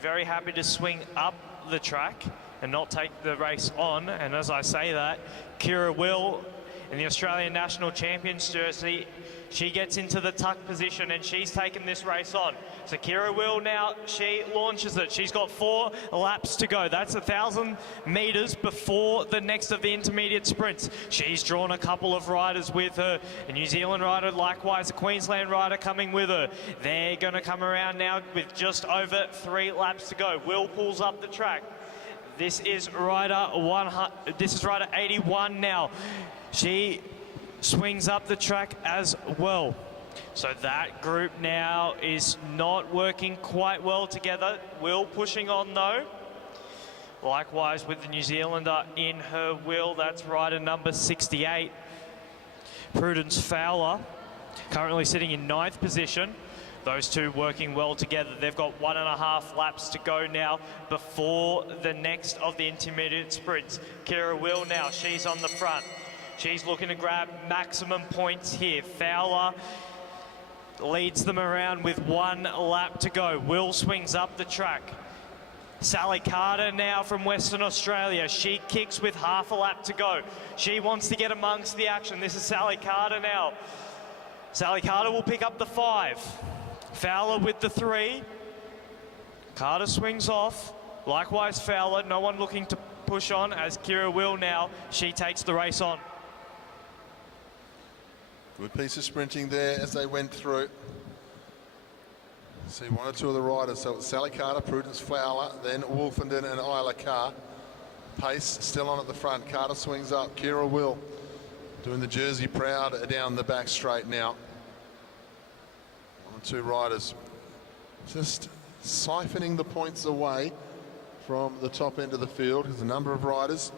very happy to swing up the track and not take the race on. And as I say that, Kira Will in the Australian National Champions jersey, she gets into the tuck position and she's taken this race on. So Kira Will now, she launches it. She's got 4 laps to go. That's 1,000 metres before the next of the intermediate sprints. She's drawn a couple of riders with her. A New Zealand rider, likewise a Queensland rider coming with her. They're going to come around now with just over 3 laps to go. Will pulls up the track. This is rider 81 now. She swings up the track as well. So that group now is not working quite well together. Will pushing on though. Likewise with the New Zealander in her wheel, that's rider number 68. Prudence Fowler, currently sitting in 9th position. Those two working well together. They've got 1.5 laps to go now before the next of the intermediate sprints. Kira Will now, she's on the front. She's looking to grab maximum points here. Fowler leads them around with 1 lap to go. Will swings up the track. Sally Carter now from Western Australia. She kicks with 1/2 lap to go. She wants to get amongst the action. This is Sally Carter now. Sally Carter will pick up the 5. Fowler with the 3. Carter swings off. Likewise Fowler, no one looking to push on as Kira Will now, she takes the race on. Good piece of sprinting there as they went through. See 1 or 2 of the riders. So it's Sally Carter, Prudence Fowler, then Wolfenden and Isla Carr. Pace still on at the front. Carter swings up. Kira Will doing the jersey proud down the back straight now. 1 or 2 riders just siphoning the points away from the top end of the field because a number of riders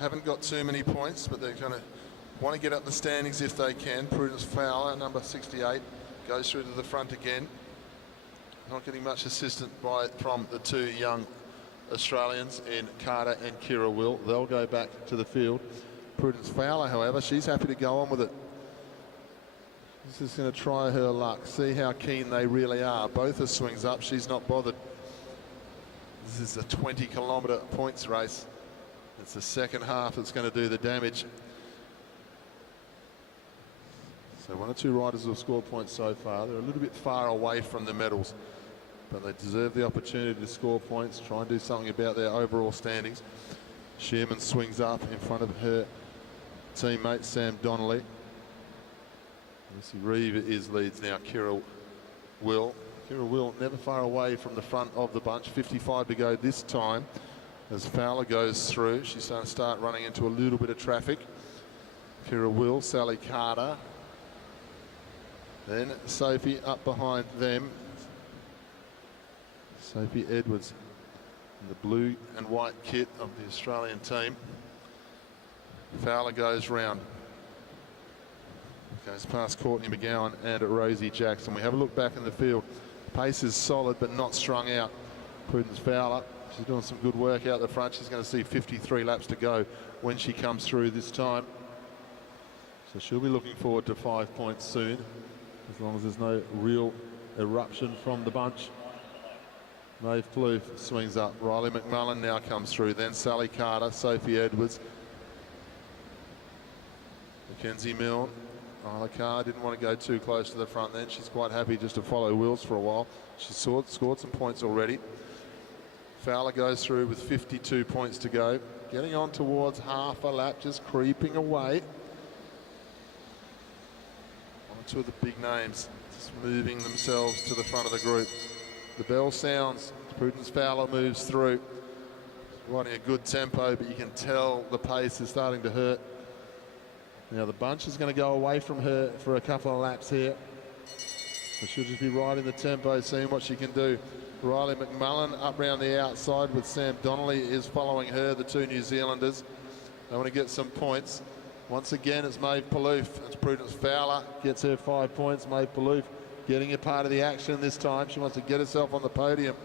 haven't got too many points, but they're going to want to get up the standings if they can. Prudence Fowler, number 68, goes through to the front again. Not getting much assistance from the 2 young Australians in Carter and Kira Will. They'll go back to the field. Prudence Fowler, however, she's happy to go on with it. This is going to try her luck, see how keen they really are. Both her swings up, she's not bothered. This is a 20-kilometre points race. It's the second half that's going to do the damage. So 1 or 2 riders have scored points so far. They're a little bit far away from the medals, but they deserve the opportunity to score points, try and do something about their overall standings. Shearman swings up in front of her teammate Sam Donnelly. Lucy Reeve leads now. Kira Will. Kira Will never far away from the front of the bunch. 55 to go this time as Fowler goes through. She's going to start running into a little bit of traffic. Kira Will, Sally Carter. Then Sophie up behind them. Sophie Edwards in the blue and white kit of the Australian team. Fowler goes round. Goes past Courtney McGowan and Rosie Jackson. We have a look back in the field. Pace is solid but not strung out. Prudence Fowler, she's doing some good work out the front. She's going to see 53 laps to go when she comes through this time. So she'll be looking forward to 5 points soon, as long as there's no real eruption from the bunch. Maeve Plouffe swings up. Riley McMullen now comes through. Then Sally Carter, Sophie Edwards, Mackenzie Milne. Isla Carr didn't want to go too close to the front then. She's quite happy just to follow Wills for a while. She's scored some points already. Fowler goes through with 52 points to go. Getting on towards half a lap, just creeping away. One or two of the big names just moving themselves to the front of the group. The bell sounds. Prudence Fowler moves through. She's riding a good tempo, but you can tell the pace is starting to hurt. Now the bunch is going to go away from her for a couple of laps here. So she'll just be riding the tempo, seeing what she can do. Riley McMullen up round the outside with Sam Donnelly is following her, the two New Zealanders. They want to get some points. Once again, it's Maeve Plouffe. It's Prudence Fowler gets her 5 points. Maeve Plouffe getting a part of the action this time. She wants to get herself on the podium.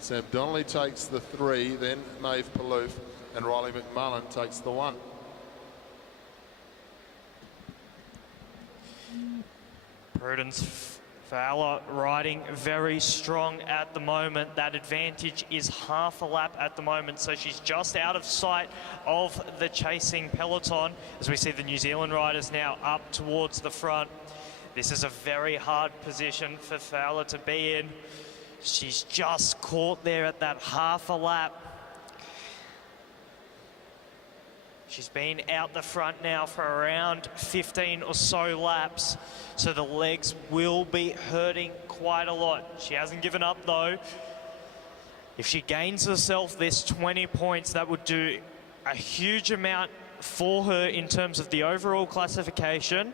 Sam Donnelly takes the 3, then Maeve Plouffe, and Riley McMullen takes the 1. Prudence Fowler riding very strong at the moment. That advantage is half a lap at the moment, so she's just out of sight of the chasing peloton as we see the New Zealand riders now up towards the front. This is a very hard position for Fowler to be in. She's just caught there at that half a lap. She's been out the front now for around 15 or so laps, so the legs will be hurting quite a lot. She hasn't given up though. If she gains herself this 20 points, that would do a huge amount for her in terms of the overall classification.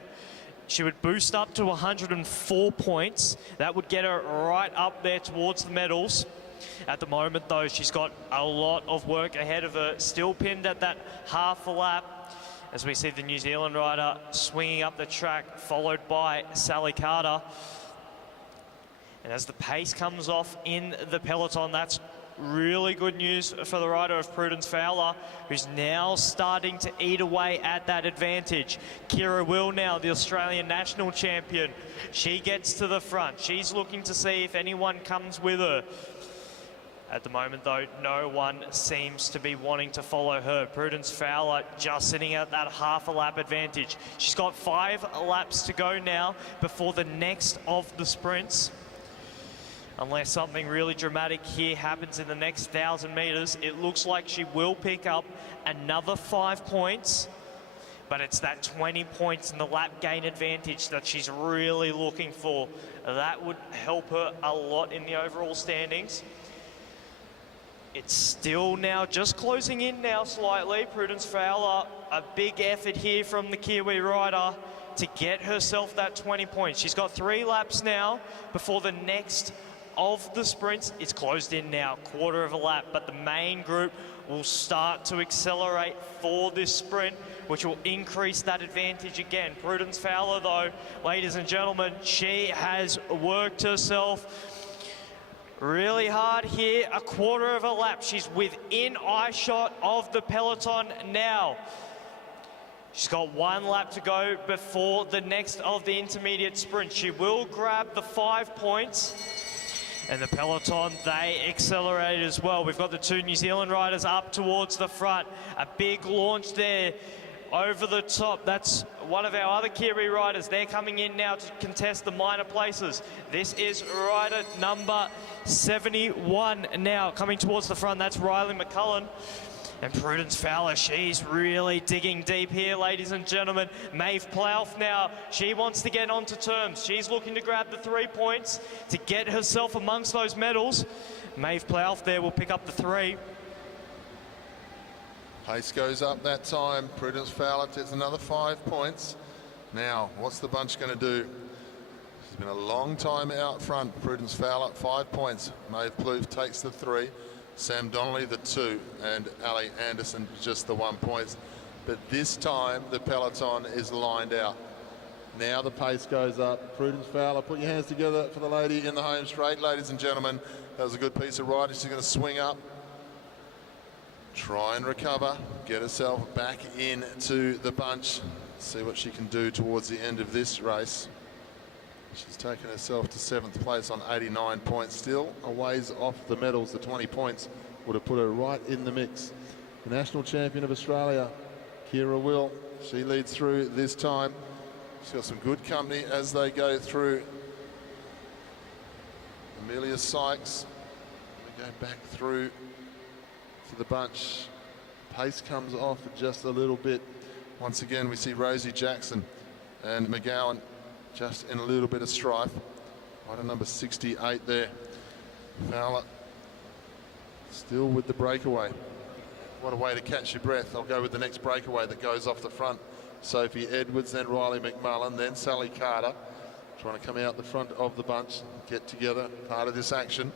She would boost up to 104 points. That would get her right up there towards the medals. At the moment, though, she's got a lot of work ahead of her, still pinned at that half a lap, as we see the New Zealand rider swinging up the track, followed by Sally Carter. And as the pace comes off in the peloton, that's really good news for the rider of Prudence Fowler, who's now starting to eat away at that advantage. Kira Will now, the Australian national champion. She gets to the front. She's looking to see if anyone comes with her. At the moment, though, no one seems to be wanting to follow her. Prudence Fowler just sitting at that half a lap advantage. She's got 5 laps to go now before the next of the sprints. Unless something really dramatic here happens in the next 1,000 meters, it looks like she will pick up another 5 points. But it's that 20 points in the lap gain advantage that she's really looking for. That would help her a lot in the overall standings. It's still now just closing in now slightly. Prudence Fowler, a big effort here from the Kiwi rider to get herself that 20 points. She's got 3 laps now before the next of the sprints. It's closed in now, quarter of a lap, but the main group will start to accelerate for this sprint, which will increase that advantage again. Prudence Fowler, though, ladies and gentlemen, she has worked herself really hard here, a quarter of a lap. She's within eye shot of the peloton now. She's got 1 lap to go before the next of the intermediate sprint. She will grab the 5 points. And the peloton, they accelerate as well. We've got the 2 New Zealand riders up towards the front. A big launch there over the top. That's one of our other Kiwi riders. They're coming in now to contest the minor places. This is rider number 71 now coming towards the front. That's Riley McMullen. And Prudence Fowler, she's really digging deep here, ladies and gentlemen. Maeve Plouffe now, she wants to get onto terms. She's looking to grab the 3 points to get herself amongst those medals. Maeve Plouffe there will pick up the 3. Pace goes up that time. Prudence Fowler gets another 5 points. Now, what's the bunch going to do? She's been a long time out front. Prudence Fowler, 5 points. Maeve Plouffe takes the 3. Sam Donnelly the 2. And Ali Anderson just the 1 point. But this time the peloton is lined out. Now the pace goes up. Prudence Fowler, put your hands together for the lady in the home straight. Ladies and gentlemen, that was a good piece of riding. She's going to swing up. Try and recover. Get herself back into the bunch. See what she can do towards the end of this race. She's taken herself to 7th place on 89 points. Still a ways off the medals. The 20 points would have put her right in the mix. The national champion of Australia, Kira Will, she leads through this time. She's got some good company as they go through. Amelia Sykes, we go back through to the bunch. Pace comes off just a little bit. Once again, we see Rosie Jackson and McGowan just in a little bit of strife. Item number 68 there. Fowler still with the breakaway. What a way to catch your breath. I'll go with the next breakaway that goes off the front. Sophie Edwards, then Riley McMullen, then Sally Carter. Trying to come out the front of the bunch, get together, part of this action.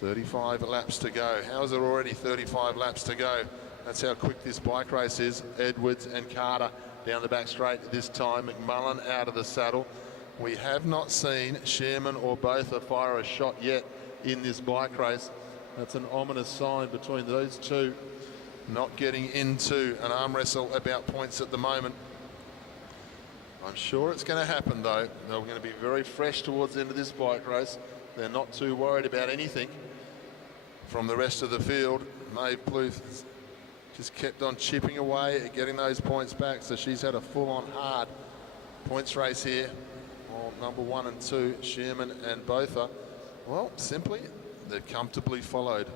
35 laps to go. How is it already 35 laps to go? That's how quick this bike race is. Edwards and Carter down the back straight this time. McMullen out of the saddle. We have not seen Sherman or Botha fire a shot yet in this bike race. That's an ominous sign between those two. Not getting into an arm wrestle about points at the moment. I'm sure it's going to happen though. They're going to be very fresh towards the end of this bike race. They're not too worried about anything from the rest of the field. Maeve Plouffe just kept on chipping away at getting those points back, so she's had a full-on hard points race here. Well, number 1 and 2, Sherman and Botha, well, simply they're comfortably followed.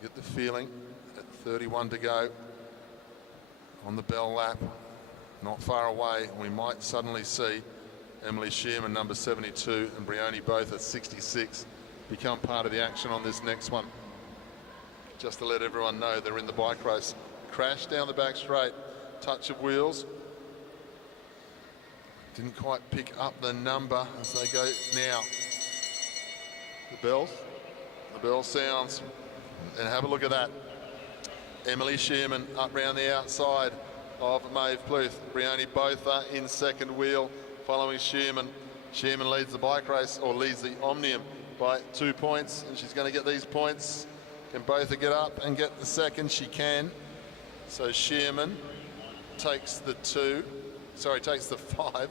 Get the feeling at 31 to go on the bell lap, not far away, we might suddenly see Emily Sherman, number 72, and Brioni Botha, 66, become part of the action on this next one. Just to let everyone know they're in the bike race. Crash down the back straight, touch of wheels. Didn't quite pick up the number as they go now. The bell sounds, and have a look at that. Emily Sherman up round the outside of Maeve Plouffe. Brioni Botha in second wheel, following Sherman. Sherman leads the bike race, or leads the Omnium by 2 points, and she's going to get these points. Can Botha get up and get the second? She can. So Sherman takes the 5,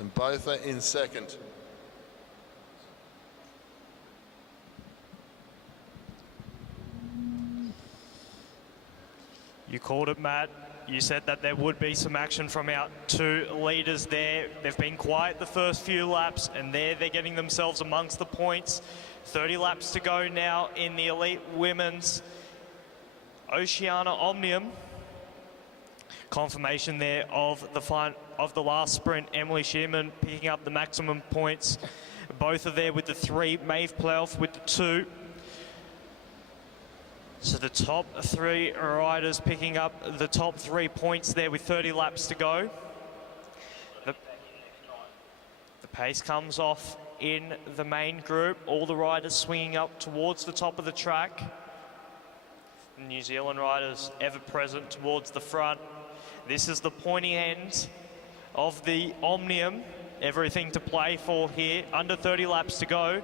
and Botha in second. You called it, Matt. You said that there would be some action from our 2 leaders there. They've been quiet the first few laps, and they're getting themselves amongst the points. 30 laps to go now in the elite women's Oceania Omnium. Confirmation there of the last sprint. Emily Sherman picking up the maximum points. Both are there with the 3. Maeve Plouffe with the 2. So the top 3 riders picking up the top 3 points there with 30 laps to go. The pace comes off in the main group. All the riders swinging up towards the top of the track. The New Zealand riders ever present towards the front. This is the pointy end of the Omnium. Everything to play for here. Under 30 laps to go.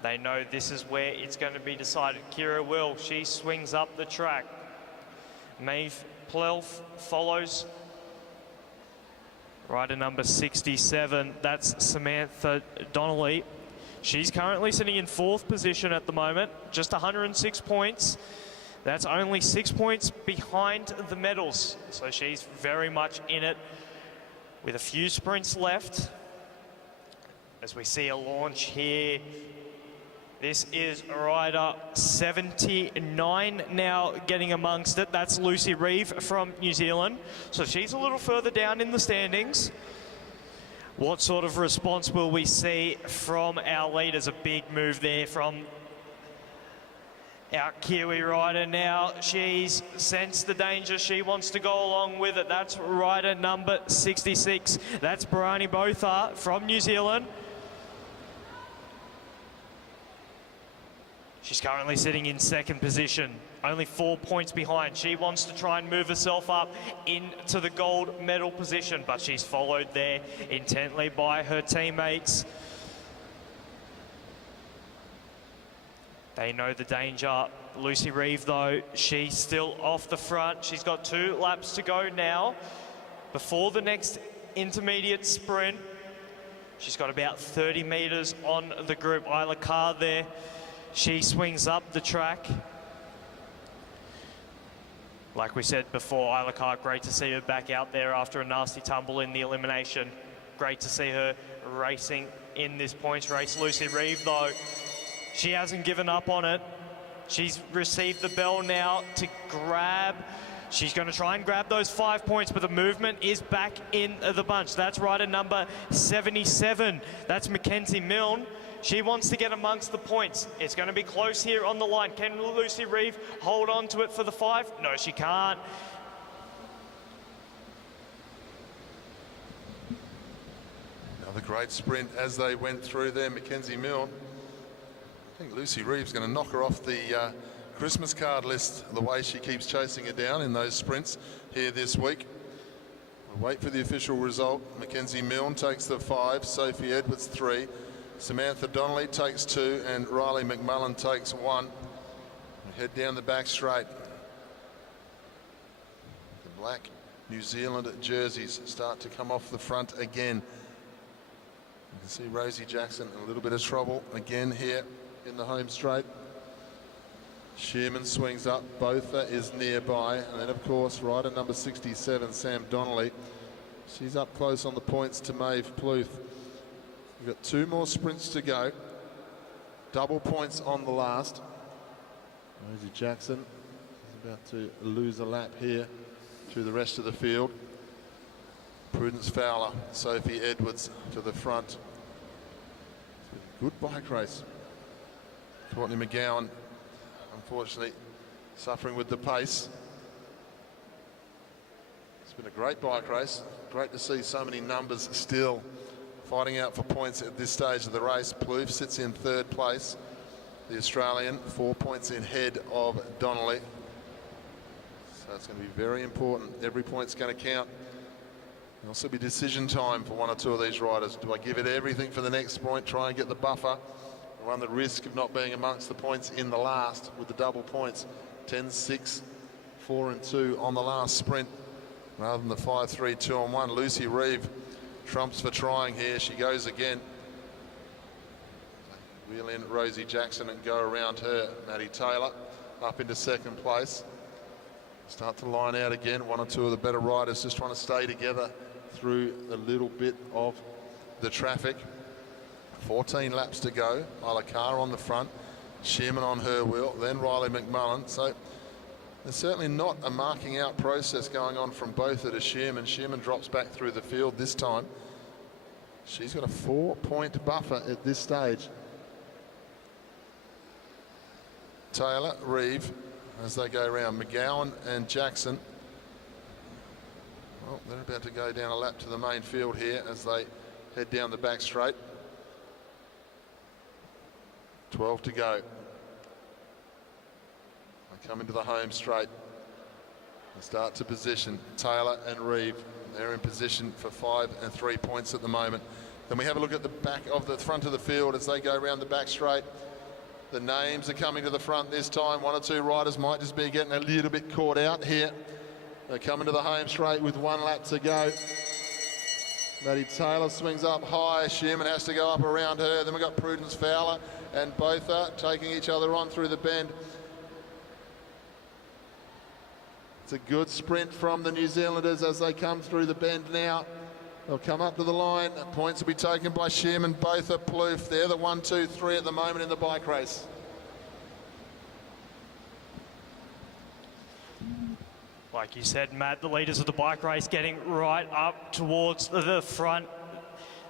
They know this is where it's going to be decided. Kira Will, she swings up the track. Maeve Plouffe follows. Rider number 67, that's Samantha Donnelly. She's currently sitting in 4th position at the moment, just 106 points. That's only 6 points behind the medals. So she's very much in it with a few sprints left. As we see a launch here. This is rider 79 now getting amongst it. That's Lucy Reeve from New Zealand. So she's a little further down in the standings. What sort of response will we see from our leaders? A big move there from Our Kiwi rider now, she's sensed the danger. She wants to go along with it. That's rider number 66. That's Bryony Botha from New Zealand. She's currently sitting in second position, only 4 points behind. She wants to try and move herself up into the gold medal position, but she's followed there intently by her teammates. They know the danger. Lucy Reeve, though, she's still off the front. She's got 2 laps to go now before the next intermediate sprint. She's got about 30 metres on the group. Isla Carr there. She swings up the track. Like we said before, Isla Carr, great to see her back out there after a nasty tumble in the elimination. Great to see her racing in this points race. Lucy Reeve, though, she hasn't given up on it. She's received the bell now to grab. She's going to try and grab those 5 points, but the movement is back in the bunch. That's rider number 77. That's Mackenzie Milne. She wants to get amongst the points. It's going to be close here on the line. Can Lucy Reeve hold on to it for the 5? No, she can't. Another great sprint as they went through there. Mackenzie Milne. I think Lucy Reeve's going to knock her off the Christmas card list the way she keeps chasing her down in those sprints here this week. We'll wait for the official result. Mackenzie Milne takes the 5, Sophie Edwards 3, Samantha Donnelly takes 2, and Riley McMullen takes 1. We head down the back straight. The black New Zealand jerseys start to come off the front again. You can see Rosie Jackson in a little bit of trouble again here in the home straight. Shearman swings up, Botha is nearby, and then of course rider number 67, Sam Donnelly. She's up close on the points to Maeve Plouffe. We've got 2 more sprints to go. Double points on the last. Rosie Jackson is about to lose a lap here through the rest of the field. Prudence Fowler, Sophie Edwards to the front. Good bike race. Courtney McGowan, unfortunately, suffering with the pace. It's been a great bike race. Great to see so many numbers still fighting out for points at this stage of the race. Plouffe sits in 3rd place. The Australian, 4 points in head of Donnelly. So it's going to be very important. Every point's going to count. There'll also be decision time for 1 or 2 of these riders. Do I give it everything for the next point, try and get the buffer, or run the risk of not being amongst the points in the last with the double points? 10, 6, 4 and 2 on the last sprint rather than the 5, 3, 2 and 1. Lucy Reeve trumps for trying here. She goes again. Wheel in Rosie Jackson and go around her. Maddie Taylor up into 2nd place. Start to line out again. 1 or 2 of the better riders just trying to stay together through a little bit of the traffic. 14 laps to go. Isla Carr on the front, Shearman on her wheel, then Riley McMullen. So there's certainly not a marking out process going on from Botha to Shearman. Shearman drops back through the field this time. She's got a 4-point buffer at this stage. Taylor, Reeve, as they go around. McGowan and Jackson. Well, they're about to go down a lap to the main field here as they head down the back straight. 12 to go. They come into the home straight. They start to position. Taylor and Reeve, they're in position for 5 and 3 points at the moment. Then we have a look at the back of the front of the field as they go around the back straight. The names are coming to the front this time. 1 or 2 riders might just be getting a little bit caught out here. They come into the home straight with 1 lap to go. Maddie Taylor swings up high. Shearman has to go up around her. Then we've got Prudence Fowler and Botha taking each other on through the bend. It's a good sprint from the New Zealanders as they come through the bend now. They'll come up to the line. Points will be taken by Shearman, Botha, Plouffe. They're the 1, 2, 3 at the moment in the bike race. Like you said, Matt, the leaders of the bike race getting right up towards the front.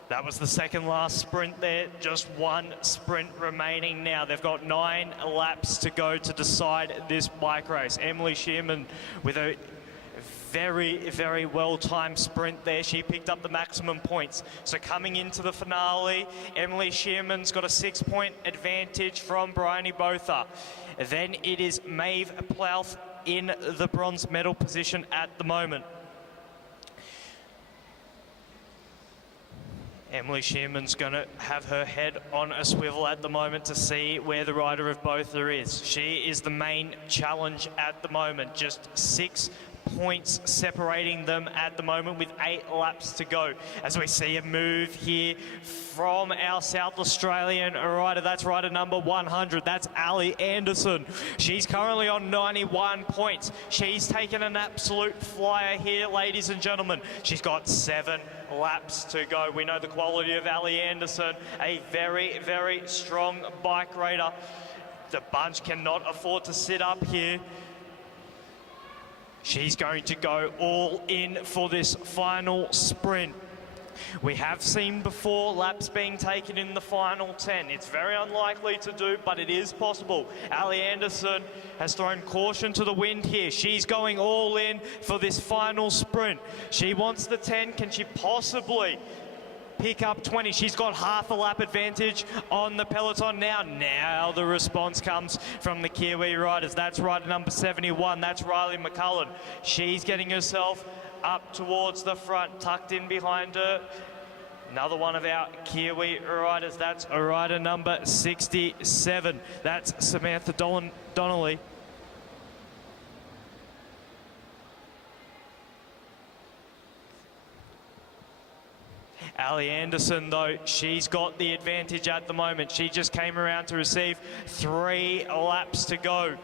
That was the second last sprint there, just one sprint remaining now. They've got 9 laps to go to decide this bike race. Emily Shearman with a very, very well-timed sprint there. She picked up the maximum points. So coming into the finale, Emily Shearman's got a 6-point advantage from Bryony Botha. Then it is Maeve Plouth in the bronze medal position at the moment. Emily Shearman's going to have her head on a swivel at the moment to see where the rider of Botha is. She is the main challenge at the moment. Just 6 points separating them at the moment with 8 laps to go. As we see a move here from our South Australian rider, that's rider number 100, that's Ali Anderson. She's currently on 91 points. She's taken an absolute flyer here, ladies and gentlemen. She's got 7 laps to go. We know the quality of Ali Anderson, a very, very strong bike rider. The bunch cannot afford to sit up here. She's going to go all in for this final sprint. We have seen before laps being taken in the final 10. It's very unlikely to do, but it is possible. Ali Anderson has thrown caution to the wind here. She's going all in for this final sprint. She wants the 10. Can she possibly pick up 20? She's got half a lap advantage on the peloton now. Now the response comes from the Kiwi riders. That's rider number 71. That's Riley McCullen. She's getting herself up towards the front, tucked in behind her. Another one of our Kiwi riders. That's rider number 67. That's Samantha Donnelly. Ali Anderson, though, she's got the advantage at the moment. She just came around to receive 3 laps to go.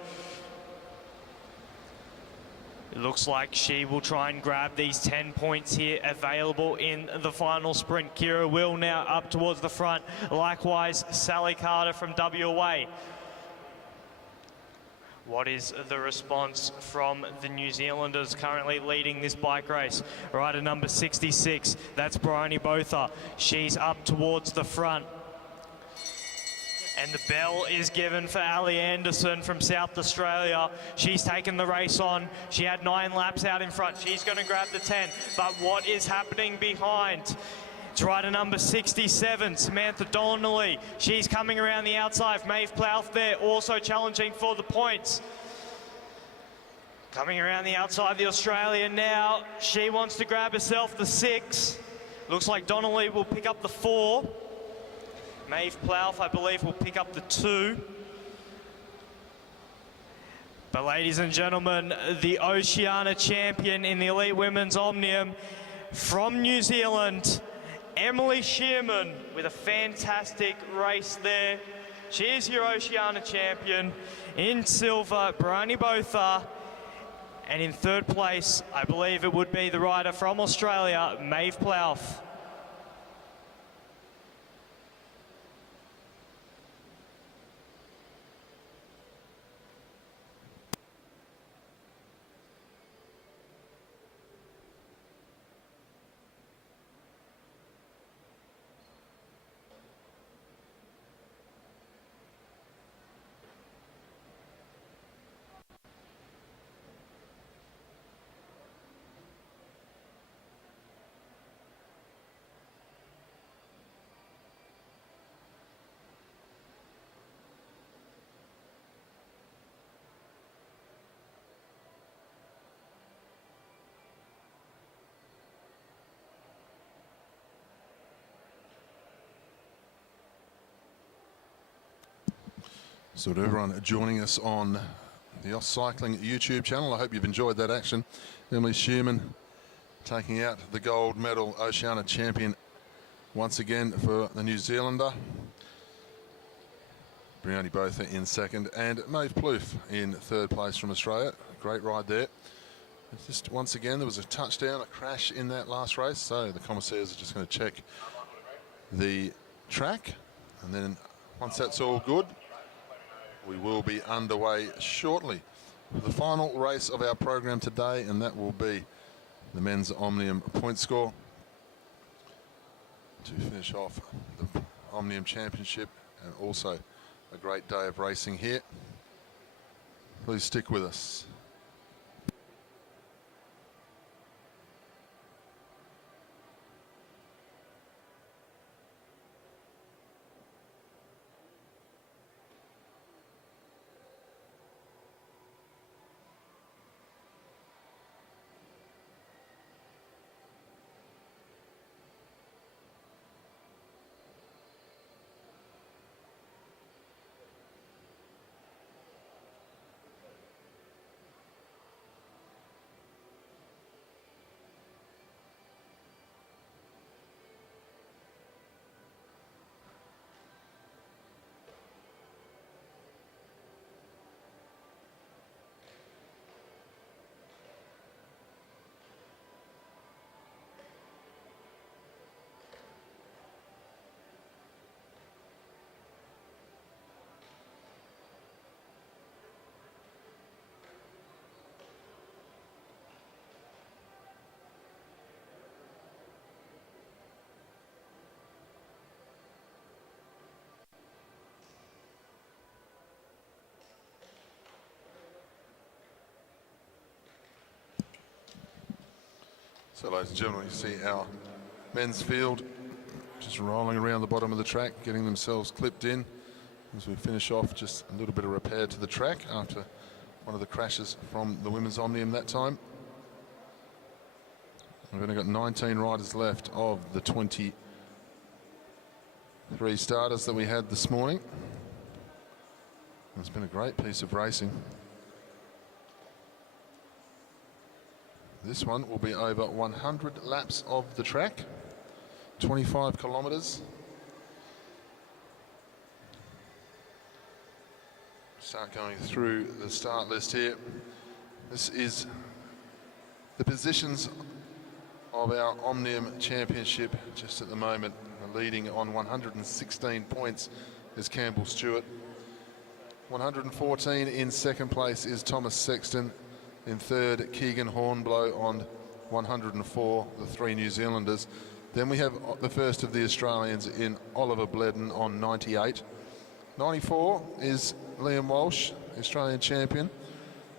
It looks like she will try and grab these 10 points here available in the final sprint. Kira Will now up towards the front. Likewise, Sally Carter from WA. What is the response from the New Zealanders currently leading this bike race? Rider number 66, that's Bryony Botha. She's up towards the front. And the bell is given for Ali Anderson from South Australia. She's taken the race on. She had 9 laps out in front. She's going to grab the 10. But what is happening behind? It's rider number 67, Samantha Donnelly. She's coming around the outside. Maeve Plouth there, also challenging for the points. Coming around the outside, the Australian now. She wants to grab herself the 6. Looks like Donnelly will pick up the 4. Maeve Plouth, I believe, will pick up the 2. But ladies and gentlemen, the Oceania champion in the Elite Women's Omnium from New Zealand, Emily Shearman, with a fantastic race there. She is your Oceania champion. In silver, Bryony Botha. And in 3rd place, I believe it would be the rider from Australia, Maeve Plouth. So to everyone joining us on the Oz Cycling YouTube channel, I hope you've enjoyed that action. Emily Shearman taking out the gold medal Oceania champion once again for the New Zealander. Bryony Botha in 2nd and Maeve Plouth in 3rd place from Australia. Great ride there. Just once again, there was a touchdown, a crash in that last race, so the commissaires are just going to check the track, and then once that's all good, we will be underway shortly for the final race of our program today, and that will be the Men's Omnium point score. to finish off the Omnium Championship, and also a great day of racing here. Please stick with us. So, ladies and gentlemen, you see our men's field just rolling around the bottom of the track, getting themselves clipped in as we finish off. Just a little bit of repair to the track after one of the crashes from the women's Omnium that time. We've only got 19 riders left of the 23 starters that we had this morning. It's been a great piece of racing. This one will be over 100 laps of the track, 25 kilometres. Start going through the start list here. This is the positions of our Omnium Championship just at the moment. Leading on 116 points is Campbell Stewart. 114 in second place is Thomas Sexton. In third, Keegan Hornblow on 104, the three New Zealanders. Then we have the first of the Australians in Oliver Bledden on 98. 94 is Liam Walsh, Australian champion.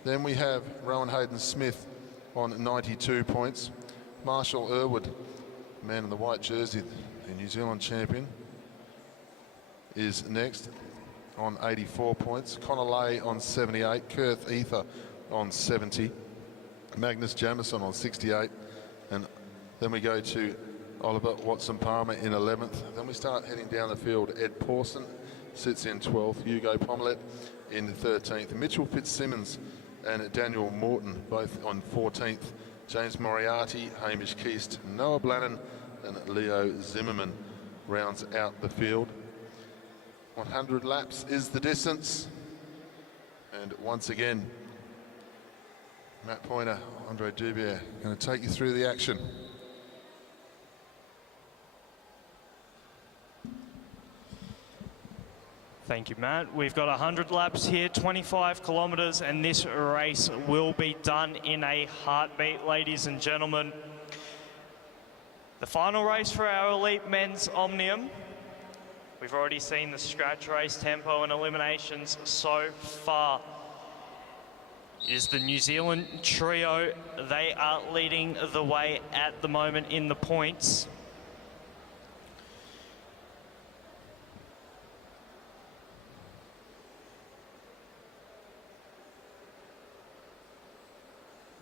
Then we have Rowan Hayden-Smith on 92 points. Marshall Irwood, man in the white jersey, the New Zealand champion, is next on 84 points. Connor Lay on 78. Kurth Ether on 70. Magnus Jamison on 68. And then we go to Oliver Watson-Palmer in 11th. Then we start heading down the field. Ed Pawson sits in 12th. Hugo Pommelet in 13th. Mitchell Fitzsimmons and Daniel Morton both on 14th. James Moriarty, Hamish Keast, Noah Blannon and Leo Zimmerman rounds out the field. 100 laps is the distance. And once again, Matt Pointer, Andre Dubier, going to take you through the action. Thank you, Matt. We've got 100 laps here, 25 kilometres, and this race will be done in a heartbeat, ladies and gentlemen. The final race for our elite men's Omnium. We've already seen the scratch race tempo and eliminations so far. Is the New Zealand trio. They are leading the way at the moment in the points.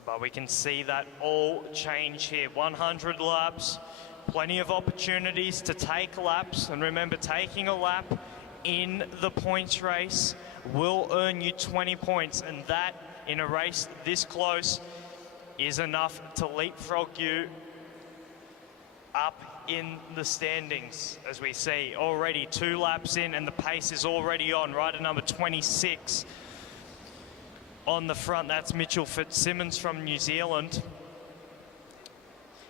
But we can see that all change here. 100 laps, plenty of opportunities to take laps. And remember, taking a lap in the points race will earn you 20 points. And that, in a race this close, is enough to leapfrog you up in the standings. As we see, already 2 laps in and the pace is already on. Rider number 26 on the front, that's Mitchell Fitzsimmons from New Zealand.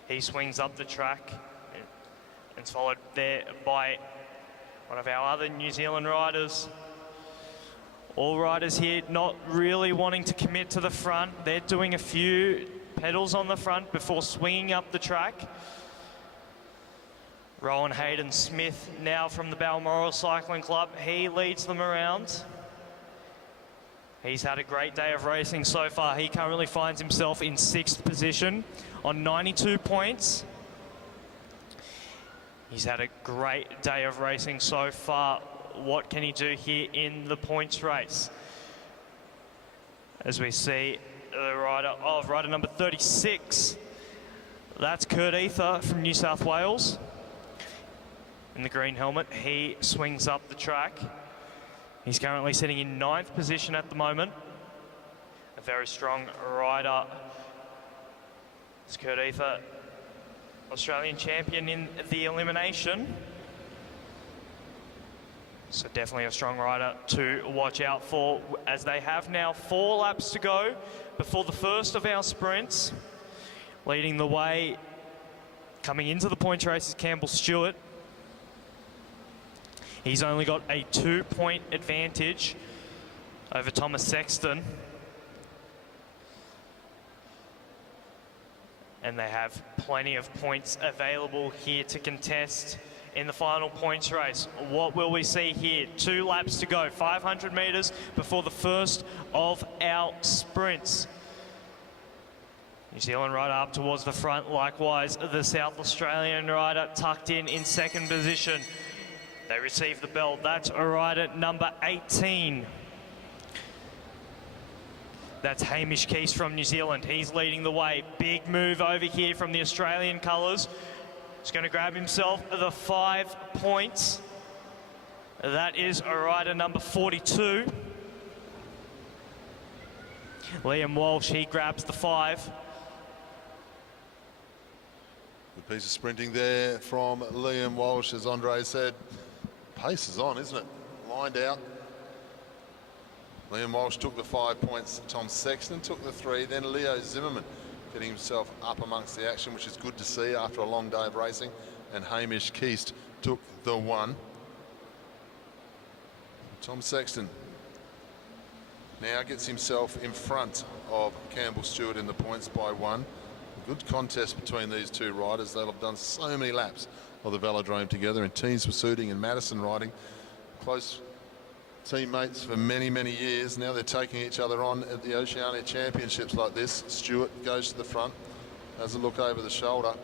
He swings up the track and it's followed there by one of our other New Zealand riders. All riders here not really wanting to commit to the front. They're doing a few pedals on the front before swinging up the track. Rowan Hayden Smith now from the Balmoral Cycling Club. He leads them around. He's had a great day of racing so far. He currently finds himself in 6th position on 92 points. He's had a great day of racing so far. What can he do here in the points race? As we see the rider number 36. That's Kurt Ether from New South Wales. In the green helmet, he swings up the track. He's currently sitting in 9th position at the moment. A very strong rider. It's Kurt Ether, Australian champion in the Elimination. So definitely a strong rider to watch out for, as they have now 4 laps to go before the first of our sprints. Leading the way, coming into the points race, is Campbell Stewart. He's only got a 2-point advantage over Thomas Sexton. And they have plenty of points available here to contest in the final points race. What will we see here? 2 laps to go, 500 metres before the first of our sprints. New Zealand rider up towards the front, likewise the South Australian rider tucked in 2nd position. They receive the belt. That's rider number 18. That's Hamish Keys from New Zealand. He's leading the way. Big move over here from the Australian colours. He's going to grab himself the 5 points. That is rider number 42. Liam Walsh, he grabs the 5. Good piece of sprinting there from Liam Walsh, as Andre said. Pace is on, isn't it? Lined out. Liam Walsh took the 5 points. Tom Sexton took the 3. Then Leo Zimmerman getting himself up amongst the action, which is good to see after a long day of racing. And Hamish Keist took the 1. Tom Sexton now gets himself in front of Campbell Stewart in the points by 1. A good contest between these 2 riders. They'll have done so many laps of the velodrome together in teams pursuing and Madison riding. Close teammates for many, many years. Now they're taking each other on at the Oceania Championships like this. Stewart goes to the front, has a look over the shoulder.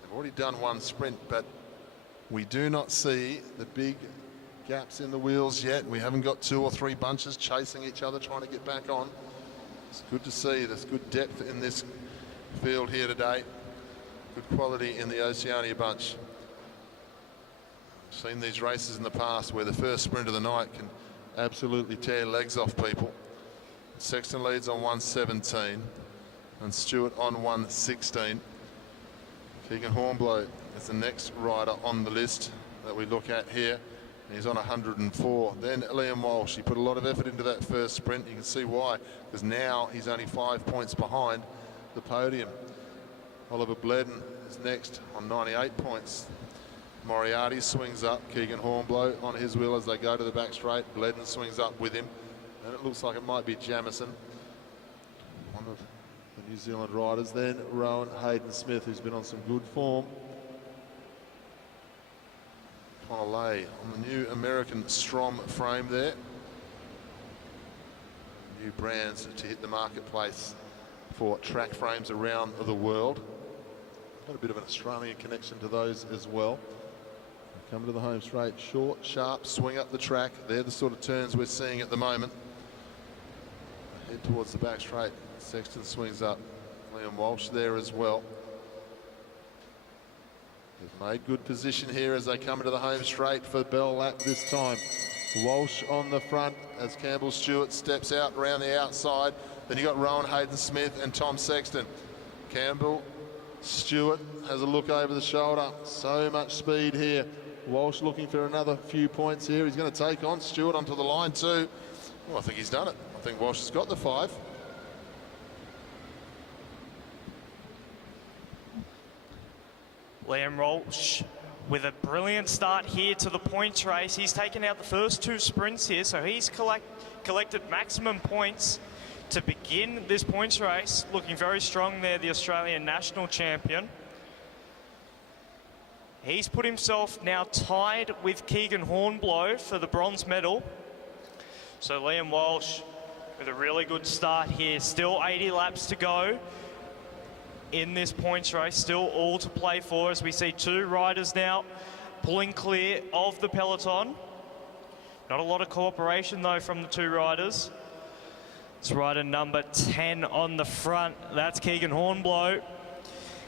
They've already done 1 sprint, but we do not see the big gaps in the wheels yet. We haven't got 2 or 3 bunches chasing each other, trying to get back on. It's good to see there's good depth in this field here today. Good quality in the Oceania bunch. I've seen these races in the past where the first sprint of the night can absolutely tear legs off people. Sexton leads on 1:17 and Stewart on 1:16. Keegan Hornblow is the next rider on the list that we look at here. He's on 104. Then Liam Walsh, he put a lot of effort into that first sprint. You can see why, because now he's only 5 points behind the podium. Oliver Bledden is next on 98 points. Moriarty swings up. Keegan Hornblow on his wheel as they go to the back straight. Bledden swings up with him. And it looks like it might be Jamison, one of the New Zealand riders. Then Rowan Hayden Smith, who's been on some good form. Lay on the new American Strom frame there. New brands to hit the marketplace for track frames around the world. Got a bit of an Australian connection to those as well. Come to the home straight, short, sharp, swing up the track. They're the sort of turns we're seeing at the moment. Head towards the back straight. Sexton swings up. Liam Walsh there as well. They've made good position here as they come into the home straight for Bell lap this time. Walsh on the front as Campbell Stewart steps out around the outside. Then you got Rowan Hayden Smith and Tom Sexton. Campbell Stewart has a look over the shoulder. So much speed here. Walsh looking for another few points here. He's going to take on Stewart onto the line too. Well, I think he's done it. I think Walsh has got the 5. Liam Walsh with a brilliant start here to the points race. He's taken out the first 2 sprints here, so he's collected maximum points to begin this points race. Looking very strong there, the Australian national champion. He's put himself now tied with Keegan Hornblow for the bronze medal. So Liam Walsh with a really good start here. Still 80 laps to go in this points race. Still all to play for as we see two riders now pulling clear of the peloton. Not a lot of cooperation though from the two riders. It's rider number 10 on the front. That's Keegan Hornblow.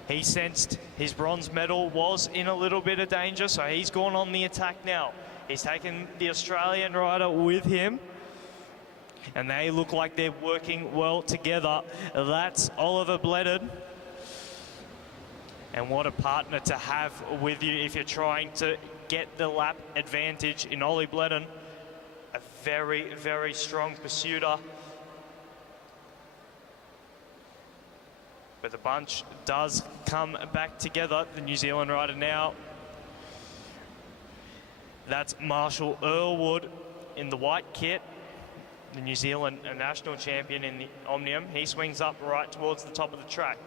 He sensed his bronze medal was in a little bit of danger, so he's gone on the attack now. He's taken the Australian rider with him, and they look like they're working well together. That's Oliver Bledden. And what a partner to have with you if you're trying to get the lap advantage in Ollie Bledden. A very, very strong pursuiter. But the bunch does come back together. The New Zealand rider now. That's Marshall Earlwood in the white kit. The New Zealand national champion in the Omnium. He swings up right towards the top of the track.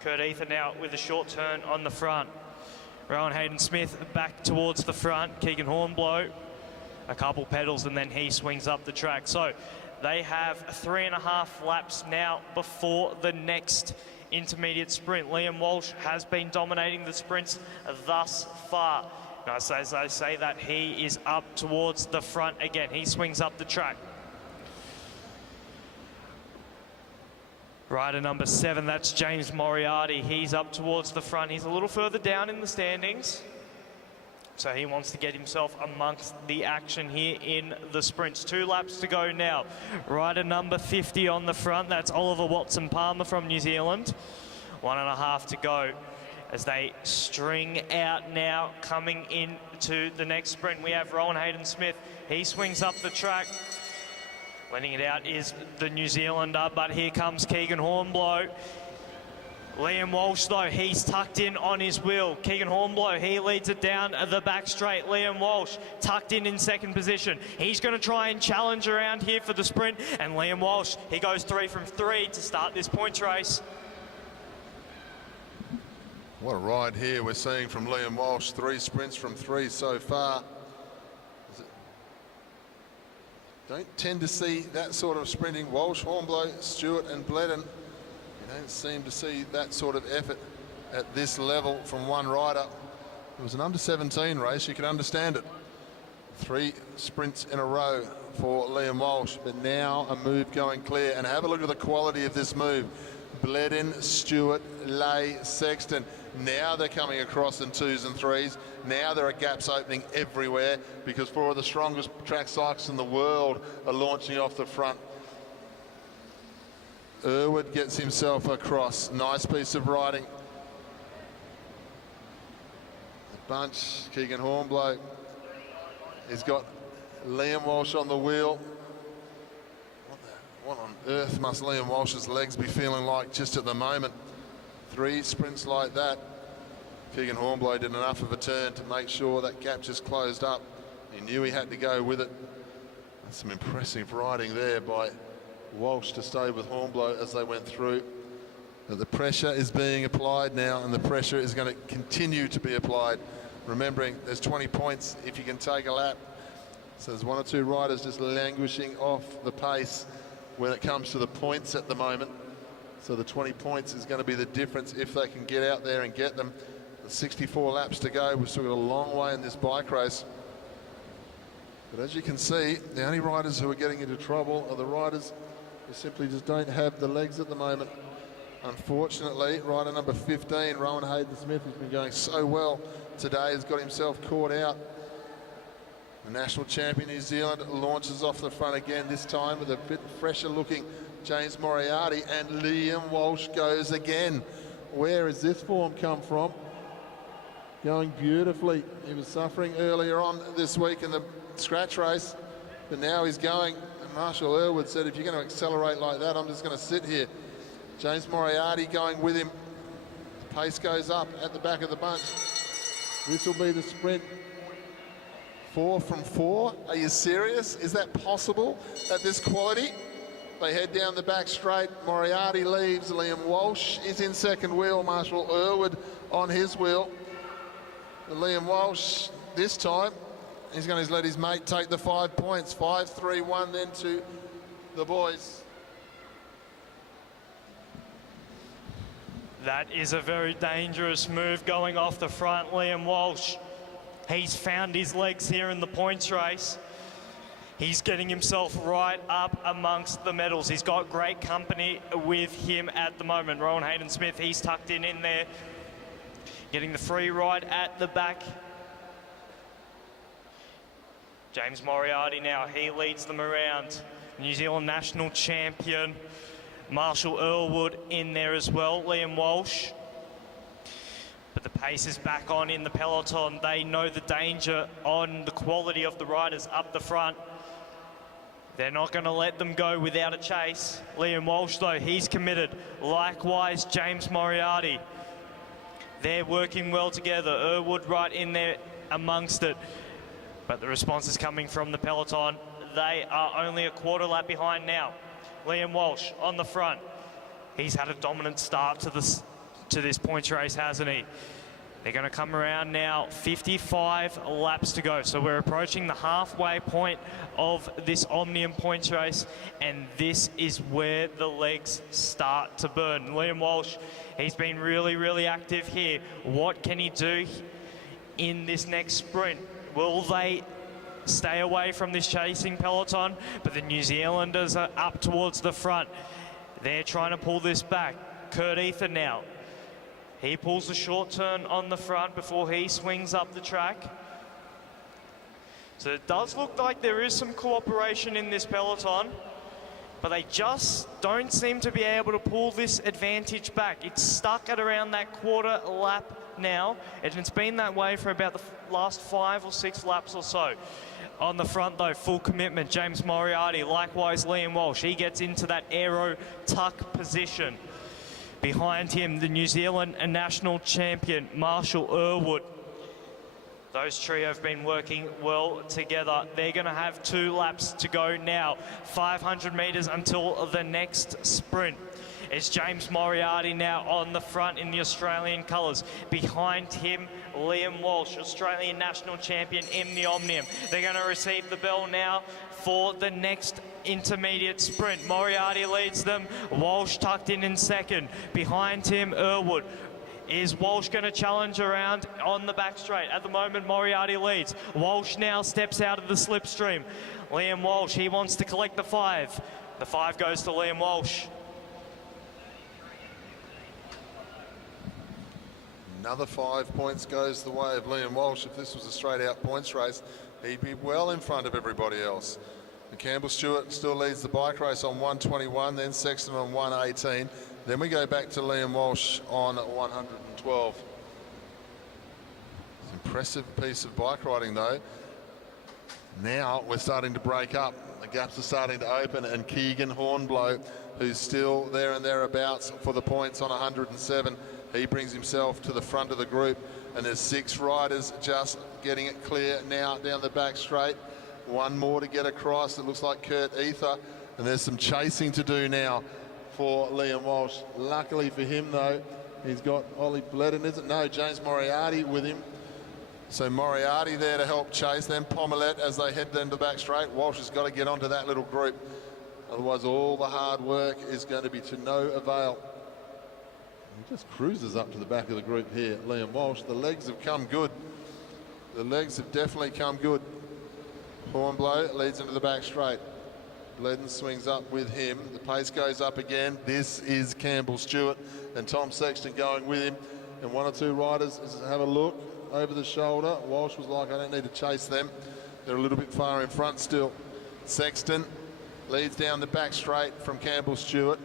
Kurt Ether now with a short turn on the front. Rowan Hayden-Smith back towards the front. Keegan Hornblow, a couple pedals, and then he swings up the track. So they have 3.5 laps now before the next intermediate sprint. Liam Walsh has been dominating the sprints thus far. Now, as I say that, he is up towards the front again. He swings up the track. Rider number 7, that's James Moriarty. He's up towards the front. He's a little further down in the standings, so he wants to get himself amongst the action here in the sprints. 2 laps to go now. Rider number 50 on the front. That's Oliver Watson-Palmer from New Zealand. 1.5 to go as they string out now. Coming into the next sprint, we have Rowan Hayden-Smith. He swings up the track. Letting it out is the New Zealander, but here comes Keegan Hornblow. Liam Walsh, though, he's tucked in on his wheel. Keegan Hornblow, he leads it down the back straight. Liam Walsh tucked in second position. He's going to try and challenge around here for the sprint, and Liam Walsh, he goes 3 from 3 to start this points race. What a ride here we're seeing from Liam Walsh. 3 sprints from 3 so far. Don't tend to see that sort of sprinting. Walsh, Hornblow, Stewart and Bledden. You don't seem to see that sort of effort at this level from one rider. It was an under-17 race, you can understand it. 3 sprints in a row for Liam Walsh, but now a move going clear. And have a look at the quality of this move. Bledden, Stewart, Lay, Sexton. Now they're coming across in 2s and 3s. Now there are gaps opening everywhere because 4 of the strongest track cyclists in the world are launching off the front. Earlwood gets himself across. Nice piece of riding. The bunch, Keegan Hornblow. He's got Liam Walsh on the wheel. What on earth must Liam Walsh's legs be feeling like just at the moment? 3 sprints like that. Keegan Hornblow did enough of a turn to make sure that gap just closed up. He knew he had to go with it. That's some impressive riding there by Walsh to stay with Hornblow as they went through. But the pressure is being applied now, and the pressure is going to continue to be applied. Remembering there's 20 points if you can take a lap. So there's 1 or 2 riders just languishing off the pace when it comes to the points at the moment. So the 20 points is going to be the difference if they can get out there and get them. The 64 laps to go. We've still got a long way in this bike race. But as you can see, the only riders who are getting into trouble are the riders who simply just don't have the legs at the moment. Unfortunately, rider number 15, Rowan Hayden-Smith, has been going so well today, has got himself caught out. The national champion New Zealand launches off the front again, this time with a bit fresher looking James Moriarty, and Liam Walsh goes again. Where has this form come from? Going beautifully. He was suffering earlier on this week in the scratch race, but now he's going. And Marshall Earlwood said, if you're going to accelerate like that, I'm just going to sit here. James Moriarty going with him. The pace goes up at the back of the bunch. This will be the sprint. 4 from 4. Are you serious? Is that possible at this quality? They head down the back straight. Moriarty leaves. Liam Walsh is in second wheel. Marshall Earlwood on his wheel. Liam Walsh, this time, he's going to let his mate take the 5 points. 5-3-1 then to the boys. That is a very dangerous move going off the front. Liam Walsh, he's found his legs here in the points race. He's getting himself right up amongst the medals. He's got great company with him at the moment. Rowan Hayden-Smith, he's tucked in there, getting the free ride at the back. James Moriarty now, he leads them around. New Zealand national champion Marshall Earlwood in there as well, Liam Walsh. But the pace is back on in the peloton. They know the danger on the quality of the riders up the front. They're not going to let them go without a chase. Liam Walsh, though, he's committed. Likewise, James Moriarty. They're working well together. Earlwood right in there amongst it. But the response is coming from the peloton. They are only a quarter lap behind now. Liam Walsh on the front. He's had a dominant start to this points race, hasn't he? They're going to come around now, 55 laps to go. So we're approaching the halfway point of this Omnium points race, and this is where the legs start to burn. Liam Walsh, he's been really, really active here. What can he do in this next sprint? Will they stay away from this chasing peloton? But the New Zealanders are up towards the front. They're trying to pull this back. Kurt Ether now. He pulls the short turn on the front before he swings up the track. So it does look like there is some cooperation in this peloton, but they just don't seem to be able to pull this advantage back. It's stuck at around that quarter lap now, and it's been that way for about the last 5 or 6 laps or so. On the front, though, full commitment, James Moriarty, likewise Liam Walsh. He gets into that aero tuck position. Behind him, the New Zealand national champion, Marshall Earlwood. Those trio have been working well together. They're going to have 2 laps to go now. 500 metres until the next sprint. It's James Moriarty now on the front in the Australian colours. Behind him, Liam Walsh, Australian national champion in the Omnium. They're going to receive the bell now for the next intermediate sprint. Moriarty leads them. Walsh tucked in second. Behind him, Earlwood. Is Walsh going to challenge around on the back straight? At the moment, Moriarty leads. Walsh now steps out of the slipstream. Liam Walsh, he wants to collect the 5. The 5 goes to Liam Walsh. Another 5 points goes the way of Liam Walsh. If this was a straight-out points race, he'd be well in front of everybody else. And Campbell Stewart still leads the bike race on 121, then Sexton on 118. Then we go back to Liam Walsh on 112. It's an impressive piece of bike riding, though. Now we're starting to break up. The gaps are starting to open, and Keegan Hornblow, who's still there and thereabouts for the points on 107, he brings himself to the front of the group, and there's 6 riders just getting it clear now down the back straight. 1 more to get across. It looks like Kurt Ether, and there's some chasing to do now for Liam Walsh. Luckily for him, though, he's got Ollie Bledden, is it? No, James Moriarty with him. So Moriarty there to help chase, then Pomelet as they head down the back straight. Walsh has got to get onto that little group. Otherwise, all the hard work is going to be to no avail. He just cruises up to the back of the group here, Liam Walsh. The legs have come good. The legs have definitely come good. Hornblow leads into the back straight. Bledden swings up with him. The pace goes up again. This is Campbell Stewart and Tom Sexton going with him. And 1 or 2 riders have a look over the shoulder. Walsh was like, I don't need to chase them. They're a little bit far in front still. Sexton leads down the back straight from Campbell Stewart.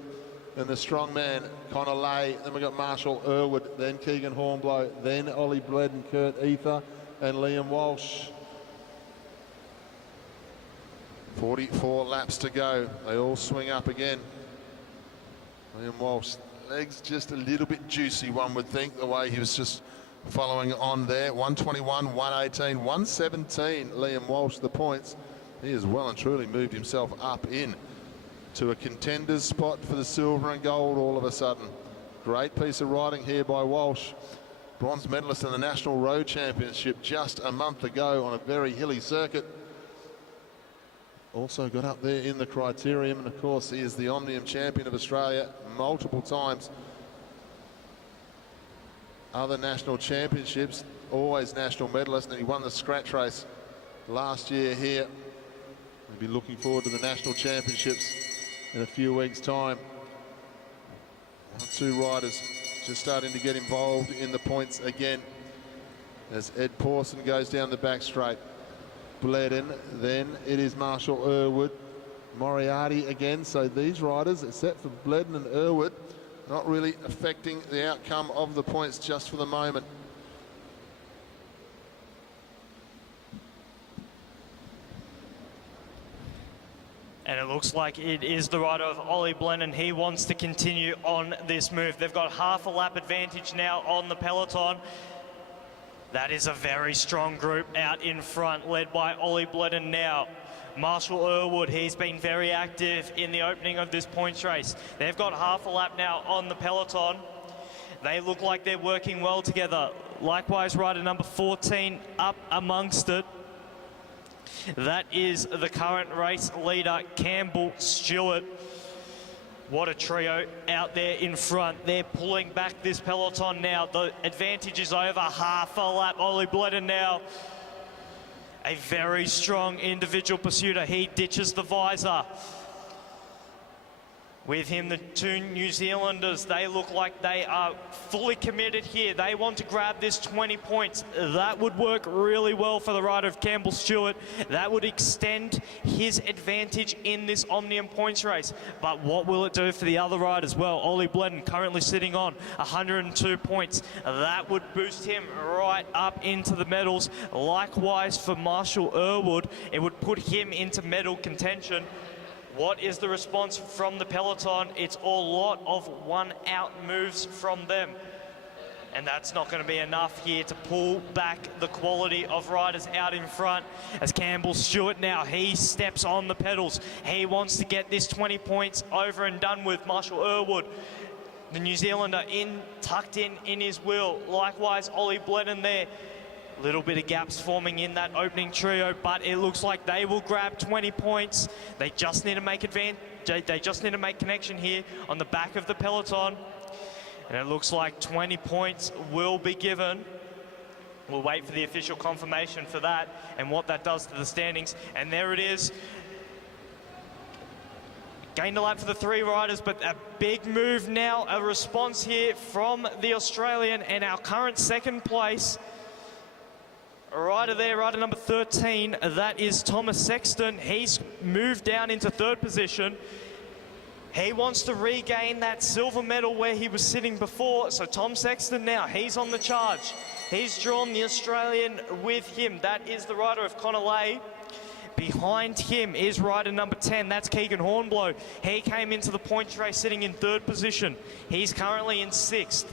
And the strong man, Connor Lay. Then we've got Marshall Earlwood, then Keegan Hornblow, then Ollie Bledden, Kurt Ether, and Liam Walsh. 44 laps to go. They all swing up again. Liam Walsh, legs just a little bit juicy, one would think, the way he was just following on there. 121, 118, 117, Liam Walsh, the points. He has well and truly moved himself up in to a contender's spot for the silver and gold all of a sudden. Great piece of riding here by Walsh. bronze medalist in the National Road Championship just a month ago on a very hilly circuit. Also got up there in the criterium, and of course he is the Omnium champion of Australia multiple times. Other national championships, always national medalist, and he won the scratch race last year here. We'll be looking forward to the national championships in a few weeks' time. 1 or 2 riders just starting to get involved in the points again as Ed Pawson goes down the back straight. Bledden, then it is Marshall Irwood, Moriarty again. So these riders, except for Bledden and Irwood, not really affecting the outcome of the points just for the moment. And it looks like it is the rider of Ollie Blenheim. He wants to continue on this move. They've got half a lap advantage now on the peloton. That is a very strong group out in front, led by Ollie Blenheim now. Marshall Irwood, he's been very active in the opening of this points race. They've got half a lap now on the peloton. They look like they're working well together. Likewise, rider number 14 up amongst it. That is the current race leader, Campbell Stewart. What a trio out there in front. They're pulling back this peloton now. The advantage is over half a lap. Ollie Bledden now, a very strong individual pursuiter. He ditches the visor. With him, the 2 New Zealanders, they look like they are fully committed here. They want to grab this 20 points. That would work really well for the rider of Campbell Stewart. That would extend his advantage in this Omnium points race. But what will it do for the other riders? Well, Ollie Bledden currently sitting on 102 points. That would boost him right up into the medals. Likewise for Marshall Irwood, it would put him into medal contention. What is the response from the peloton? It's a lot of one-out moves from them. And that's not going to be enough here to pull back the quality of riders out in front. As Campbell Stewart now, he steps on the pedals. He wants to get this 20 points over and done with. Marshall Irwood, the New Zealander, tucked in his wheel. Likewise, Ollie Bledden there. Little bit of gaps forming in that opening trio, but it looks like they will grab 20 points. They just need to make they just need to make connection here on the back of the peloton. And it looks like 20 points will be given. We'll wait for the official confirmation for that and what that does to the standings. And there it is. Gained a lap for the 3 riders, but a big move now, a response here from the Australian, and our current second place rider there, rider number 13, that is Thomas Sexton. He's moved down into 3rd position. He wants to regain that silver medal where he was sitting before. So Tom Sexton now, he's on the charge. He's drawn the Australian with him. That is the rider of Conolay. Behind him is rider number 10, that's Keegan Hornblow. He came into the points race sitting in 3rd position. He's currently in 6th.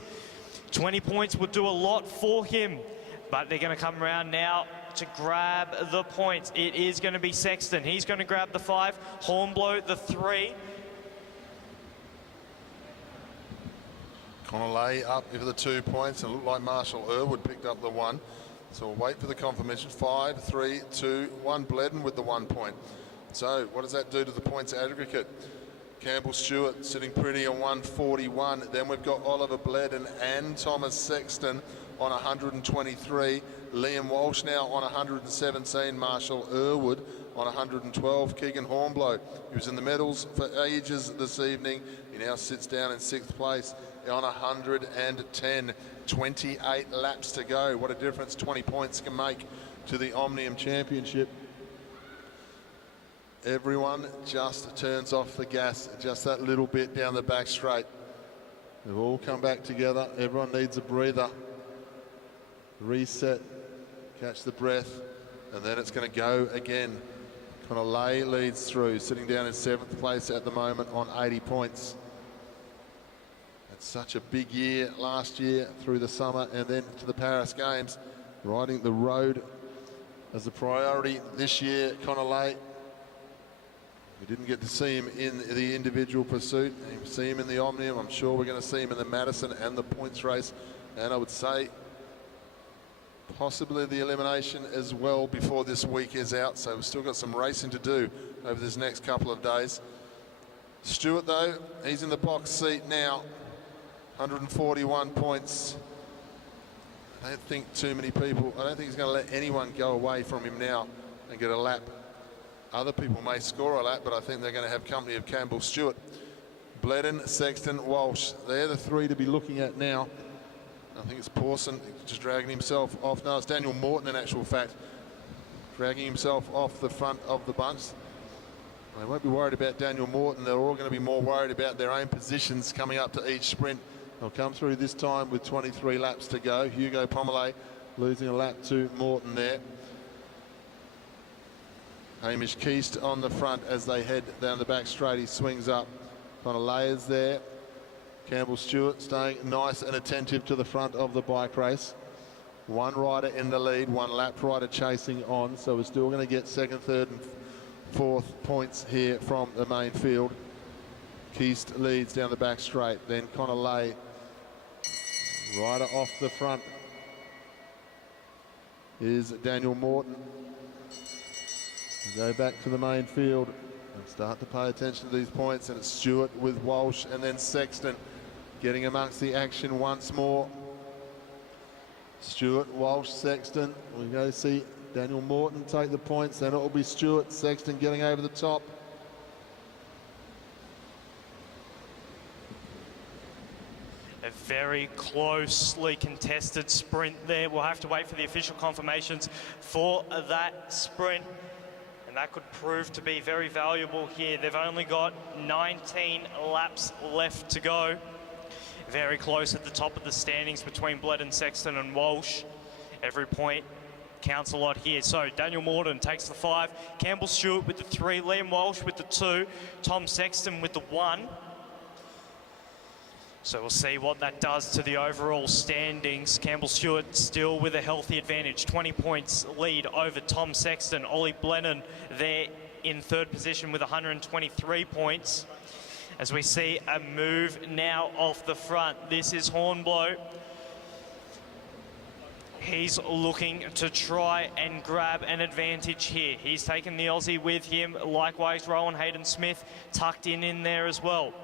20 points would do a lot for him. But they're going to come around now to grab the points. It is going to be Sexton. He's going to grab the 5. Hornblow, the 3. Conolay up for the 2 points, and it looked like Marshall Irwood picked up the 1. So we'll wait for the confirmation. 5, 3, 2, 1. Bledden with the 1 point. So what does that do to the points aggregate? Campbell Stewart sitting pretty on 141. Then we've got Oliver Bledden and Thomas Sexton on 123. Liam Walsh now on 117. Marshall Irwood on 112. Keegan Hornblow, who was in the medals for ages this evening, he now sits down in 6th place on 110. 28 laps to go. What a difference 20 points can make to the Omnium Championship. Everyone just turns off the gas just that little bit down the back straight. They've all come back together. Everyone needs a breather. Reset, catch the breath, and then it's going to go again. Conolay leads through, sitting down in 7th place at the moment on 80 points. It's such a big year last year through the summer and then to the Paris Games, riding the road as a priority this year. Conolay, we didn't get to see him in the individual pursuit. See him in the Omnium. I'm sure we're going to see him in the Madison and the points race. And I would say possibly the elimination as well before this week is out. So we've still got some racing to do over this next couple of days. Stewart, though, he's in the box seat now. 141 points. I don't think too many people, I don't think he's going to let anyone go away from him now and get a lap. Other people may score a lap, but I think they're going to have company of Campbell Stewart. Bledden, Sexton, Walsh, they're the three to be looking at now. I think it's Pawson just dragging himself off. No, it's Daniel Morton in actual fact, dragging himself off the front of the bunch. They won't be worried about Daniel Morton. They're all going to be more worried about their own positions coming up to each sprint. They'll come through this time with 23 laps to go. Hugo Pomelet losing a lap to Morton there. Hamish Keast on the front as they head down the back straight. He swings up. Kind of layers there. Campbell Stewart staying nice and attentive to the front of the bike race. One rider in the lead, one lap rider chasing on. So we're still going to get second, third and fourth points here from the main field. Keast leads down the back straight. Then Connolly, rider off the front is Daniel Morton. We'll go back to the main field and start to pay attention to these points, and it's Stewart with Walsh and then Sexton getting amongst the action once more. Stewart, Walsh, Sexton. We go see Daniel Morton take the points, then it will be Stewart, Sexton getting over the top. A very closely contested sprint there. We'll have to wait for the official confirmations for that sprint, and that could prove to be very valuable here. They've only got 19 laps left to go. Very close at the top of the standings between Bledden, Sexton and Walsh. Every point counts a lot here. So Daniel Morton takes the 5, Campbell Stewart with the 3, Liam Walsh with the 2, Tom Sexton with the 1. So we'll see what that does to the overall standings. Campbell Stewart still with a healthy advantage, 20 points lead over Tom Sexton. Ollie Blennon there in third position with 123 points. As we see a move now off the front. This is Hornblow. He's looking to try and grab an advantage here. He's taken the Aussie with him. Likewise, Rowan Hayden-Smith tucked in there as well.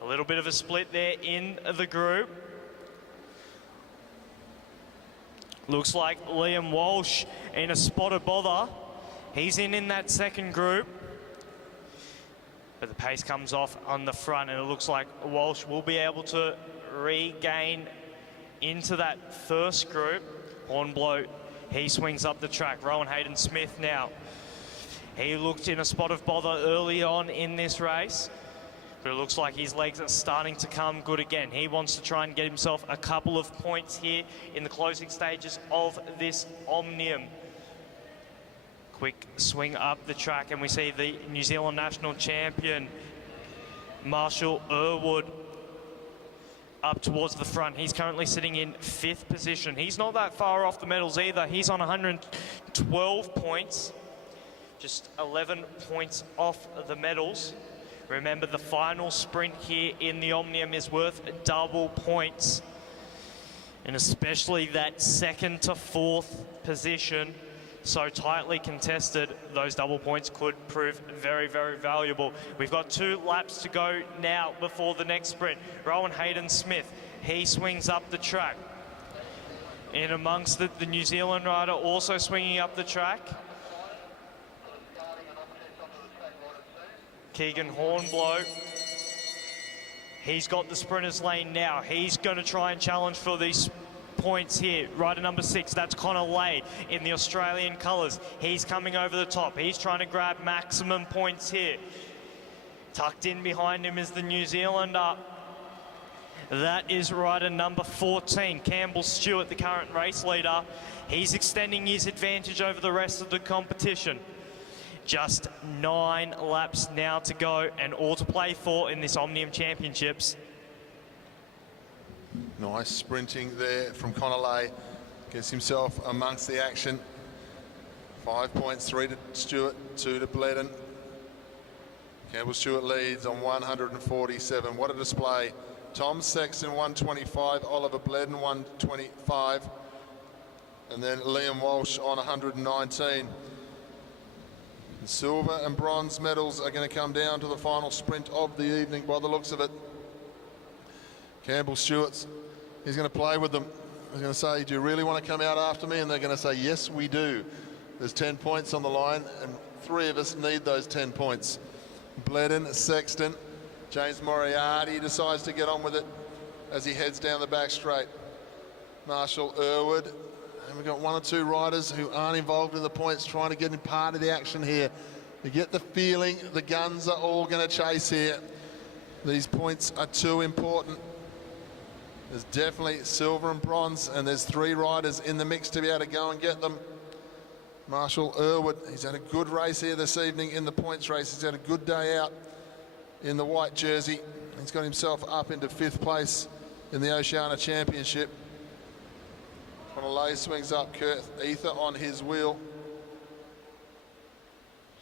A little bit of a split there in the group. Looks like Liam Walsh in a spot of bother. He's in that second group. But the pace comes off on the front, and it looks like Walsh will be able to regain into that first group. Hornblow, he swings up the track. Rowan Hayden-Smith now. He looked in a spot of bother early on in this race, but it looks like his legs are starting to come good again. He wants to try and get himself a couple of points here in the closing stages of this Omnium. Quick swing up the track, and we see the New Zealand national champion, Marshall Irwood, up towards the front. He's currently sitting in 5th position. He's not that far off the medals either. He's on 112 points, just 11 points off the medals. Remember, the final sprint here in the Omnium is worth double points, and especially that 2nd to 4th position, so tightly contested, those double points could prove very, very valuable. We've got 2 laps to go now before the next sprint. Rowan Hayden-Smith, he swings up the track. In amongst the New Zealand rider also swinging up the track, Keegan Hornblow. He's got the sprinter's lane now. He's going to try and challenge for these points here. Rider number 6, that's Connor Lay in the Australian colours. He's coming over the top. He's trying to grab maximum points here. Tucked in behind him is the New Zealander. That is rider number 14, Campbell Stewart, the current race leader. He's extending his advantage over the rest of the competition. Just 9 laps now to go and all to play for in this Omnium Championships. Nice sprinting there from Connolly. Gets himself amongst the action. 5 points, 3 to Stewart, 2 to Bledden. Campbell Stewart leads on 147. What a display. Tom Sexton 125, Oliver Bledden 125. and then Liam Walsh on 119. The silver and bronze medals are going to come down to the final sprint of the evening by the looks of it. Campbell Stewart's, he's going to play with them. He's going to say, do you really want to come out after me? And they're going to say, yes, we do. There's 10 points on the line, and 3 of us need those 10 points. Bledden, Sexton, James Moriarty decides to get on with it as he heads down the back straight. Marshall Irwood, and we've got 1 or 2 riders who aren't involved in the points trying to get in part of the action here. You get the feeling the guns are all going to chase here. These points are too important. There's definitely silver and bronze, and there's 3 riders in the mix to be able to go and get them. Marshall Irwood, he's had a good race here this evening in the points race. He's had a good day out in the white jersey. He's got himself up into 5th place in the Oceania Championship. Conolay swings up, Kurt Ether on his wheel.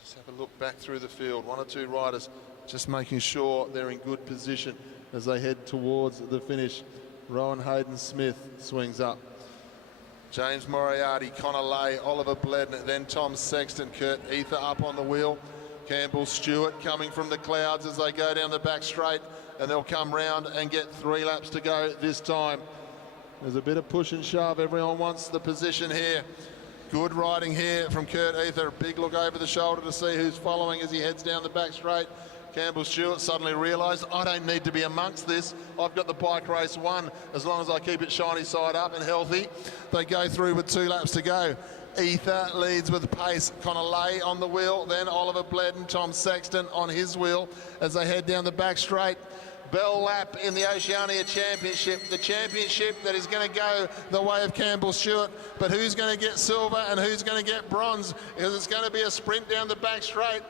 Just have a look back through the field. 1 or 2 riders just making sure they're in good position as they head towards the finish. Rowan Hayden-Smith swings up. James Moriarty, Connor Lay, Oliver Bledden, then Tom Sexton, Kurt Ether up on the wheel. Campbell Stewart coming from the clouds as they go down the back straight, and they'll come round and get 3 laps to go this time. There's a bit of push and shove. Everyone wants the position here. Good riding here from Kurt Ether. A big look over the shoulder to see who's following as he heads down the back straight. Campbell Stewart suddenly realised, I don't need to be amongst this. I've got the bike race won as long as I keep it shiny side up and healthy. They go through with 2 laps to go. Ether leads with pace. Connor Lay on the wheel, then Oliver Bledden, Tom Sexton on his wheel as they head down the back straight. Bell lap in the Oceania Championship, the championship that is going to go the way of Campbell Stewart, but who's going to get silver and who's going to get bronze, because it's going to be a sprint down the back straight.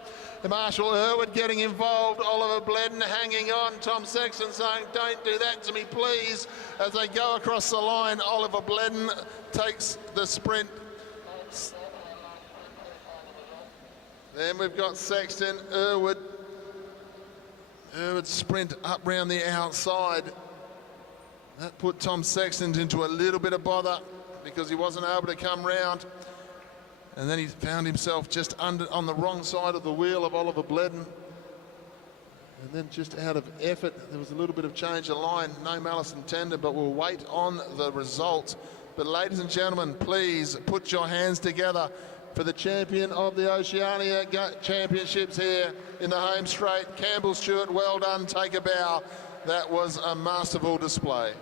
Marshall Irwood getting involved, Oliver Bledden hanging on, Tom Sexton saying, don't do that to me, please. As they go across the line, Oliver Bledden takes the sprint. Then we've got Sexton, Irwood sprint up round the outside. That put Tom Sexton into a little bit of bother because he wasn't able to come round. And then he found himself just on the wrong side of the wheel of Oliver Bledden. And then just out of effort, there was a little bit of change of line. No malice intended, but we'll wait on the result. But ladies and gentlemen, please put your hands together for the champion of the Oceania Championships here in the home straight. Campbell Stewart, well done, take a bow. That was a masterful display.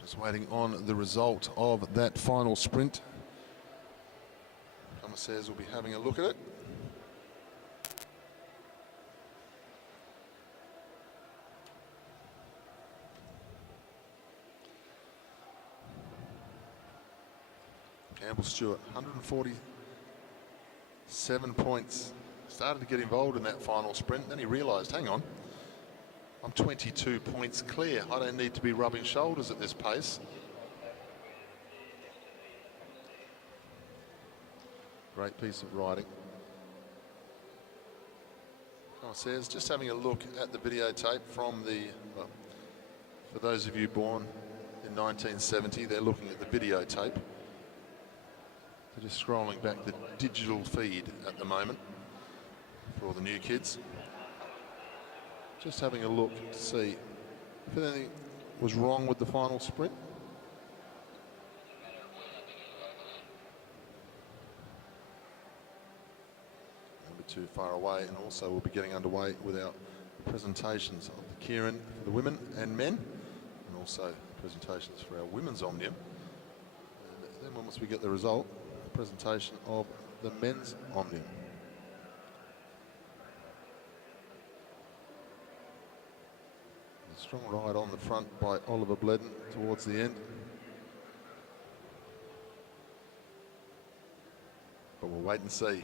Just waiting on the result of that final sprint. Commissaires will be having a look at it. Campbell Stewart, 147 points. Started to get involved in that final sprint, then he realised, hang on, I'm 22 points clear. I don't need to be rubbing shoulders at this pace. Great piece of riding. Commissaires, just having a look at the videotape from the, well, for those of you born in 1970, they're looking at the videotape. They're just scrolling back the digital feed at the moment for all the new kids. Just having a look to see if anything was wrong with the final sprint. A bit too far away, and also we'll be getting underway with our presentations of the Keirin for the women and men, and also presentations for our women's Omnium. And then once we get the result, a presentation of the men's Omnium. A strong ride on the front by Oliver Bledden towards the end. But we'll wait and see.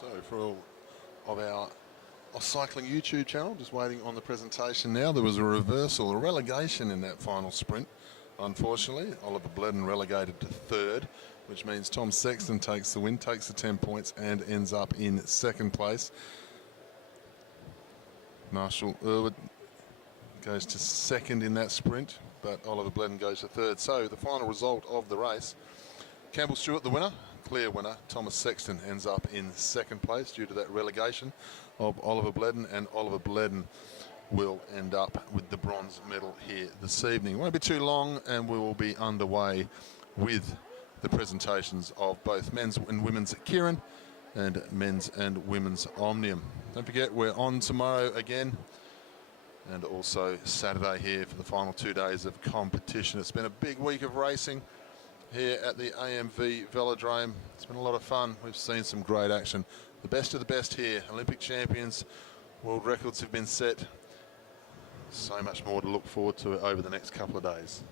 So for all of our cycling YouTube channel, just waiting on the presentation now. There was a reversal, a relegation in that final sprint. Unfortunately, Oliver Bledden relegated to third, which means Tom Sexton takes the win, takes the 10 points and ends up in second place. Marshall Irwood goes to second in that sprint, but Oliver Bledden goes to third. So the final result of the race, Campbell Stewart the winner, clear winner. Thomas Sexton ends up in second place due to that relegation of Oliver Bledden, and Oliver Bledden will end up with the bronze medal here this evening. It won't be too long and we will be underway with the presentations of both men's and women's Keirin and men's and women's Omnium. Don't forget, we're on tomorrow again and also Saturday here for the final 2 days of competition. It's been a big week of racing here at the AMV Velodrome. It's been a lot of fun. We've seen some great action. The best of the best here. Olympic champions, world records have been set. So much more to look forward to over the next couple of days.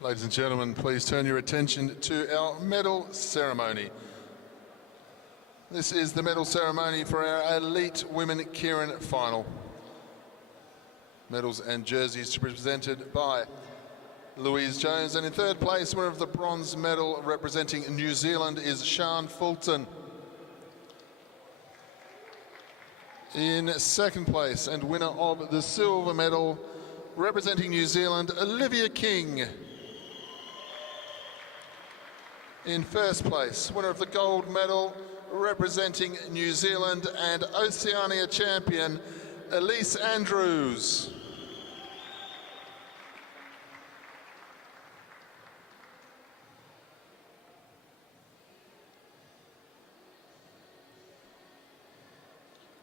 Ladies and gentlemen, please turn your attention to our medal ceremony. This is the medal ceremony for our elite women Keirin final. Medals and jerseys to be presented by Louise Jones, and in third place, winner of the bronze medal representing New Zealand is Sian Fulton. In second place and winner of the silver medal representing New Zealand, Olivia King. In first place, winner of the gold medal representing New Zealand and Oceania champion, Elise Andrews.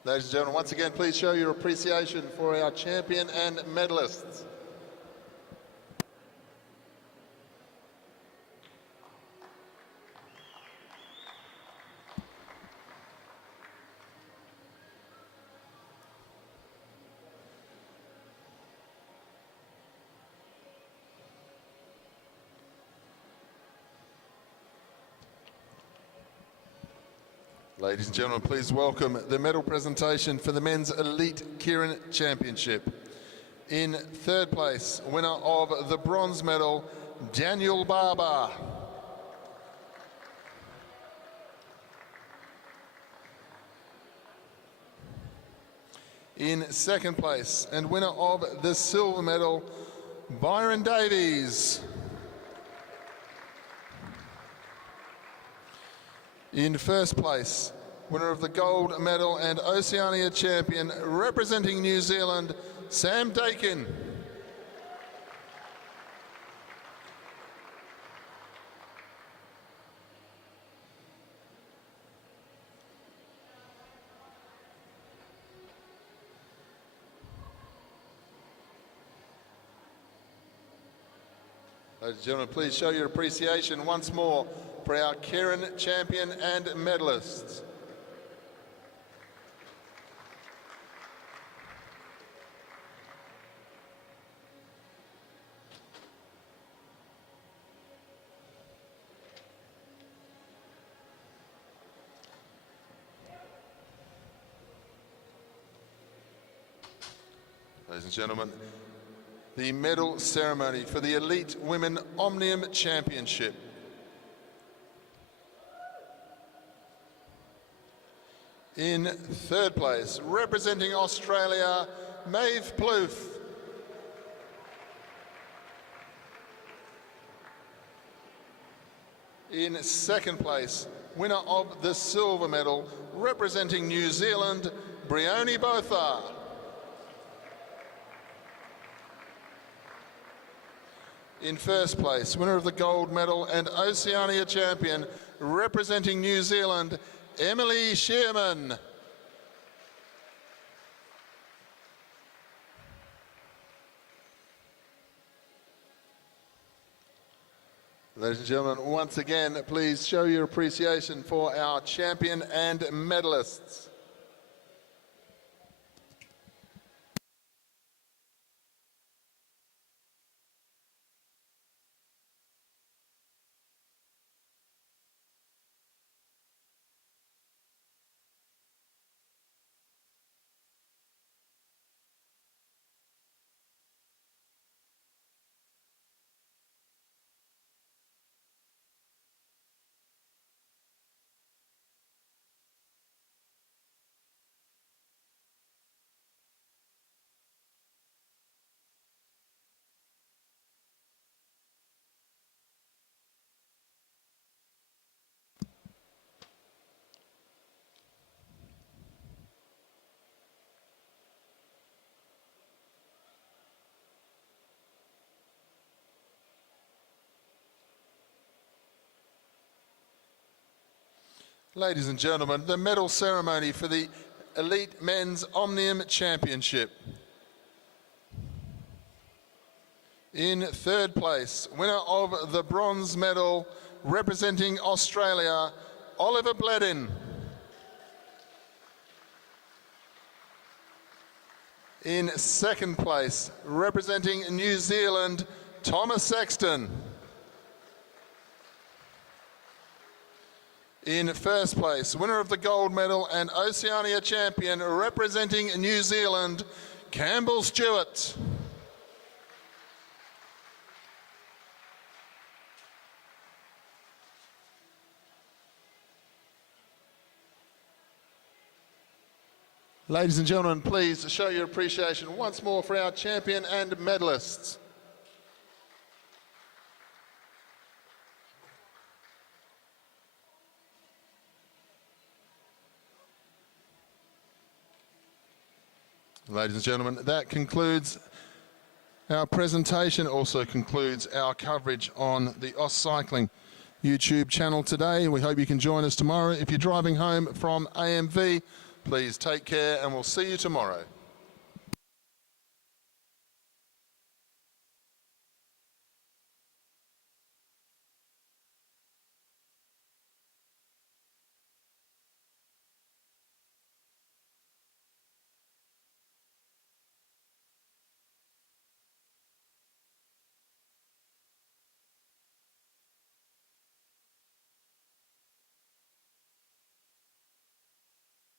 Ladies and gentlemen, once again, please show your appreciation for our champion and medalists. Ladies and gentlemen, please welcome the medal presentation for the Men's Elite Keirin Championship. In third place, winner of the bronze medal, Daniel Barber. In second place, and winner of the silver medal, Byron Davies. In first place, winner of the gold medal and Oceania champion representing New Zealand, Sam Dakin. Ladies and gentlemen, please show your appreciation once more for our Keirin champion and medalists. Ladies and gentlemen, the medal ceremony for the Elite Women Omnium Championship. In third place, representing Australia, Maeve Plouffe. In second place, winner of the silver medal, representing New Zealand, Briony Botha. In first place, winner of the gold medal and Oceania champion, representing New Zealand, Emily Shearman. Ladies and gentlemen, once again, please show your appreciation for our champion and medalists. Ladies and gentlemen, the medal ceremony for the Elite Men's Omnium Championship. In third place, winner of the bronze medal, representing Australia, Oliver Bledin. In second place, representing New Zealand, Thomas Sexton. In first place, winner of the gold medal and Oceania champion, representing New Zealand, Campbell Stewart. Ladies and gentlemen, please show your appreciation once more for our champion and medalists. Ladies and gentlemen, that concludes our presentation, also concludes our coverage on the Aus Cycling YouTube channel today. We hope you can join us tomorrow. If you're driving home from AMV, please take care and we'll see you tomorrow.